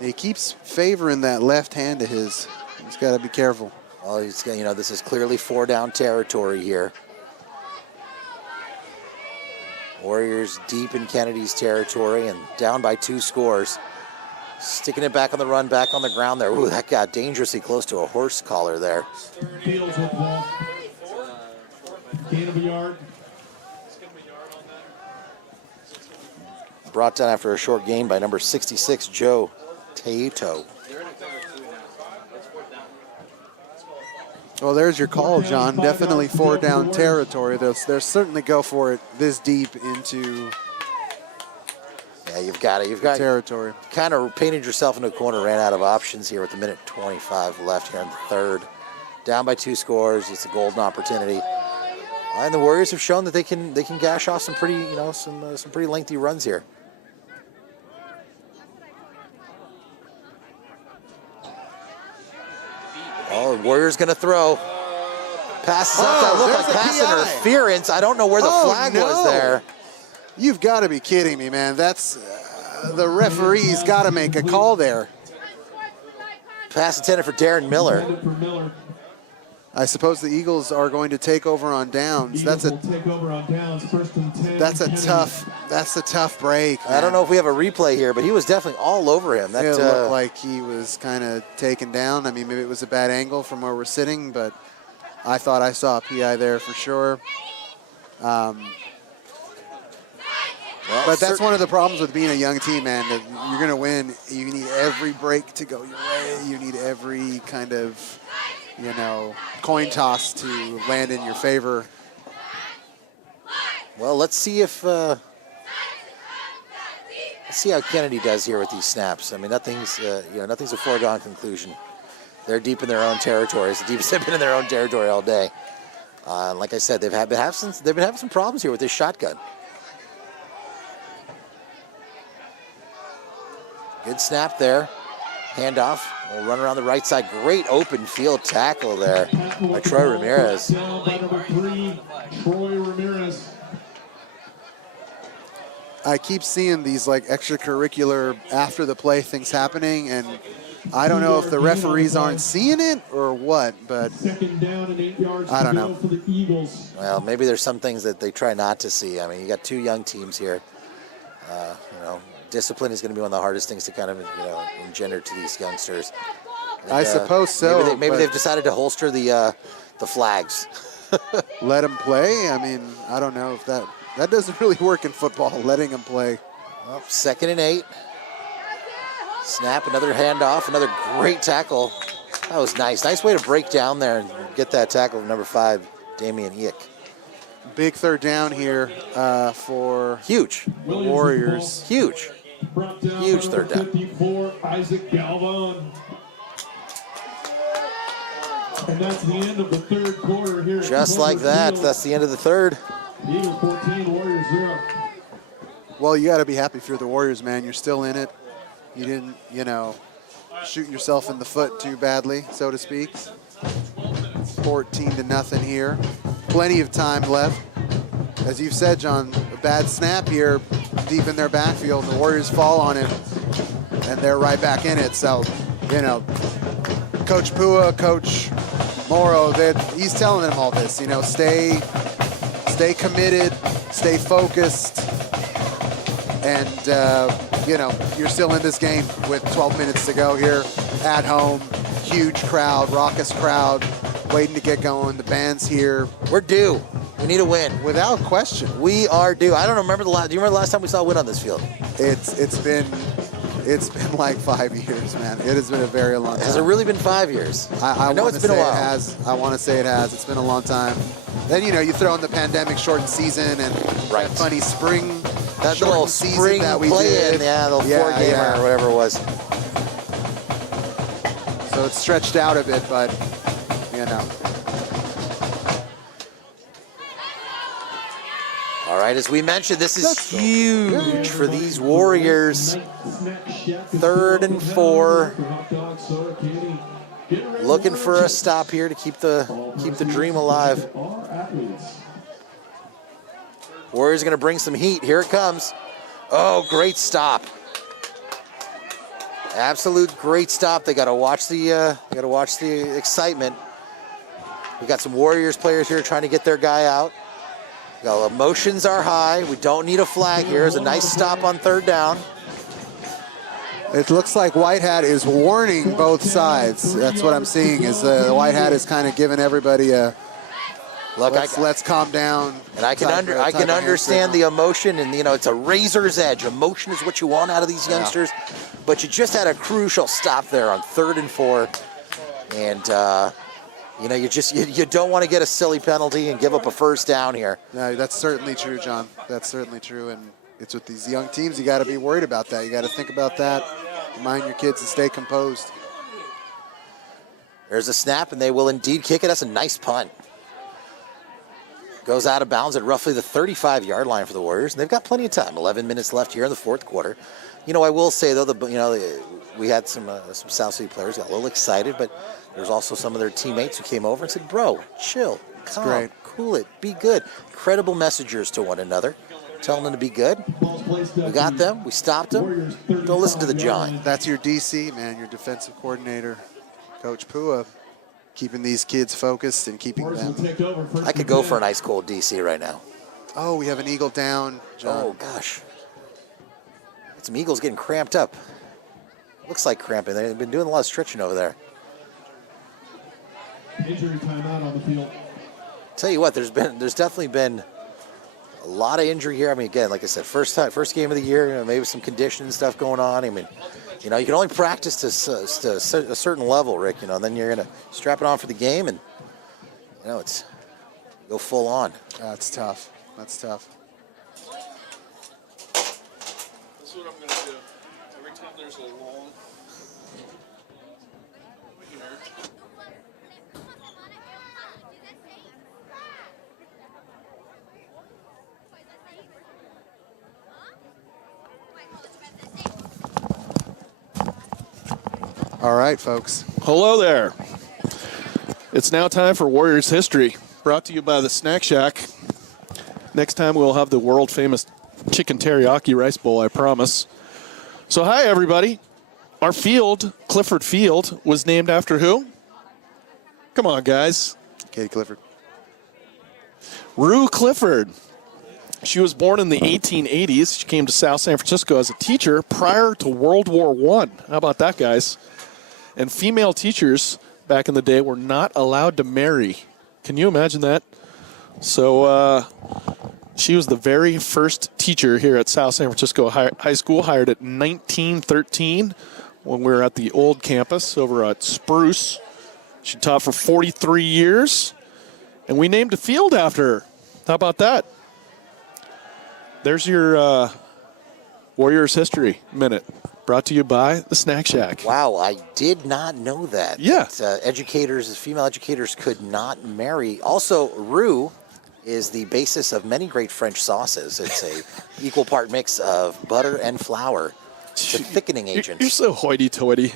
He keeps favoring that left hand to his. He's got to be careful. Well, this is clearly 4-down territory here. Warriors deep in Kennedy's territory and down by 2 scores. Sticking it back on the run, back on the ground there. Ooh, that got dangerously close to a horse collar there. Fields with the ball. Gain of a yard. Brought down after a short gain by number 66, Joe Taito. Well, there's your call, John. Definitely 4-down territory. They'll certainly go for it this deep into you've got territory. Kind of painted yourself into a corner, ran out of options here with a minute 25 left here in the 3rd. Down by 2 scores. It's a golden opportunity. And the Warriors have shown that they can gash off some pretty, some pretty lengthy runs here. Oh, the Warriors going to throw. Passes up that looked like there's a pass PI. interference. I don't know where the flag was there. You've got to be kidding me, man. That's the referee's got to make a call there. Pass intended for Darren Miller. For Miller. I suppose the Eagles are going to take over on downs. Eagles will take over on downs, 1st and 10. That's a Kennedy. tough break. I don't know if we have a replay here, but he was definitely all over him. That It looked like he was kind of taken down. I mean, maybe it was a bad angle from where we're sitting, but I thought I saw a PI there for sure. well, But that's one of the problems with being a young team, man. That you're going to win. You need every break to go your way. You need every kind of, coin toss to land in your favor. Well, let's see if let's see how Kennedy does here with these snaps. I mean, nothing's nothing's a foregone conclusion. They're deep in their own territories. The Divas have been in their own territory all day. Like I said, they've been having some problems here with this shotgun. Good snap there. Handoff. We'll run around the right side. Great open field tackle there by Troy Ramirez. Down by number 3, Troy Ramirez. I keep seeing these like extracurricular after the play things happening, and I don't know if the referees aren't seeing it or what, but 2nd down and 8 yards I don't to go know. for the Eagles. Well, maybe there's some things that they try not to see. I mean, you got 2 young teams here. Discipline is going to be one of the hardest things to kind of engender to these youngsters. And, I suppose so. Maybe but they've decided to holster the flags. let them play. I mean, I don't know if that doesn't really work in football, letting them play. Well, 2nd and 8. Snap, another handoff, another great tackle. That was nice. Nice way to break down there and get that tackle of number 5, Damian Eek. Big 3rd down here for Huge. the Warriors. Huge. Brought down Huge by number 3rd down. 54, Isaac Galvan. And that's the end of the 3rd quarter here. Just like that. That's the end of the 3rd. Eagles 14, Warriors 0. Well, you got to be happy if you're the Warriors, man. You're still in it. You didn't, shoot yourself in the foot too badly, so to speak. 14-0 here. Plenty of time left. As you've said, John, a bad snap here deep in their backfield. The Warriors fall on it, and they're right back in it. So, Coach Pua, Coach Morrow, he's telling them all this. Stay committed, stay focused, and, you're still in this game with 12 minutes to go here at home. Huge crowd, raucous crowd, waiting to get going. The band's here. We're due. We need a win. Without question. We are due. I don't remember do you remember the last time we saw a win on this field? It's been like 5 years, man. It has been a very long time. Has it really been 5 years? I know wanna it's been a say while. It has. I want to say it has. It's been a long time. Then, you throw in the pandemic shortened season and Right. that funny spring That shortened little season spring that we play-in, did. yeah, the 4-gamer or whatever it was. So it's stretched out a bit, but, All right, as we mentioned, this is Let's go. huge for these Warriors. 3rd and 4. Looking for a stop here to keep the dream alive. Warriors are going to bring some heat. Here it comes. Oh, great stop! Absolute great stop. They got to watch the excitement. We got some Warriors players here trying to get their guy out. Emotions are high. We don't need a flag here. It's a nice stop on 3rd down. It looks like White Hat is warning both sides. That's what I'm seeing, is the White Hat is kind of giving everybody a Look, let's calm down. and I can understand the emotion, and it's a razor's edge. Emotion is what you want out of these youngsters, but you just had a crucial stop there on 3rd and 4, and you don't want to get a silly penalty and give up a 1st down here. No, that's certainly true, John. That's certainly true, and it's with these young teams. You got to be worried about that. You got to think about that. Remind your kids to stay composed. There's a snap, and they will indeed kick it. That's a nice punt. Goes out of bounds at roughly the 35-yard line for the Warriors, and they've got plenty of time. 11 minutes left here in the 4th quarter. I will say though, we had some South City players got a little excited, but there's also some of their teammates who came over and said, "Bro, chill, Calm, great. cool it, be good. Credible messengers to one another, telling them to be good. We got them, we stopped them. Don't listen to the John. That's your DC, man, your defensive coordinator, Coach Pua, keeping these kids focused and keeping them. I could go for an ice cold DC right now. Oh, we have an eagle down, John. Oh, gosh. Some Eagles getting cramped up. Looks like cramping. They've been doing a lot of stretching over there. Injury timeout on the field. Tell you what, there's definitely been a lot of injury here. I mean, again, like I said, first game of the year, you know, maybe some conditioning stuff going on. I mean, you know, you can only practice to a certain level, Rick, you know, and then you're going to strap it on for the game and, you know, it's go full on. That's tough. That's tough. That's what I'm going to do. Every time there's a long... All right, folks. Hello there. It's now time for Warriors History, brought to you by the Snack Shack. Next time we'll have the world famous chicken teriyaki rice bowl, I promise. So hi, everybody. Our field, Clifford Field, was named after who? Come on, guys. Katie Clifford. Rue Clifford. She was born in the 1880s. She came to South San Francisco as a teacher prior to World War I. How about that, guys? And female teachers back in the day were not allowed to marry. Can you imagine that? So she was the very first teacher here at South San Francisco High School, hired at 1913 when we were at the old campus over at Spruce. She taught for 43 years, and we named a field after her. How about that? There's your Warriors History Minute, brought to you by the Snack Shack. Wow, I did not know that. Yeah. That, female educators could not marry. Also, roux is the basis of many great French sauces. It's a equal part mix of butter and flour. It's a thickening agent. You're so hoity-toity.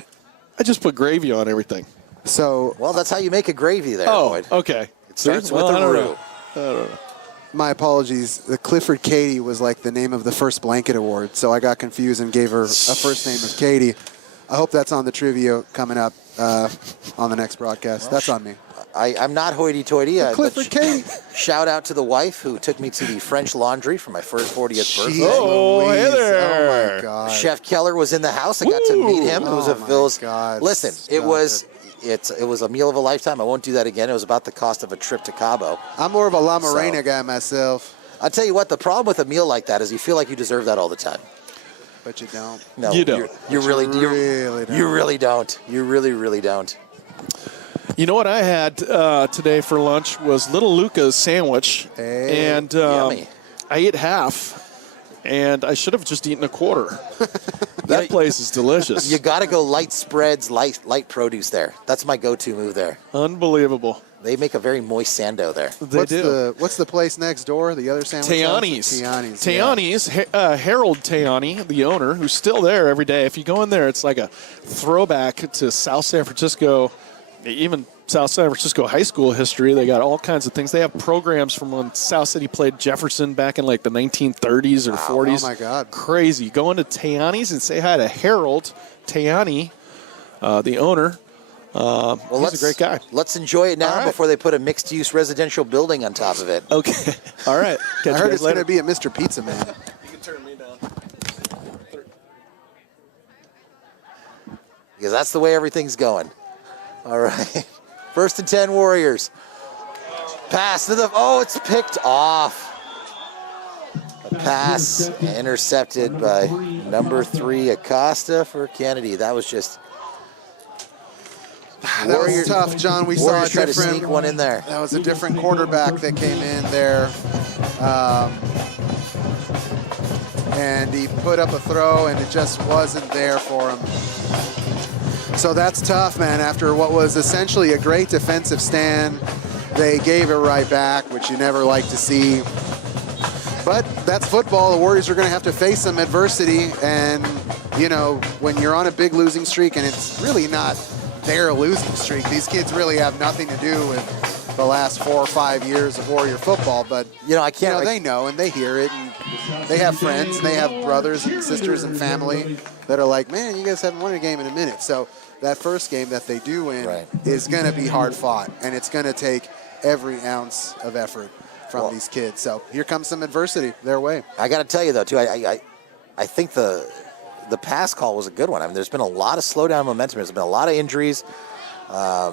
I just put gravy on everything. So, Well, that's how you make a gravy there, Oh, Boyd. okay. It starts Well, with I a don't roux. know. my apologies. The Clifford Katie was like the name of the first blanket award, so I got confused and gave her a first name of Katie. I hope that's on the trivia coming up on the next broadcast. That's on me. I'm not hoity-toity. Clifford Katie. Shout out to the wife who took me to the French Laundry for my first 40th birthday. Jeez Oh, hey Louise. there. Oh, my God. Chef Keller was in the house. I got to meet him. It was Oh, my God. Listen, it Stop was a meal of a lifetime. I won't do that again. It was about the cost of a trip to Cabo. I'm more of a La Morena guy myself, I'll tell you what, the problem with a meal like that is you feel like you deserve that all the time. but you don't. No, You don't. You really really don't. You really don't. You really, really don't. You know what I had today for lunch was Little Luca's sandwich. Hey. And Yummy. I ate half, and I should have just eaten a quarter. That place is delicious. You got to go light spreads, light produce there. That's my go-to move there. Unbelievable. They make a very moist sando there. They do. What's the place next door? The other sandwich house? Teani's. Teani's. Teani's, Harold Teani, the owner, who's still there every day. If you go in there, it's like a throwback to South San Francisco, even South San Francisco high school history. They got all kinds of things. They have programs from when South City played Jefferson back in like the 1930s or 40s. Oh, my God. Crazy. Go into Teani's and say hi to Harold Teani, the owner. He's a great guy. Let's enjoy it now All right. before they put a mixed-use residential building on top of it. Okay. All right. Catch I you heard guys it's going later. to be a Mr. Pizza Man. You can turn me down. Because that's the way everything's going. All right. 1st and 10 Warriors. Pass to the... Oh, it's picked off. A pass intercepted by number 3, Acosta for Kennedy. That was just... That was tough, John. We saw a Warriors try to different sneak one in there. That was a different quarterback that came in there. And he put up a throw, and it just wasn't there for him. So that's tough, man. After what was essentially a great defensive stand, they gave it right back, which you never like to see. But that's football. The Warriors are going to have to face some adversity. And, you know, when you're on a big losing streak, and it's really not their losing streak, these kids really have nothing to do with the last 4 or 5 years of Warrior football, but I can't. they know and they hear it, and they have friends, and they have brothers and sisters and family that are like, man, you guys haven't won a game in a minute. So that first game that they do win is going to be hard fought, and it's going to take every ounce of effort from these kids. So here comes some adversity their way. I got to tell you, though, too, I think the pass call was a good one. I mean, there's been a lot of slowdown momentum. There's been a lot of injuries, a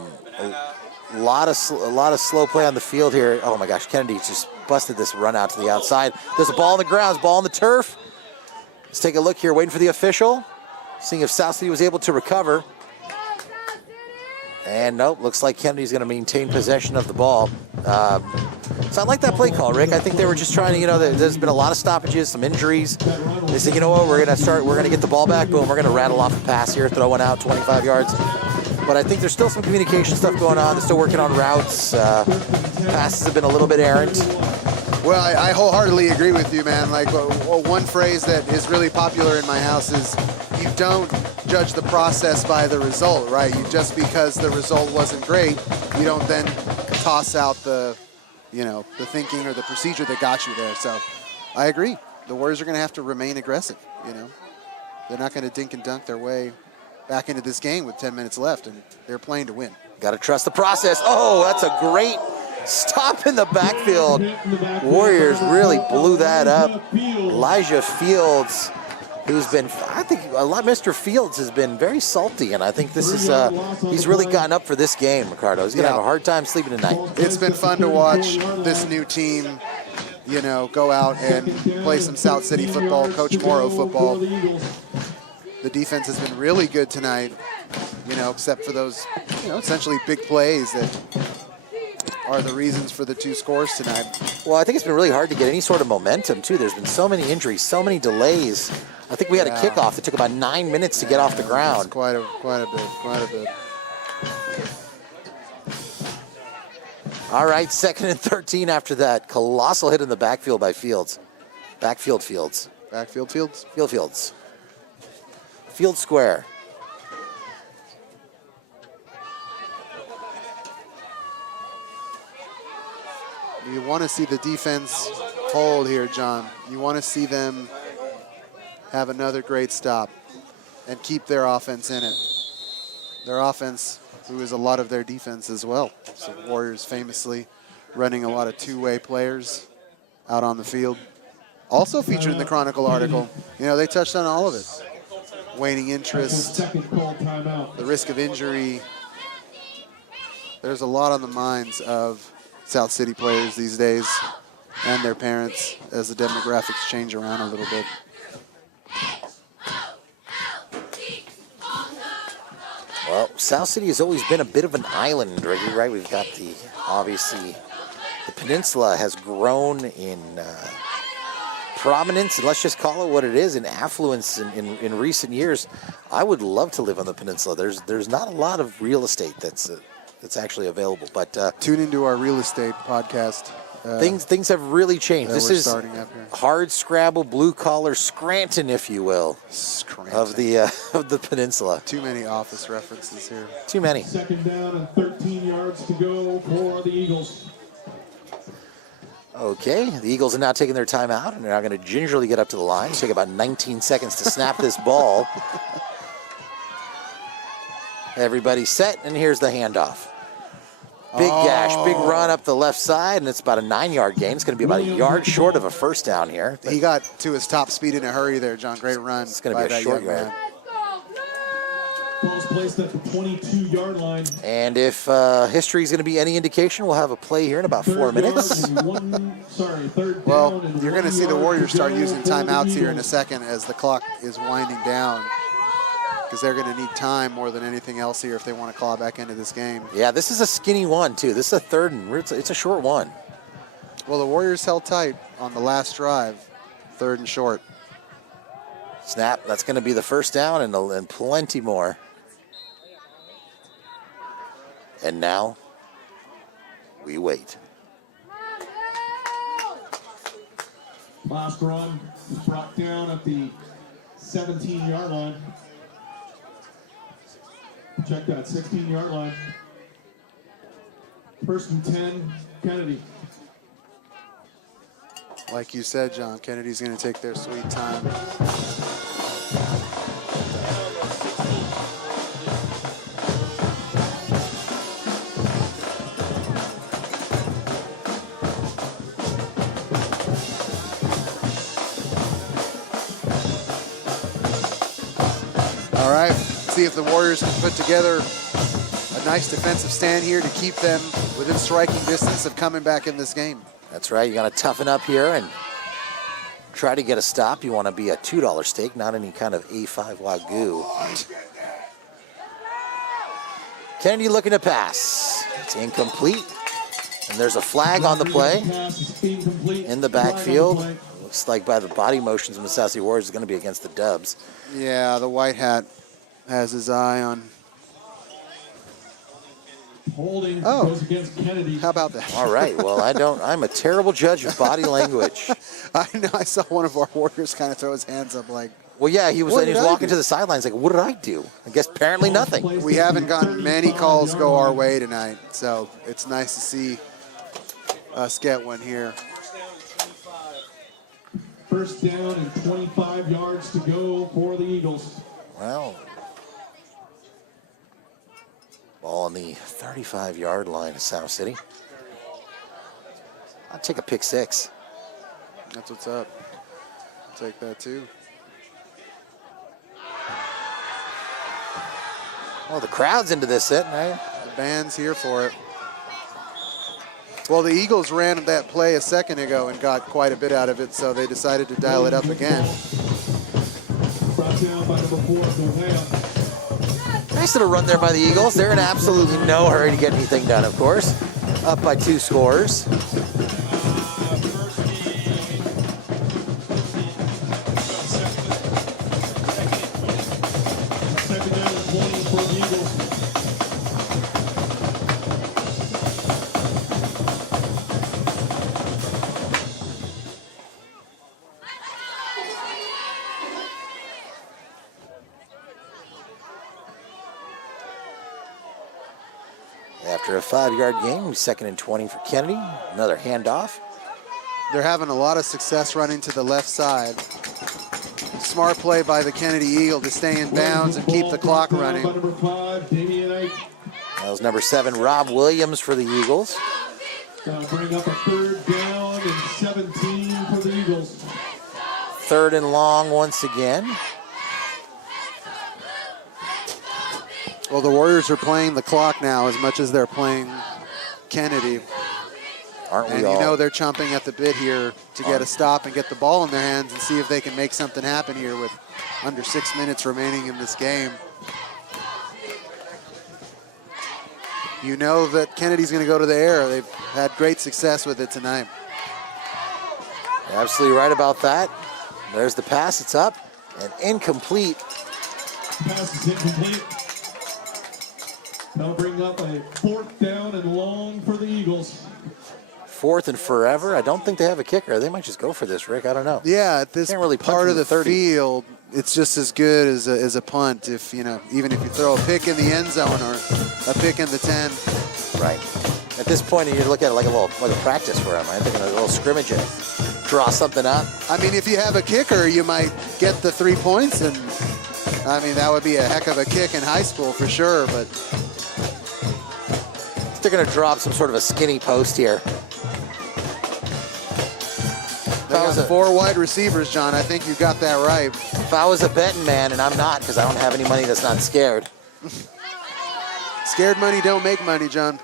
lot of slow play on the field here. Oh, my gosh, Kennedy just busted this run out to the outside. There's a ball on the ground, ball on the turf. Let's take a look here, waiting for the official, seeing if South City was able to recover. And nope, looks like Kennedy's going to maintain possession of the ball. So I like that play call, Rick. I think they were just trying to, there's been a lot of stoppages, some injuries. They said, you know what, we're going to get the ball back. Boom, we're going to rattle off a pass here, throw one out 25 yards. But I think there's still some communication stuff going on. They're still working on routes. Passes have been a little bit errant. Well, I wholeheartedly agree with you, man. Like, one phrase that is really popular in my house is you don't judge the process by the result, right? Just because the result wasn't great, you don't then toss out the thinking or the procedure that got you there. So I agree. The Warriors are going to have to remain aggressive, They're not going to dink and dunk their way back into this game with 10 minutes left, and they're playing to win. Got to trust the process. Oh, that's a great stop in the backfield. Warriors really blew that up. Elijah Fields, who's been, Mr. Fields has been very salty, and I think this is, he's really gotten up for this game, Ricardo. He's going to have a hard time sleeping tonight. It's been fun to watch this new team, go out and play some South City football, Coach Morrow football. The defense has been really good tonight, except for those, essentially big plays that are the reasons for the 2 scores tonight. Well, I think it's been really hard to get any sort of momentum, too. There's been so many injuries, so many delays. I think we had a kickoff that took about 9 minutes to get off the ground. Quite a bit. All right, 2nd and 13 after that colossal hit in the backfield by Fields. Backfield Fields. Fields. Field square. You want to see the defense hold here, John. You want to see them have another great stop and keep their offense in it. Their offense, who is a lot of their defense as well. So Warriors famously running a lot of two-way players out on the field. Also featured in the Chronicle article. They touched on all of it. Waning interest, the risk of injury. There's a lot on the minds of South City players these days and their parents as the demographics change around a little bit. Well, South City has always been a bit of an island, right? We've got obviously, the peninsula has grown in prominence, and let's just call it what it is, in affluence in recent years. I would love to live on the peninsula. There's not a lot of real estate that's actually available, but tune into our real estate podcast. Things have really changed. This is starting up here. hard scrabble, blue collar Scranton, if you will, of the peninsula. Too many Office references here. Too many. 2nd down and 13 yards to go for the Eagles. Okay, the Eagles are now taking their time out, and they're now going to gingerly get up to the line. It'll take about 19 seconds to snap this ball. Everybody set, and here's the handoff. Big gash, big run up the left side, and it's about a 9-yard gain. It's going to be about a yard short of a first down here. He got to his top speed in a hurry there, John. Great run. It's going to be a short yard. Ball's placed at the 22-yard line. And if history is going to be any indication, we'll have a play here in about 4 minutes. Well, you're going to see the Warriors start using timeouts here in a second as the clock is winding down, because they're going to need time more than anything else here if they want to claw back into this game. Yeah, this is a skinny one, too. This is a 3rd, and it's a short one. Well, the Warriors held tight on the last drive, 3rd and short. Snap, that's going to be the first down and plenty more. And now, we wait. Last run brought down at the 17-yard line. Check that 16-yard line. First and 10, Kennedy. Like you said, John, Kennedy's going to take their sweet time. All right, see if the Warriors can put together a nice defensive stand here to keep them within striking distance of coming back in this game. That's right. You got to toughen up here and try to get a stop. You want to be a $2 steak, not any kind of A5 Wagyu. Kennedy looking to pass. It's incomplete. And there's a flag on the play in the backfield. Looks like by the body motions of the South City Warriors, it's going to be against the Dubs. Yeah, the white hat has his eye on. Holding Oh. goes against Kennedy. How about that? All right. Well, I'm a terrible judge of body language. I know. I saw one of our Warriors kind of throw his hands up like, Well, yeah, he was What did I walking do? to the sidelines like, what did I do? I guess apparently nothing. we haven't gotten many calls go our way tonight, so it's nice to see us get one here. First down and 25 yards to go for the Eagles. Well, ball on the 35-yard line of South City. I'll take a pick six. That's what's up. I'll take that too. Well, the crowd's into this set, right? The band's here for it. Well, the Eagles ran that play a second ago and got quite a bit out of it, so they decided to dial it up again. Brought down by number 4, Gouveia. Nice little run there by the Eagles. They're in absolutely no hurry to get anything done, of course. Up by 2 scores. Second down and 20 for the Eagles. After a 5-yard gain, 2nd and 20 for Kennedy. Another handoff. They're having a lot of success running to the left side. Smart play by the Kennedy Eagle to stay in bounds and keep the clock Brought down running. by number 5, Damian Ike. That was number 7, Rob Williams for the Eagles. That'll bring up a third down and 17 for the Eagles. 3rd and long once again. Well, the Warriors are playing the clock now as much as they're playing Kennedy. Aren't we And all? you know they're chomping at the bit here to get a stop and get the ball in their hands and see if they can make something happen here with under 6 minutes remaining in this game. You know that Kennedy's going to go to the air. They've had great success with it tonight. You're absolutely right about that. There's the pass. It's up and incomplete. Pass is incomplete. That'll bring up a 4th down and long for the Eagles. 4th and forever. I don't think they have a kicker. They might just go for this, Rick. I don't know. Yeah, at this Can't really punt part from of the the 30. field, it's just as good as a punt. If you know, even if you throw a pick in the end zone or a pick in the 10. Right. At this point, you look at it like a practice for him. I'm thinking a little scrimmage and draw something up. I mean, if you have a kicker, you might get the 3 points, and I mean that would be a heck of a kick in high school for sure. But They're going to drop some sort of a skinny post here. they That was got a- 4 wide receivers, John. I think you got that right. If I was a betting man, and I'm not because I don't have any money that's not scared. Scared money don't make money, John.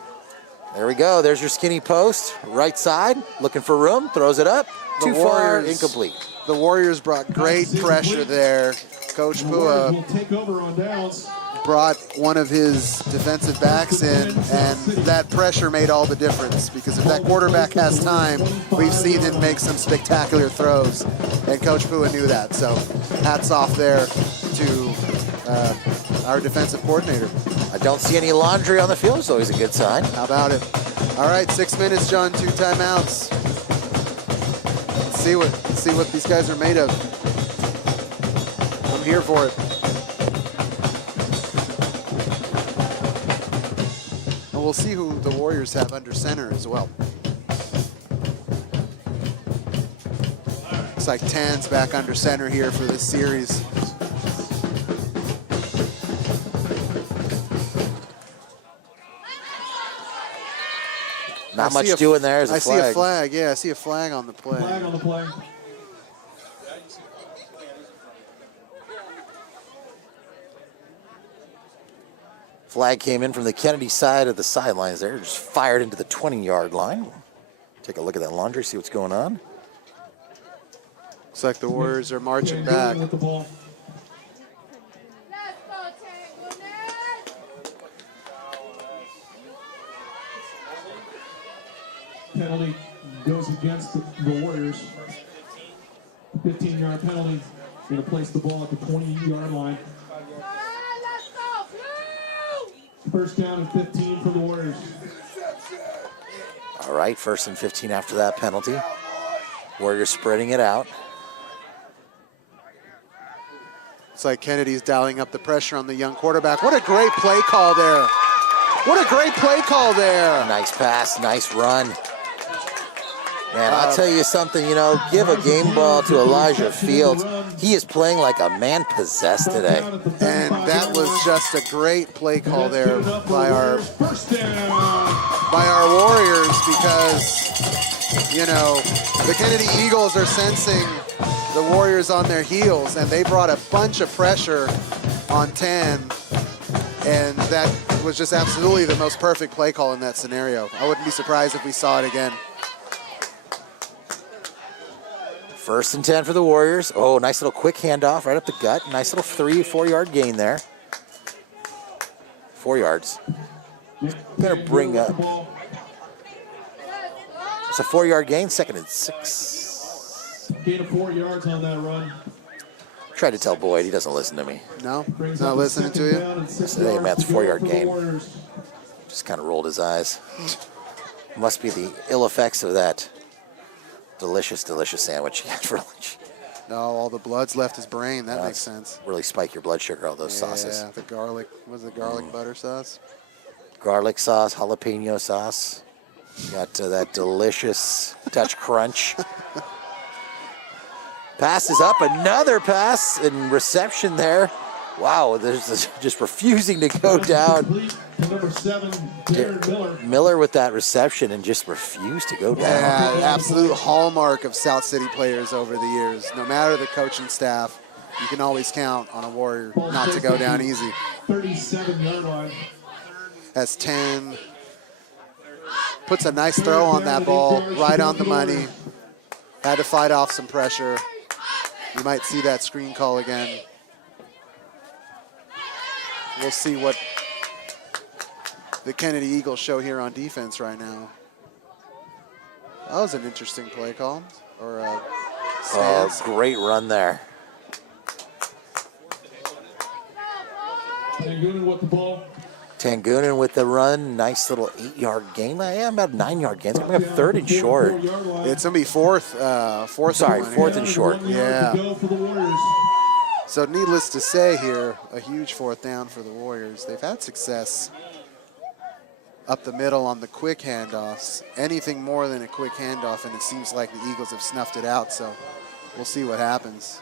There we go. There's your skinny post. Right side, looking for room, throws it up. Too far, Warriors- incomplete. The Warriors brought great pressure there. Coach The Warriors Pua will take over on downs. brought one of his defensive backs in, and that pressure made all the difference because if that quarterback has time, we've seen him make some spectacular throws, and Coach Pua knew that. So hats off there to our defensive coordinator. I don't see any laundry on the field. It's always a good sign. How about it? All right, 6 minutes, John, 2 timeouts. Let's see what these guys are made of. I'm here for it. And we'll see who the Warriors have under center as well. Looks like 10's back under center here for this series. Not much doing there as a flag. I see a flag, yeah, I see a flag on the play. Flag on the play. Flag came in from the Kennedy side of the sidelines there, just fired into the 20-yard line. Take a look at that laundry, see what's going on. Looks like the Warriors are marching back. With the ball. Let's go, Tangunet. Penalty goes against the Warriors. 15-yard penalty. Going to place the ball at the 20-yard line. Let's go, Blue. First down and 15 for the Warriors. All right, 1st and 15 after that penalty. Warriors spreading it out. It's like Kennedy's dialing up the pressure on the young quarterback. What a great play call there. What a great play call there. Nice pass, nice run. Man, I'll tell you something, you know, give a game ball to Elijah Fields. He is playing like a man possessed today. And that was just a great play call there by our Warriors, because, you know, the Kennedy Eagles are sensing the Warriors on their heels, and they brought a bunch of pressure on 10, and that was just absolutely the most perfect play call in that scenario. I wouldn't be surprised if we saw it again. 1st and 10 for the Warriors. Oh, nice little quick handoff right up the gut. Nice little 3-4 yard gain there. 4 yards. Gonna bring up. It's a 4-yard gain, 2nd and 6. Gain of 4 yards on that run. Tried to tell Boyd, he doesn't listen to me. No? He's not listening to you? I said, hey, man, it's a 4-yard gain. Just kind of rolled his eyes. Must be the ill effects of that delicious, delicious sandwich he had for lunch. No, all the blood's left his brain. That makes sense. Really spike your blood sugar, all those Yeah, sauces. the garlic, was it garlic butter sauce? Garlic sauce, jalapeno sauce. Got that delicious touch crunch. Pass is up, another pass and reception there. Wow, there's just refusing to go down. Number 7, Darren Miller. Miller with that reception and just refused to go down. Yeah, absolute hallmark of South City players over the years. No matter the coaching staff, you can always count on a Warrior not to go down easy. 37-yard line. As 10 puts a nice throw on that ball, right on the money. Had to fight off some pressure. You might see that screen call again. We'll see what the Kennedy Eagles show here on defense right now. That was an interesting play call, or a stance. Oh, great run there. Tangunen with the ball. Tangunen with the run. Nice little 8-yard gain. Yeah, about 9-yard gain. It's going to be a 3rd and short. It's going to be fourth and short. Yeah. So needless to say here, a huge 4th down for the Warriors. They've had success up the middle on the quick handoffs. Anything more than a quick handoff, and it seems like the Eagles have snuffed it out, so we'll see what happens.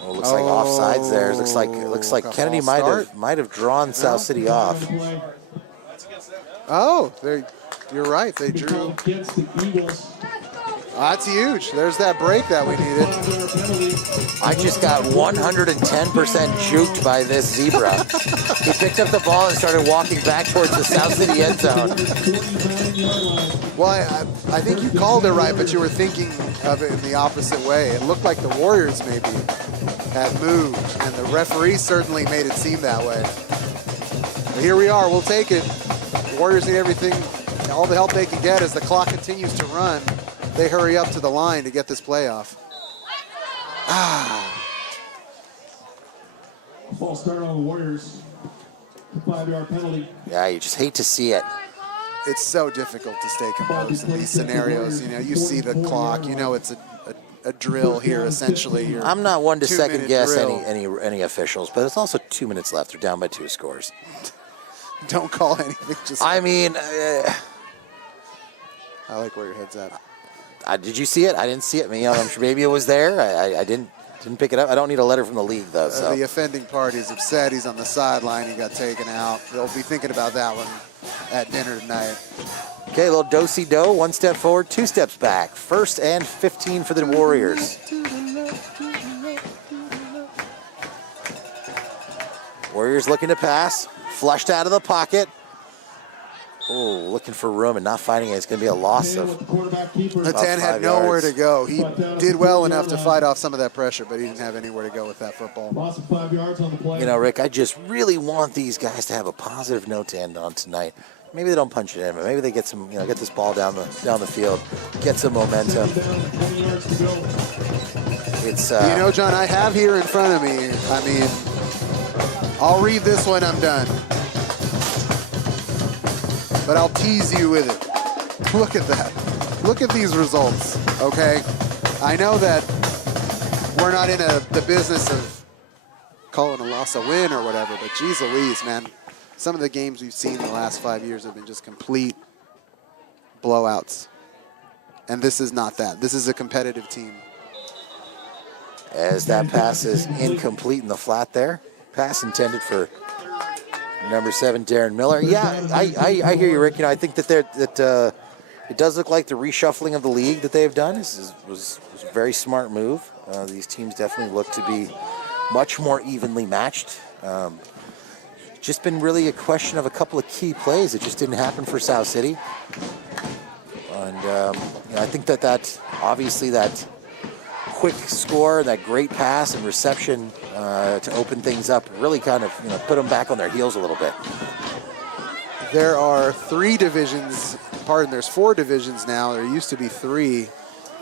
Oh, looks like offsides there. Looks like Kennedy might have drawn South City off. Oh, you're right. They drew. That's huge. There's that break that we needed. I just got 110% juked by this zebra. He picked up the ball and started walking back towards the South City end zone. Well, I think you called it right, but you were thinking of it in the opposite way. It looked like the Warriors maybe had moved, and the referee certainly made it seem that way. But here we are. We'll take it. The Warriors need everything, all the help they can get as the clock continues to run. They hurry up to the line to get this play off. Ball started on the Warriors. 5-yard penalty. Yeah, you just hate to see it. It's so difficult to stay composed in these scenarios. You know, you see the clock. You know it's a a drill here, essentially. Your I'm not one to 2-minute second guess drill. any officials, but it's also 2 minutes left. They're down by 2 scores. Don't call anything. Just I mean, I like where your head's at. did you see it? I didn't see it. I'm sure maybe it was there. I didn't pick it up. I don't need a letter from the league though. So The offending party's upset. He's on the sideline. He got taken out. They'll be thinking about that one at dinner tonight. okay, a little do-si-do. 1 step forward, 2 steps back. 1st and 15 for the Warriors. Warriors looking to pass. Flushed out of the pocket. Oh, looking for room and not finding it. It's going to be a loss of Natan had nowhere to go. He did well enough to fight off some of that pressure, but he didn't have anywhere to go with that football. Loss of 5 yards on the play. You know, Rick, I just really want these guys to have a positive note to end on tonight. Maybe they don't punch it in, but maybe they get some, get this ball down the field, get some momentum. It's John, I have here in front of me. I mean, I'll read this when I'm done, but I'll tease you with it. Look at that. Look at these results. Okay, I know that we're not in the business of calling a loss a win or whatever, but geez Louise, man. Some of the games we've seen in the last 5 years have been just complete blowouts. And this is not that. This is a competitive team. As that pass is incomplete in the flat there. Pass intended for number 7, Darren Miller. Yeah, I hear you, Rick. I think that it does look like the reshuffling of the league that they've done was a very smart move. These teams definitely look to be much more evenly matched. Just been really a question of a couple of key plays that just didn't happen for South City. And I think that obviously that quick score, that great pass and reception to open things up really kind of put them back on their heels a little bit. There are 3 divisions, there's 4 divisions now. There used to be 3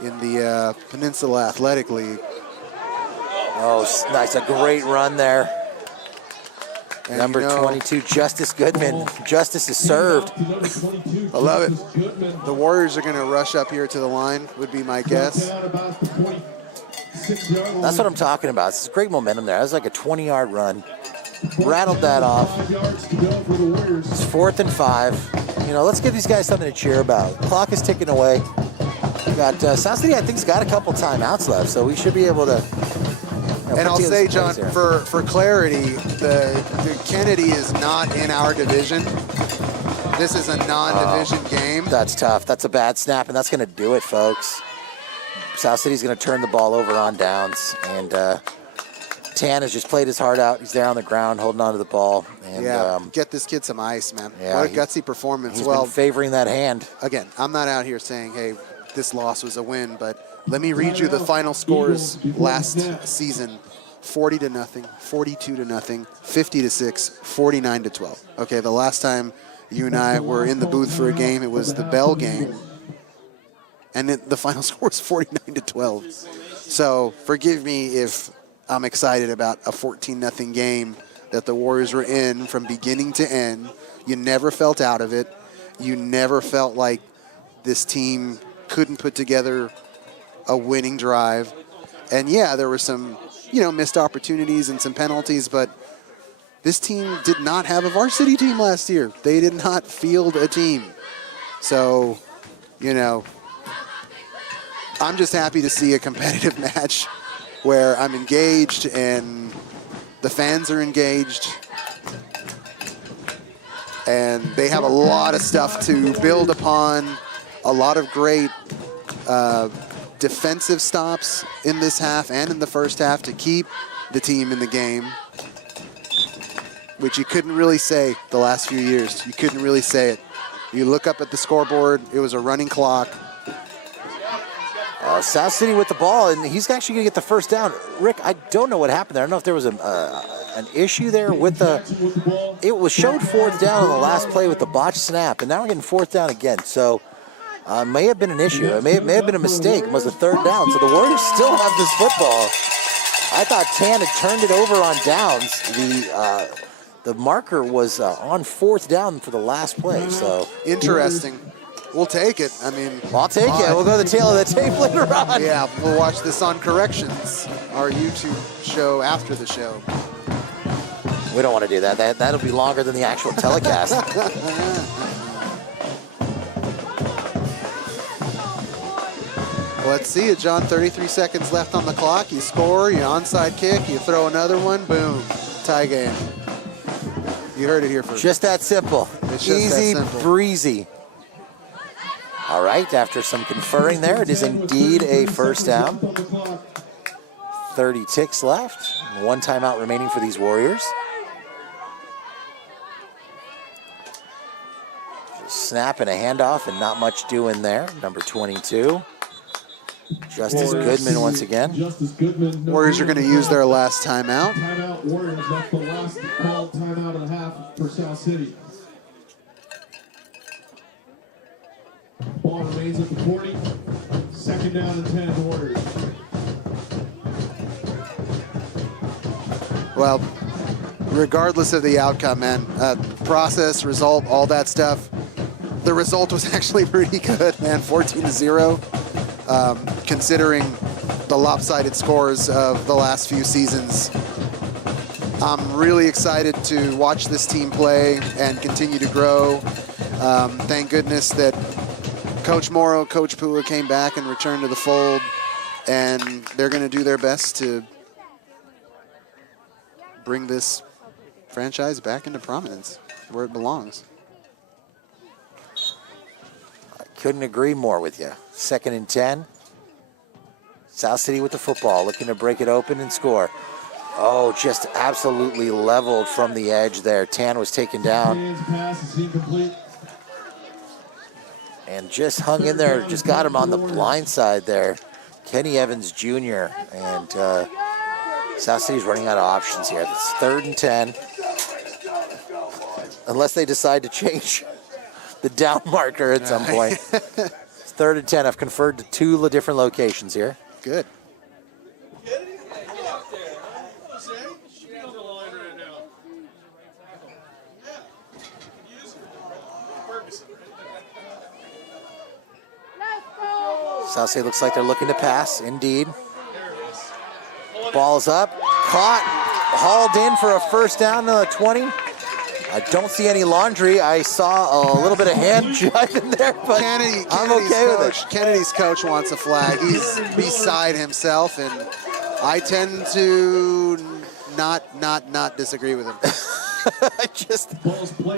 in the Peninsula Athletic League. Oh, nice, a great run there. And number 22, Justice Goodman. Justice is served. I love it. The Warriors are going to rush up here to the line, would be my guess. That's what I'm talking about. It's great momentum there. That was like a 20-yard run. Rattled that off. It's 4th and 5. Let's give these guys something to cheer about. Clock is ticking away. We got South City, I think, has got a couple timeouts left, so we should be able to. And I'll say, John, for clarity, the Kennedy is not in our division. This is a non-division game. That's tough. That's a bad snap, and that's going to do it, folks. South City's going to turn the ball over on downs, and Tan has just played his heart out. He's there on the ground, holding on to the ball. And, get this kid some ice, man. Yeah, what a gutsy performance. He's been favoring that hand. Again, I'm not out here saying, hey, this loss was a win, but let me read you the final scores last season. 40-0, 42-0, 50-6, 49-12. Okay, the last time you and I were in the booth for a game, it was the Bell game. And the final score was 49-12. So forgive me if I'm excited about a 14-0 game that the Warriors were in from beginning to end. You never felt out of it. You never felt like this team couldn't put together a winning drive. And yeah, there were some, missed opportunities and some penalties, but this team did not have a varsity team last year. They did not field a team. So, I'm just happy to see a competitive match where I'm engaged and the fans are engaged. And they have a lot of stuff to build upon, a lot of great defensive stops in this half and in the first half to keep the team in the game, which you couldn't really say the last few years. You couldn't really say it. You look up at the scoreboard, it was a running clock. South City with the ball, and he's actually going to get the first down. Rick, I don't know what happened there. I don't know if there was an issue there with it was showed 4th down on the last play with the botched snap, and now we're getting 4th down again. So may have been an issue. It may have been a mistake. It was a 3rd down. So the Warriors still have this football. I thought Tan had turned it over on downs. The marker was on 4th down for the last play. So interesting. We'll take it. I mean, I'll take it. We'll go to the tail of the tape later on. Yeah, we'll watch this on Corrections, our YouTube show after the show. We don't want to do that. That'll be longer than the actual telecast. Let's see it, John. 33 seconds left on the clock. You score, you onside kick, you throw another one, boom, tie game. You heard it here first. Just that simple. It's just Easy, that simple. breezy. All right, after some conferring there, it is indeed a first down. 30 ticks left. One timeout remaining for these Warriors. Snap and a handoff and not much doing there. Number 22. Justice Goodman once again. Justice Goodman. Warriors are going to use their last timeout. Timeout Warriors. That's the last called timeout of the half for South City. Ball remains at the 40. Second down and 10 Warriors. Well, regardless of the outcome, man, process, result, all that stuff, the result was actually pretty good, man. 14-0. Considering the lopsided scores of the last few seasons. I'm really excited to watch this team play and continue to grow. Thank goodness that Coach Morrow, Coach Pua came back and returned to the fold, and they're going to do their best to bring this franchise back into prominence where it belongs. I couldn't agree more with you. 2nd and 10. South City with the football, looking to break it open and score. Oh, just absolutely leveled from the edge there. Tan was taken down. Pass is incomplete. And just hung in there, just got him on the blind side there. Kenny Evans Jr. And South City's running out of options here. It's 3rd and 10. Unless they decide to change the down marker at some point. It's 3rd and 10. I've conferred to 2 different locations here. Good. South City looks like they're looking to pass, indeed. Ball's up, caught, hauled in for a first down to the 20. I don't see any laundry. I saw a little bit of hand jive in there, but I'm okay with it. Kennedy's coach wants a flag. He's beside himself, and I tend to not disagree with him.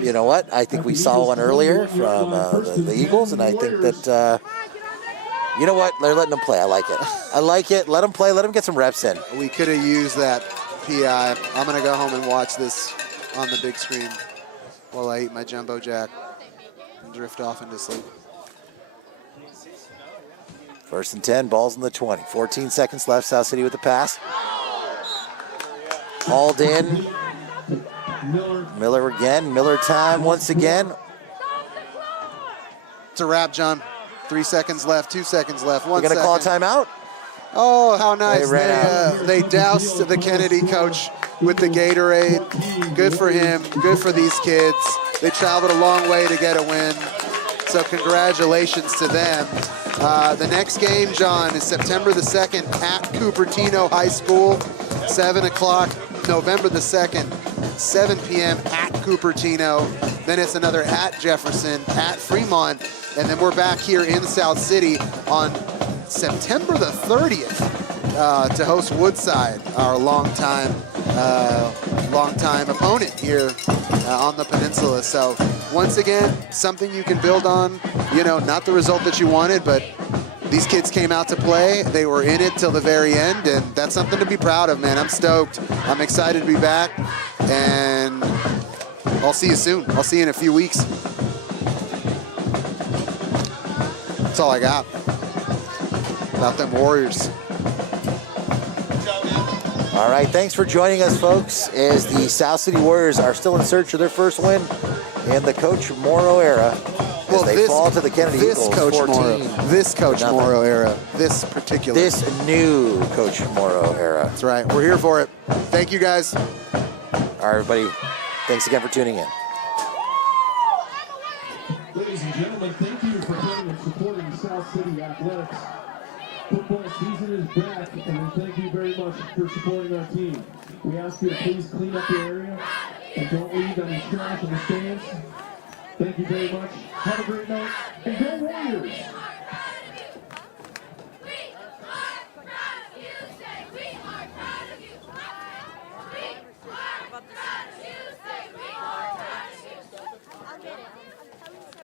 You know what? I think we saw one earlier from the Eagles, and I think that, you know what? They're letting them play. I like it. I like it. Let them play. Let them get some reps in. We could have used that PI. I'm going to go home and watch this on the big screen while I eat my Jumbo Jack and drift off into sleep. 1st and 10, ball's in the 20. 14 seconds left, South City with the pass. Hauled in. Miller again, Miller time once again. It's a wrap, John. 3 seconds left, 2 seconds left, 1 You're second. going to call a timeout? Oh, how nice. They ran out. They doused the Kennedy coach with the Gatorade. Good for him. Good for these kids. They traveled a long way to get a win. So congratulations to them. The next game, John, is September the 2nd at Cupertino High School. 7 o'clock, November the 2nd, 7 p.m. at Cupertino. Then it's another at Jefferson, at Fremont. And then we're back here in South City on September the 30th to host Woodside, our longtime opponent here on the peninsula. So once again, something you can build on. You know, not the result that you wanted, but these kids came out to play. They were in it till the very end, and that's something to be proud of, man. I'm stoked. I'm excited to be back, and I'll see you soon. I'll see you in a few weeks. That's all I got about them Warriors. All right, thanks for joining us, folks, as the South City Warriors are still in search of their first win in the Coach Morrow era. As they fall to the Kennedy Eagles, Coach 14. This Coach Morrow era. This particular. This new Coach Morrow era. That's right. We're here for it. Thank you, guys. All right, everybody. Thanks again for tuning in. Ladies and gentlemen, thank you for City Athletics. Football season is back, and we thank you very much for supporting our team. We ask you to please clean up your area and don't leave any trash in the stands. Thank you very much. Have a great night, and go Warriors!